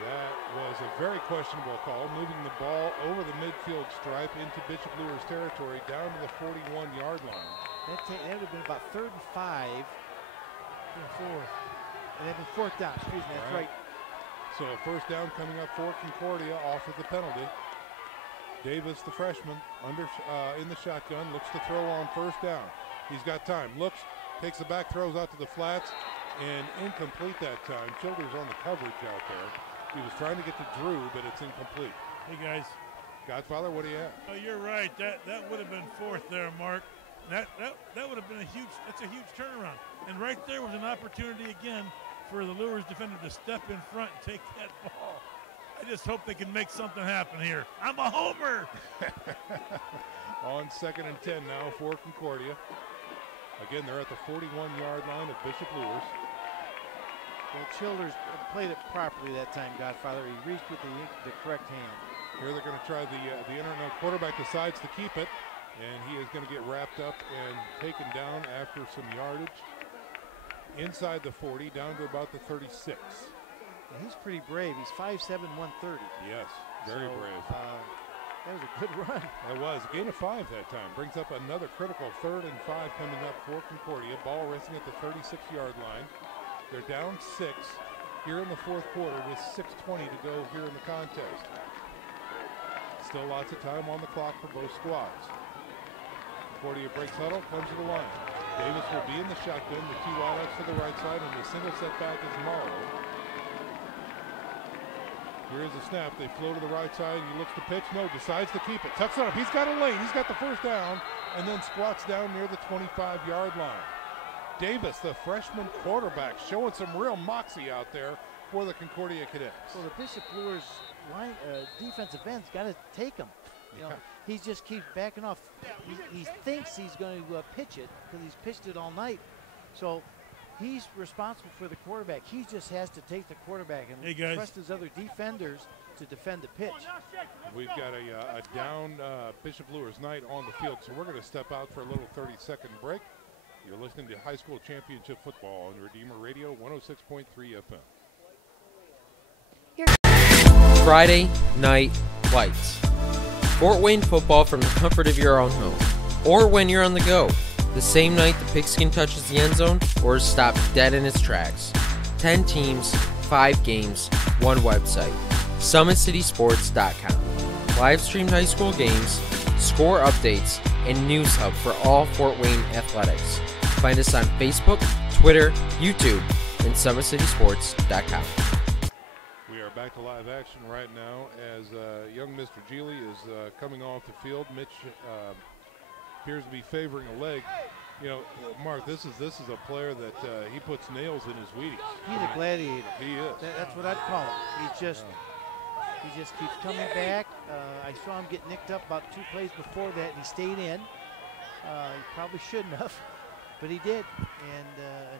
That was a very questionable call, moving the ball over the midfield stripe into Bishop Luers territory down to the 41-yard line. That would have been about 3rd and 5. 4th. And then 4th down, excuse me, that's right. So a 1st down coming up for Concordia off of the penalty. Davis, the freshman, in the shotgun, looks to throw on 1st down. He's got time, looks, takes the back, throws out to the flats, and incomplete that time. Childers on the coverage out there. He was trying to get to Drew, but it's incomplete. Hey, guys. Godfather, what do you have? Oh, you're right. That would have been 4th there, Mark. That would have been that's a huge turnaround. And right there was an opportunity again for the Luers defender to step in front and take that ball. I just hope they can make something happen here. I'm a homer. On 2nd and 10 now for Concordia. Again, they're at the 41-yard line of Bishop Luers. Well, Childers played it properly that time, Godfather. He reached with the correct hand. Here they're going to try the internet. Quarterback decides to keep it, and he is going to get wrapped up and taken down after some yardage. Inside the 40, down to about the 36. Yeah, he's pretty brave. He's 5'7", 130. Yes, very brave. That was a good run. That was a gain of 5 that time. Brings up another critical 3rd and 5 coming up for Concordia. Ball resting at the 36-yard line. They're down 6 here in the 4th quarter with 6:20 to go here in the contest. Still lots of time on the clock for both squads. Concordia breaks huddle, comes to the line. Davis will be in the shotgun, the 2 wideouts to the right side, and the single setback is Morrow. Here's the snap. They flow to the right side. He looks to pitch. No, decides to keep it. Tucks it up. He's got a lane. He's got the 1st down, and then squats down near the 25-yard line. Davis, the freshman quarterback, showing some real moxie out there for the Concordia cadets. Well, the Bishop Luers line defensive end's got to take him. You know, he just keeps backing off. He thinks he's going to pitch it because he's pitched it all night. So he's responsible for the quarterback. He just has to take the quarterback and trust his other defenders to defend the pitch. We've got a down Bishop Luers Knight on the field, so we're going to step out for a little 30-second break. You're listening to High School Championship Football on Redeemer Radio 106.3 FM. Friday Night Lights. Fort Wayne football from the comfort of your own home. Or when you're on the go. The same night the pigskin touches the end zone or is stopped dead in its tracks. 10 teams, 5 games, 1 website. SummitCitySports.com. Live streamed high school games, score updates, and news hub for all Fort Wayne athletics. Find us on Facebook, Twitter, YouTube, and SummitCitySports.com. We are back to live action right now as young Mr. Geely is coming off the field. Mitch appears to be favoring a leg. You know, Mark, this is a player that he puts nails in his Wheaties. He's a gladiator. He is. That's what I'd call him. He just keeps coming back. I saw him get nicked up about 2 plays before that, and he stayed in. He probably shouldn't have, but he did. And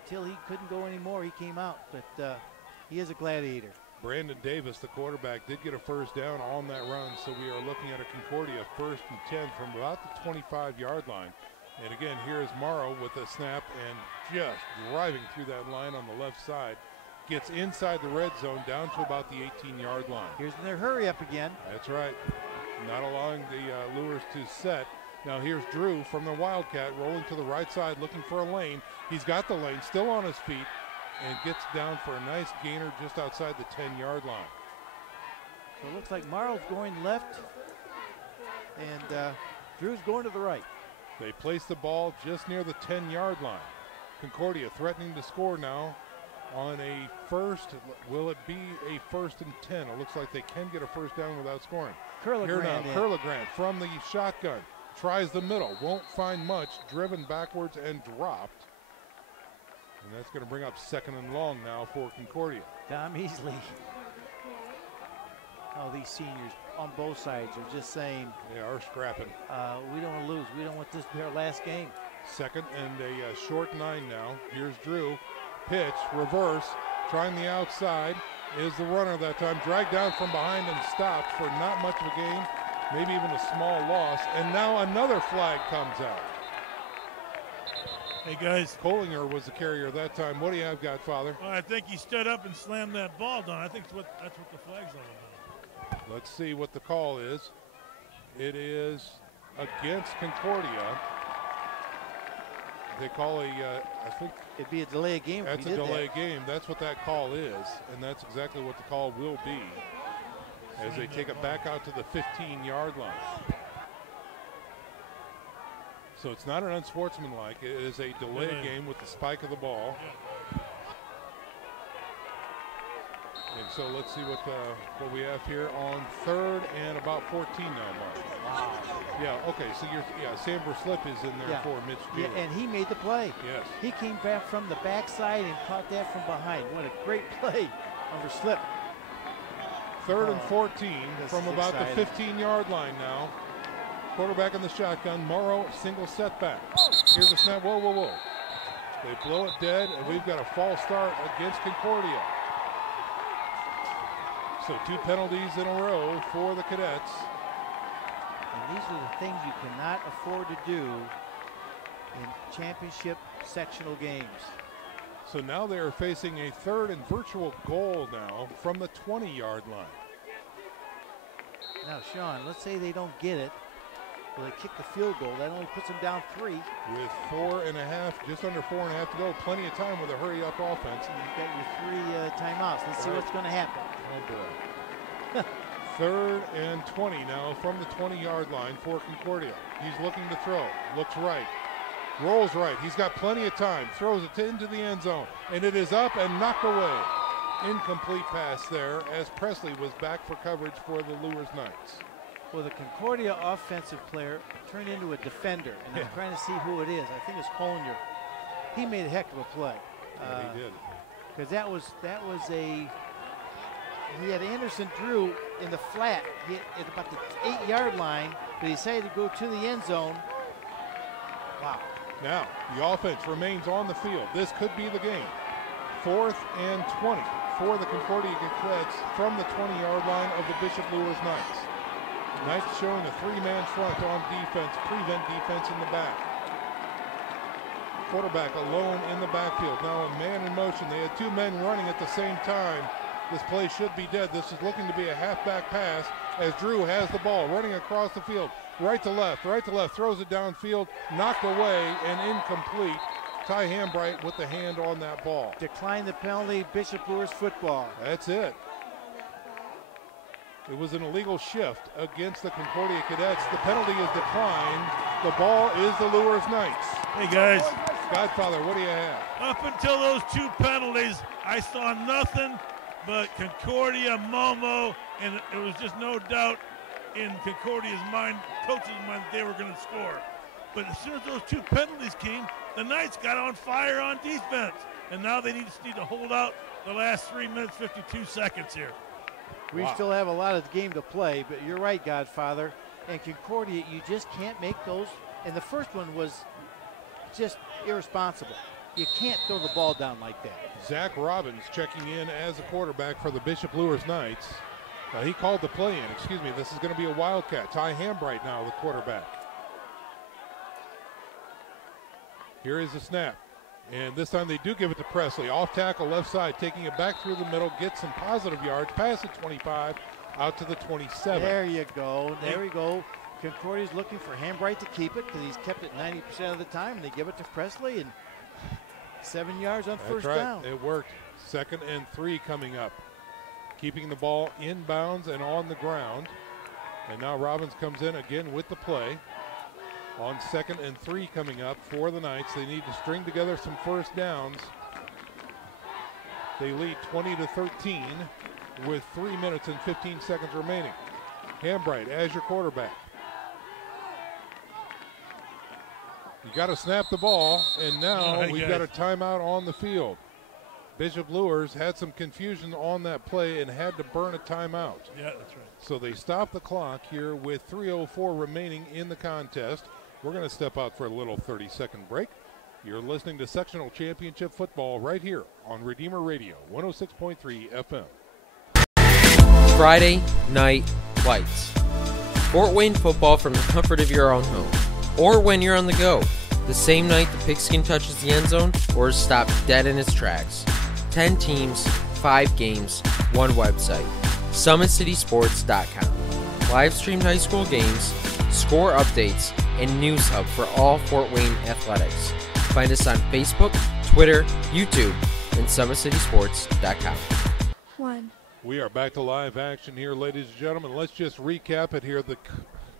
until he couldn't go anymore, he came out. But he is a gladiator. Brandon Davis, the quarterback, did get a first down on that run, so we are looking at a Concordia 1st and 10 from about the 25-yard line. And again, here is Morrow with a snap and just driving through that line on the left side. Gets inside the red zone down to about the 18-yard line. Here's their hurry up again. That's right. Not allowing the Luers to set. Now here's Drew from the Wildcat rolling to the right side looking for a lane. He's got the lane, still on his feet, and gets down for a nice gainer just outside the 10-yard line. So it looks like Morrow's going left, and Drew's going to the right. They place the ball just near the 10-yard line. Concordia threatening to score now on a first. Will it be a 1st and 10? It looks like they can get a first down without scoring. Here now, Curlegrand from the shotgun. Tries the middle, won't find much, driven backwards and dropped. And that's going to bring up 2nd and long now for Concordia. Dom Easley. Oh, these seniors on both sides are just saying, they are scrapping. We don't want to lose. We don't want this to be our last game. 2nd and a short 9 now. Here's Drew. Pitch, reverse, trying the outside. Is the runner that time. Dragged down from behind and stopped for not much of a gain. Maybe even a small loss. And now another flag comes out. Hey, guys. Collinger was the carrier that time. What do you have, Godfather? Well, I think he stood up and slammed that ball down. I think that's what the flag's all about. Let's see what the call is. It is against Concordia. They call I think it'd be a delay of game. That's a delay of game. That's what that call is, and that's exactly what the call will be as they take it back out to the 15-yard line. So it's not an unsportsmanlike. It is a delay game with the spike of the ball. And so let's see what we have here on 3rd and about 14 now, Mark. Wow. Yeah, okay, so Samber Slip is in there for Mitch Geely. Yeah, and he made the play. Yes. He came back from the backside and caught that from behind. What a great play under Slip. 3rd and 14 from about the 15-yard line now. Quarterback in the shotgun. Morrow, single setback. Here's the snap. Whoa, whoa, whoa. They blow it dead, and we've got a false start against Concordia. So 2 penalties in a row for the Cadets. And these are the things you cannot afford to do in championship sectional games. So now they are facing a 3rd and virtual goal now from the 20-yard line. Now, Sean, let's say they don't get it. Well, they kick the field goal. That only puts them down 3. With 4.5, just under 4.5 to go. Plenty of time with a hurry-up offense. And you've got your 3 timeouts. Let's see what's going to happen. Oh, boy. 3rd and 20 now from the 20-yard line for Concordia. He's looking to throw. Looks right. Rolls right. He's got plenty of time. Throws it into the end zone. And it is up and knocked away. Incomplete pass there as Presley was back for coverage for the Luers Knights. Well, the Concordia offensive player turned into a defender, and I'm trying to see who it is. I think it's Collinger. He made a heck of a play. Yeah, he did. Because that was he had Anderson Drew in the flat at about the 8-yard line, but he decided to go to the end zone. Wow. Now, the offense remains on the field. This could be the game. 4th and 20 for the Concordia Cadets from the 20-yard line of the Bishop Luers Knights. Knights showing a 3-man front on defense, prevent defense in the back. Quarterback alone in the backfield. Now a man in motion. They had 2 men running at the same time. This play should be dead. This is looking to be a halfback pass as Drew has the ball running across the field. Right to left, throws it downfield, knocked away and incomplete. Ty Hambright with the hand on that ball. Decline the penalty, Bishop Luers football. That's it. It was an illegal shift against the Concordia Cadets. The penalty is declined. The ball is the Luers Knights. Hey, guys. Godfather, what do you have? Up until those 2 penalties, I saw nothing but Concordia, Momo, and it was just no doubt in Concordia's mind, coach's mind, that they were going to score. But as soon as those 2 penalties came, the Knights got on fire on defense. And now they just need to hold out the last 3 minutes, 52 seconds here. We still have a lot of the game to play, but you're right, Godfather. And Concordia, you just can't make those. And the first one was just irresponsible. You can't throw the ball down like that. Zach Robbins checking in as a quarterback for the Bishop Luers Knights. He called the play in. Excuse me, this is going to be a Wildcat. Ty Hambright now, the quarterback. Here is the snap. And this time they do give it to Presley. Off tackle, left side, taking it back through the middle, gets some positive yards, past the 25, out to the 27. There you go. There we go. Concordia's looking for Hambright to keep it because he's kept it 90% of the time, and they give it to Presley, and 7 yards on first down. It worked. 2nd and 3 coming up. Keeping the ball inbounds and on the ground. And now Robbins comes in again with the play. On 2nd and 3 coming up for the Knights. They need to string together some first downs. They lead 20-13 with 3 minutes and 15 seconds remaining. Hambright as your quarterback. You got to snap the ball, and now we've got a timeout on the field. Bishop Luers had some confusion on that play and had to burn a timeout. Yeah, that's right. So they stopped the clock here with 3:04 remaining in the contest. We're going to step out for a little 30-second break. You're listening to Sectional Championship Football right here on Redeemer Radio, 106.3 FM. Friday Night Lights. Fort Wayne football from the comfort of your own home. Or when you're on the go. The same night the pigskin touches the end zone or is stopped dead in its tracks. 10 teams, 5 games, 1 website. SummitCitySports.com. Live streamed high school games, score updates, and news hub for all Fort Wayne athletics. Find us on Facebook, Twitter, YouTube, and SummitCitySports.com. 1. We are back to live action here, ladies and gentlemen. Let's just recap it here. The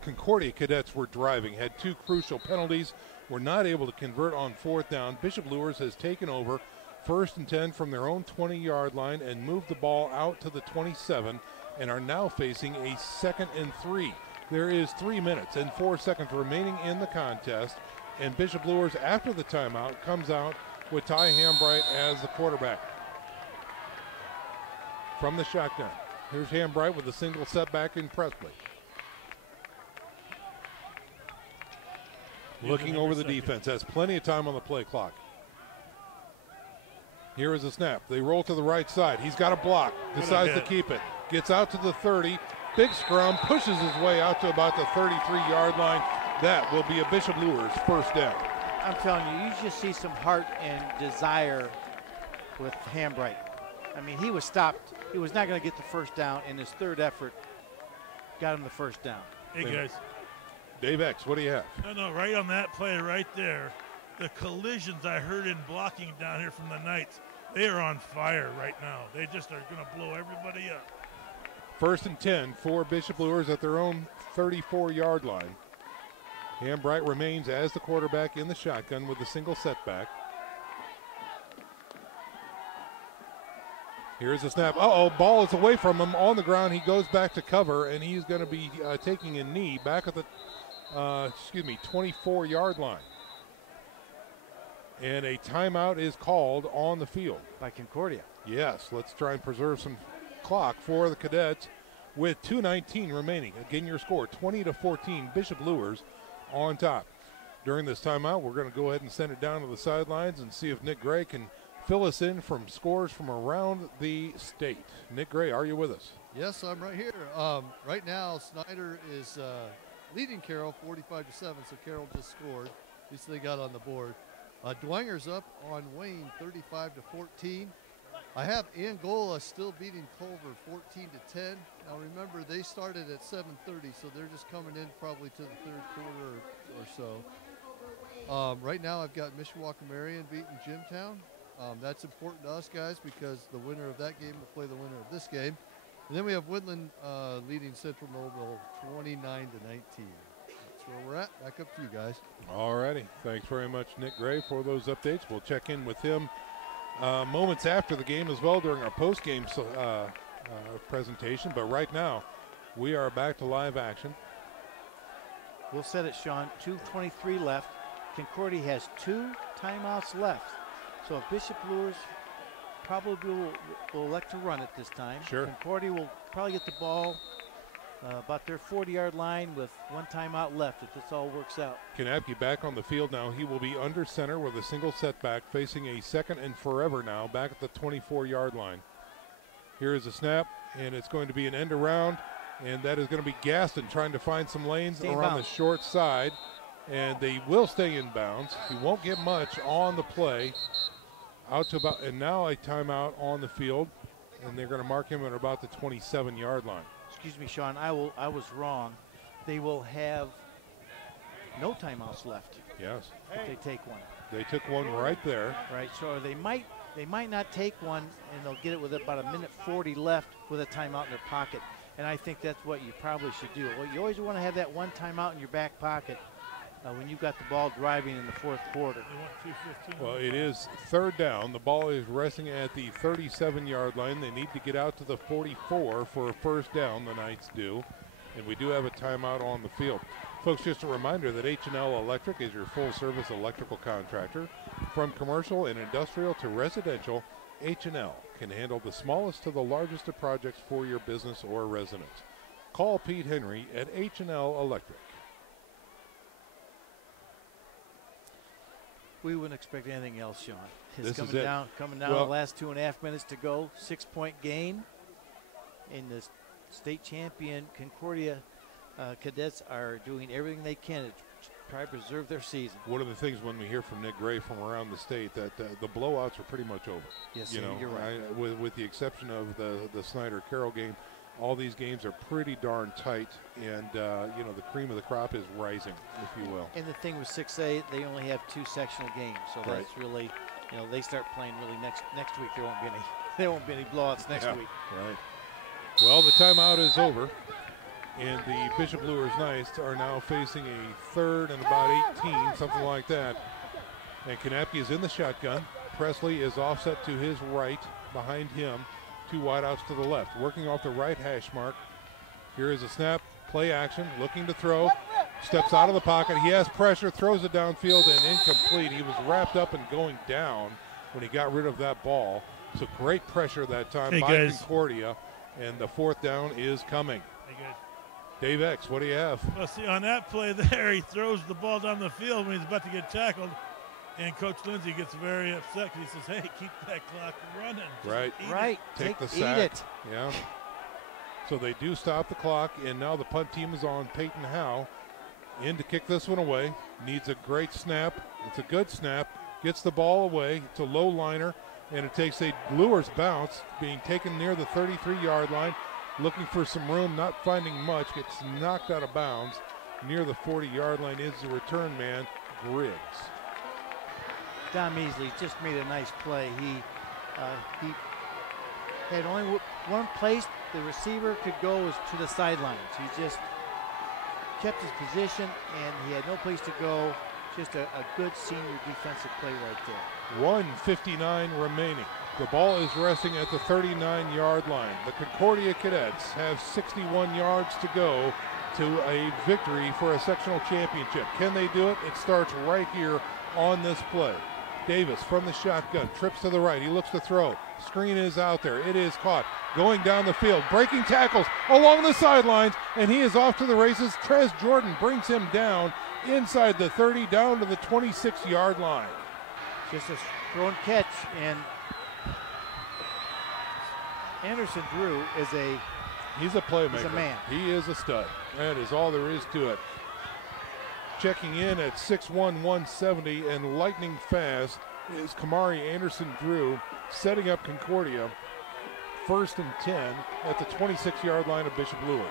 Concordia Cadets were driving, had 2 crucial penalties, were not able to convert on 4th down. Bishop Luers has taken over 1st and 10 from their own 20-yard line and moved the ball out to the 27 and are now facing a 2nd and 3. There is 3 minutes and 4 seconds remaining in the contest, and Bishop Luers, after the timeout, comes out with Ty Hambright as the quarterback. From the shotgun, here's Hambright with a single setback in Presley. Looking over the defense, has plenty of time on the play clock. Here is a snap. They roll to the right side. He's got a block, decides to keep it. Gets out to the 30. Big scrum, pushes his way out to about the 33-yard line. That will be a Bishop Luers first down. I'm telling you, you just see some heart and desire with Hambright. I mean, he was stopped. He was not going to get the first down, and his 3rd effort got him the first down. Hey, guys. Dave X, what do you have? No, right on that play right there, the collisions I heard in blocking down here from the Knights, they are on fire right now. They just are going to blow everybody up. 1st and 10 for Bishop Luers at their own 34-yard line. Hambright remains as the quarterback in the shotgun with a single setback. Here's the snap. Ball is away from him on the ground. He goes back to cover, and he's going to be taking a knee back at the 24-yard line. And a timeout is called on the field. By Concordia. Yes, let's try and preserve some clock for the Cadets with 2:19 remaining. Again, your score, 20-14, Bishop Luers on top. During this timeout, we're going to go ahead and send it down to the sidelines and see if Nick Gray can fill us in from scores from around the state. Nick Gray, are you with us? Yes, I'm right here. Right now, Snyder is leading Carroll 45-7, so Carroll just scored. At least they got on the board. Dwanger's up on Wayne 35-14. I have Angola still beating Culver 14-10. Now remember, they started at 7:30, so they're just coming in probably to the 3rd quarter or so. Right now I've got Mishawaka-Marion beating Jimtown. That's important to us guys because the winner of that game will play the winner of this game. And then we have Woodland leading Central Mobile 29-19. That's where we're at. Back up to you guys. All righty. Thanks very much, Nick Gray, for those updates. We'll check in with him moments after the game as well during our post-game presentation. But right now, we are back to live action. We'll set it, Sean. 2:23 left. Concordia has 2 timeouts left. So if Bishop Luers probably will elect to run it this time. Sure. Concordia will probably get the ball about their 40-yard line with 1 timeout left if this all works out. Kanapke back on the field now. He will be under center with a single setback, facing a second and forever now, back at the 24-yard line. Here is a snap, and it's going to be an end around, and that is going to be Gaston trying to find some lanes around the short side, and they will stay in bounds. He won't get much on the play. Out to about, and now a timeout on the field, and they're going to mark him at about the 27-yard line. Excuse me, Sean, I was wrong. They will have no timeouts left. Yes. If they take one. They took one right there. Right, so they might not take one, and they'll get it with about 1:40 left with a timeout in their pocket. And I think that's what you probably should do. Well, you always want to have that 1 timeout in your back pocket when you've got the ball driving in the 4th quarter. Well, it is 3rd down. The ball is resting at the 37-yard line. They need to get out to the 44 for a 1st down, the Knights do. And we do have a timeout on the field. Folks, just a reminder that H&L Electric is your full-service electrical contractor. From commercial and industrial to residential, H&L can handle the smallest to the largest of projects for your business or residence. Call Pete Henry at H&L Electric. We wouldn't expect anything else, Sean. This coming is it. Coming down Well, the last 2.5 minutes to go. 6-point gain. In the state champion Concordia cadets are doing everything they can to try to preserve their season. One of the things when we hear from Nick Gray from around the state that the blowouts are pretty much over. Yes, you know, you're right. With the exception of the Snyder-Carroll game, all these games are pretty darn tight, and you know, the cream of the crop is rising, if you will. And the thing with 6A, they only have 2 sectional games, so Right. that's really, you know, they start playing really next week. There won't be any blowouts next week. Right. Well, the timeout is over, and the Bishop Luers Knights are now facing a 3rd and about 18, something like that. And Kanapke is in the shotgun. Presley is offset to his right, behind him. 2 wideouts to the left, working off the right hash mark. Here is a snap, play action, looking to throw, steps out of the pocket. He has pressure, throws it downfield, and incomplete. He was wrapped up and going down when he got rid of that ball. So great pressure that time by Concordia, and the 4th down is coming. Dave X, what do you have? Well, see, on that play there, he throws the ball down the field when he's about to get tackled, and Coach Lindsay gets very upset because he says, hey, keep that clock running. Right. Right. Take the sack. Eat it. Yeah. So they do stop the clock, and now the punt team is on Peyton Howe in to kick this one away. Needs a great snap. It's a good snap. Gets the ball away. It's a low liner, and it takes a Luers bounce, being taken near the 33-yard line, looking for some room, not finding much. Gets knocked out of bounds. Near the 40-yard line is the return man, Griggs. Dom Easley just made a nice play. He had only one place the receiver could go was to the sidelines. He just kept his position, and he had no place to go. Just a good senior defensive play right there. 1:59 remaining. The ball is resting at the 39-yard line. The Concordia Cadets have 61 yards to go to a victory for a sectional championship. Can they do it? It starts right here on this play. Davis from the shotgun, trips to the right. He looks to throw. Screen is out there. It is caught. Going down the field, breaking tackles along the sidelines, and he is off to the races. Trez Jordan brings him down inside the 30, down to the 26-yard line. Just a throw and catch, and Anderson Drew is he's a playmaker. He's a man. He is a stud. That is all there is to it. Checking in at 6'1", 170, and lightning fast is Kamari Anderson Drew, setting up Concordia 1st and 10 at the 26-yard line of Bishop Luers.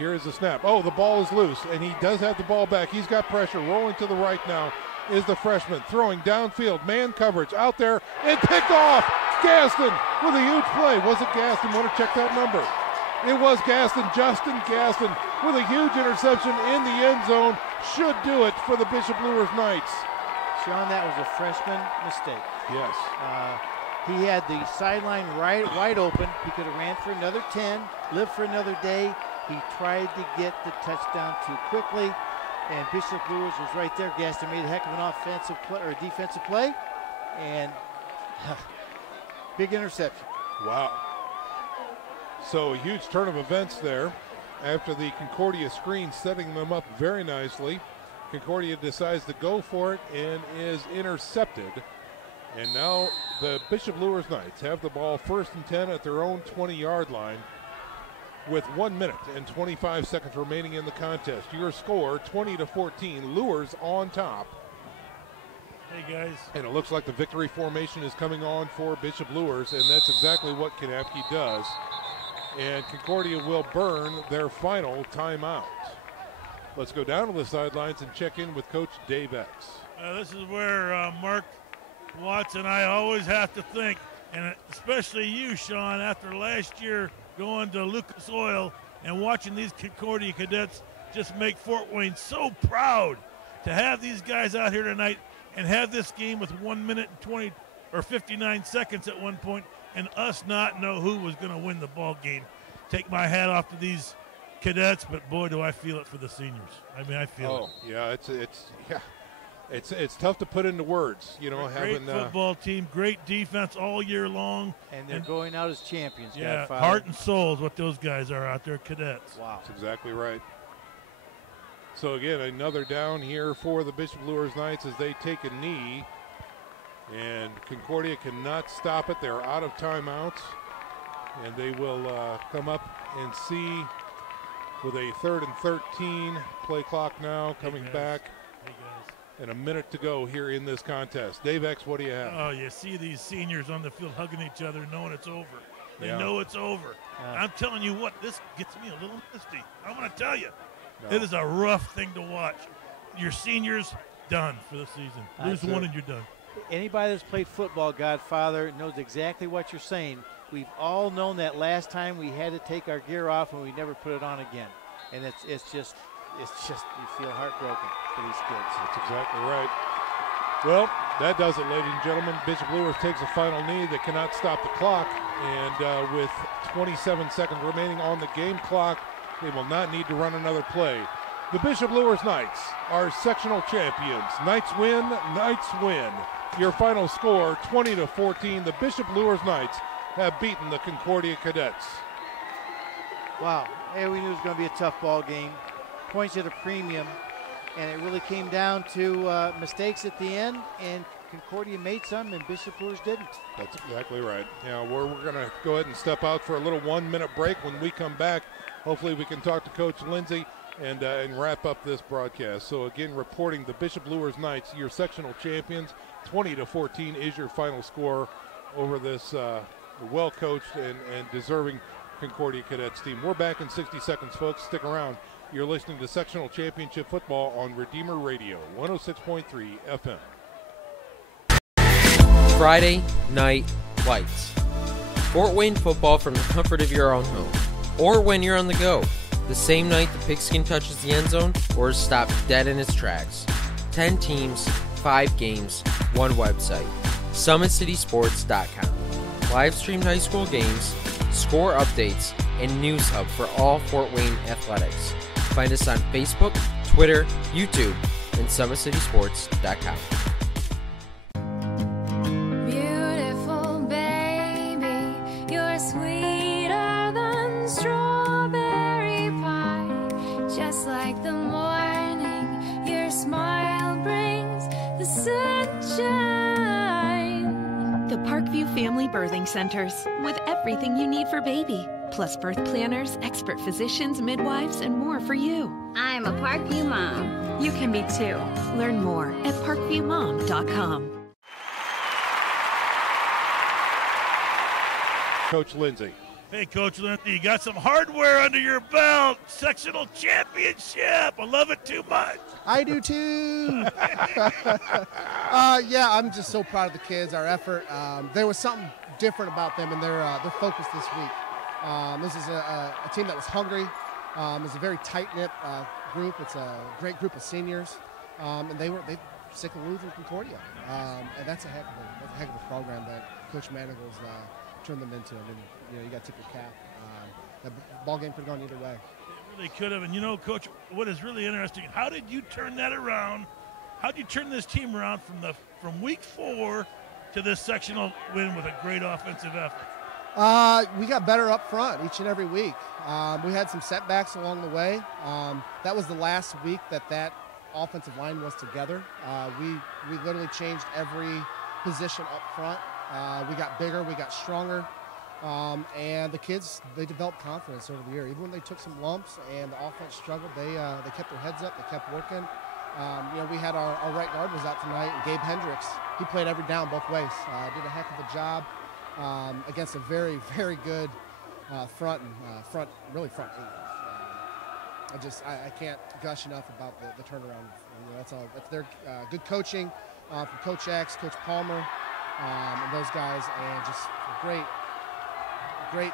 Here is the snap. Oh, the ball is loose, and he does have the ball back. He's got pressure. Rolling to the right now is the freshman. Throwing downfield. Man coverage out there and picked off. Gaston with a huge play. Was it Gaston? Want to check that number. It was Gaston. Justin Gaston with a huge interception in the end zone. Should do it for the Bishop Luers Knights. Sean, that was a freshman mistake. Yes. He had the sideline wide open. He could have ran for another 10, lived for another day. He tried to get the touchdown too quickly, and Bishop Luers was right there. Gaston made a heck of an offensive play or defensive play, and big interception. Wow. So a huge turn of events there after the Concordia screen, setting them up very nicely. Concordia decides to go for it and is intercepted. And now the Bishop Luers Knights have the ball 1st and 10 at their own 20-yard line with 1 minute and 25 seconds remaining in the contest. Your score, 20-14, Luers on top. Hey, guys. And it looks like the victory formation is coming on for Bishop Luers, and that's exactly what Kanapke does. And Concordia will burn their final timeout. Let's go down to the sidelines and check in with Coach Dave X. This is where Mark Watts and I always have to think, and especially you, Sean, after last year going to Lucas Oil and watching these Concordia cadets just make Fort Wayne so proud to have these guys out here tonight and have this game with 1 minute and 20 or 59 seconds at one point, and us not know who was going to win the ball game. Take my hat off to these cadets, but boy, do I feel it for the seniors. I mean, I feel it. Yeah, it's tough to put into words. You know, great football team, great defense all year long, and they're going out as champions. Yeah, Godfather. Heart and soul is what those guys are out there, cadets. Wow, that's exactly right. So again, another down here for the Bishop Luers Knights as they take a knee, and Concordia cannot stop it. They're out of timeouts, and they will come up and see with a 3rd and 13 play clock now coming back. Hey guys. And a minute to go here in this contest. Dave X, what do you have? Oh, you see these seniors on the field hugging each other, knowing it's over. They know it's over. I'm telling you what, this gets me a little misty. I'm going to tell you. No. It is a rough thing to watch. Your seniors done for the season. Lose one and you're done. Anybody that's played football, Godfather, knows exactly what you're saying. We've all known that last time we had to take our gear off and we never put it on again. And it's just you feel heartbroken for these kids. That's exactly right. Well, that does it, ladies and gentlemen. Bishop Luers takes a final knee that cannot stop the clock. And with 27 seconds remaining on the game clock, they will not need to run another play. The Bishop Luers Knights are sectional champions. Knights win, Knights win. Your final score, 20-14. The Bishop Luers Knights have beaten the Concordia Cadets. Wow. Hey, we knew it was going to be a tough ball game. Points at a premium, and it really came down to mistakes at the end, and Concordia made some, and Bishop Luers didn't. That's exactly right. Now, we're going to go ahead and step out for a little 1 minute break. When we come back, hopefully we can talk to Coach Lindsay and wrap up this broadcast. So again, reporting the Bishop Luers Knights, your sectional champions, 20-14 is your final score over this well-coached and deserving Concordia Cadets team. We're back in 60 seconds, folks. Stick around. You're listening to Sectional Championship Football on Redeemer Radio, 106.3 FM. Friday Night Lights. Fort Wayne football from the comfort of your own home, or when you're on the go. The same night the pigskin touches the end zone or is stopped dead in its tracks. 10 teams, 5 games, 1 website. SummitCitySports.com. Live streamed high school games, score updates, and news hub for all Fort Wayne athletics. Find us on Facebook, Twitter, YouTube, and SummitCitySports.com. Beautiful baby, you're sweeter than strawberry pie. Just like the morning, your smile brings the sunshine. The Parkview Family Birthing Centers, with everything you need for baby, plus birth planners, expert physicians, midwives, and more for you. I'm a Parkview mom. You can be too. Learn more at parkviewmom.com. Coach Lindsay, Hey, Coach Lindsay, you got some hardware under your belt. Sectional championship. I love it too much. I do too. Yeah, I'm just so proud of the kids, our effort. There was something different about them and their focus this week. This is a team that was hungry. It's a very tight-knit group. It's a great group of seniors, and they sick of losing Concordia, and that's a heck of a program that Coach Manigal's turned them into. I mean, you got to tip your cap. The ball game could have gone either way. It really could have. And Coach, what is really interesting? How did you turn that around? How did you turn this team around from week 4 to this sectional win with a great offensive effort? We got better up front each and every week. We had some setbacks along the way. That was the last week that offensive line was together. We literally changed every position up front. We got bigger, we got stronger, and the kids, they developed confidence over the year. Even when they took some lumps and the offense struggled, they kept their heads up, they kept working. We had our right guard was out tonight, and Gabe Hendricks, he played every down both ways. Did a heck of a job against a very, very good front eight. I can't gush enough about the turnaround. That's their good coaching from Coach X, Coach Palmer, and those guys, and just great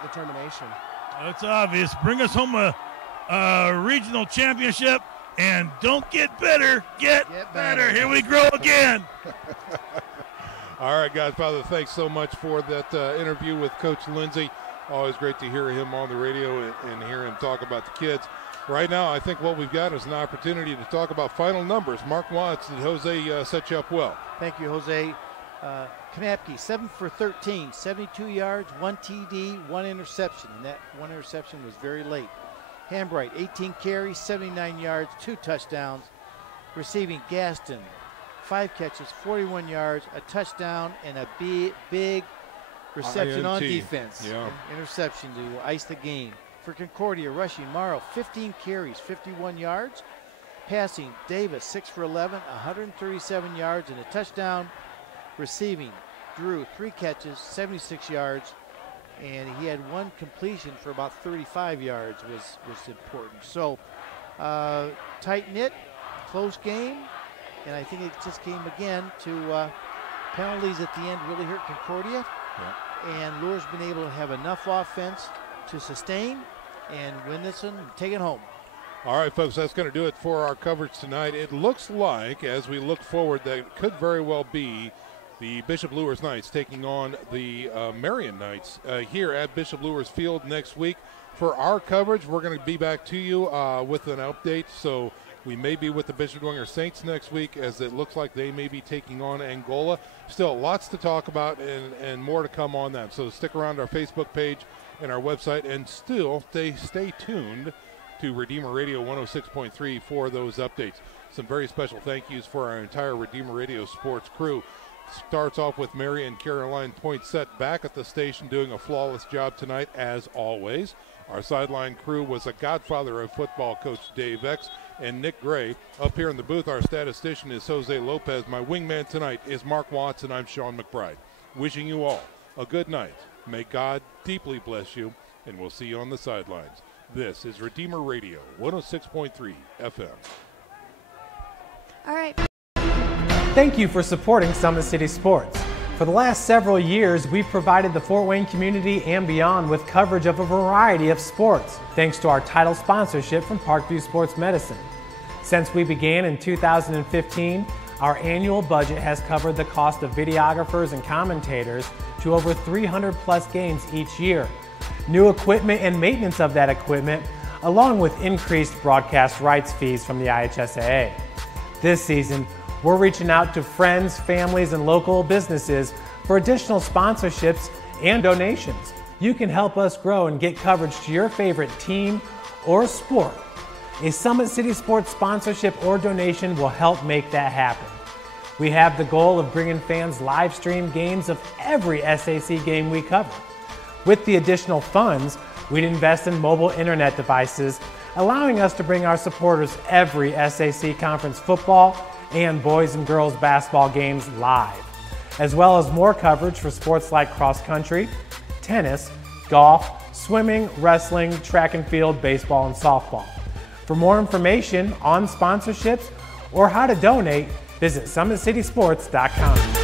determination. It's obvious. Bring us home a regional championship, and don't get bitter, get better. Here we grow again. All right, guys, Father, thanks so much for that interview with Coach Lindsay. Always great to hear him on the radio and hear him talk about the kids. Right now, I think what we've got is an opportunity to talk about final numbers. Mark Watts, did Jose set you up well? Thank you, Jose. Knapke, 7 for 13, 72 yards, 1 TD, 1 interception, and that 1 interception was very late. Hambright, 18 carries, 79 yards, 2 touchdowns. Receiving, Gaston, 5 catches, 41 yards, a touchdown, and a big reception on defense. Yeah. Interception to ice the game. For Concordia, rushing, Morrow, 15 carries, 51 yards. Passing, Davis, 6 for 11, 137 yards, and a touchdown. Receiving, Drew, 3 catches, 76 yards, and he had 1 completion for about 35 yards was important. So tight-knit, close game, and I think it just came again to penalties at the end really hurt Concordia. Yeah. And Luers been able to have enough offense to sustain and win this one and take it home. All right, folks, that's going to do it for our coverage tonight. It looks like, as we look forward, that it could very well be the Bishop Luers Knights taking on the Marion Knights here at Bishop Luers Field next week. For our coverage, we're going to be back to you with an update. So we may be with the Bishop Dwenger Saints next week, as it looks like they may be taking on Angola. Still, lots to talk about and more to come on that. So stick around our Facebook page and our website, and still stay tuned to Redeemer Radio 106.3 for those updates. Some very special thank yous for our entire Redeemer Radio sports crew. Starts off with Mary and Caroline Poinsett back at the station doing a flawless job tonight, as always. Our sideline crew was a godfather of football, Coach Dave X and Nick Gray. Up here in the booth, our statistician is Jose Lopez. My wingman tonight is Mark Watts, and I'm Sean McBride. Wishing you all a good night. May God deeply bless you, and we'll see you on the sidelines. This is Redeemer Radio 106.3 FM. All right. Thank you for supporting Summit City Sports. For the last several years, we've provided the Fort Wayne community and beyond with coverage of a variety of sports, thanks to our title sponsorship from Parkview Sports Medicine. Since we began in 2015, our annual budget has covered the cost of videographers and commentators to over 300 plus games each year. New equipment and maintenance of that equipment, along with increased broadcast rights fees from the IHSAA. This season, we're reaching out to friends, families, and local businesses for additional sponsorships and donations. You can help us grow and get coverage to your favorite team or sport. A Summit City Sports sponsorship or donation will help make that happen. We have the goal of bringing fans live stream games of every SAC game we cover. With the additional funds, we'd invest in mobile internet devices, allowing us to bring our supporters every SAC conference football and boys and girls basketball games live, as well as more coverage for sports like cross country, tennis, golf, swimming, wrestling, track and field, baseball, and softball. For more information on sponsorships or how to donate, visit SummitCitySports.com.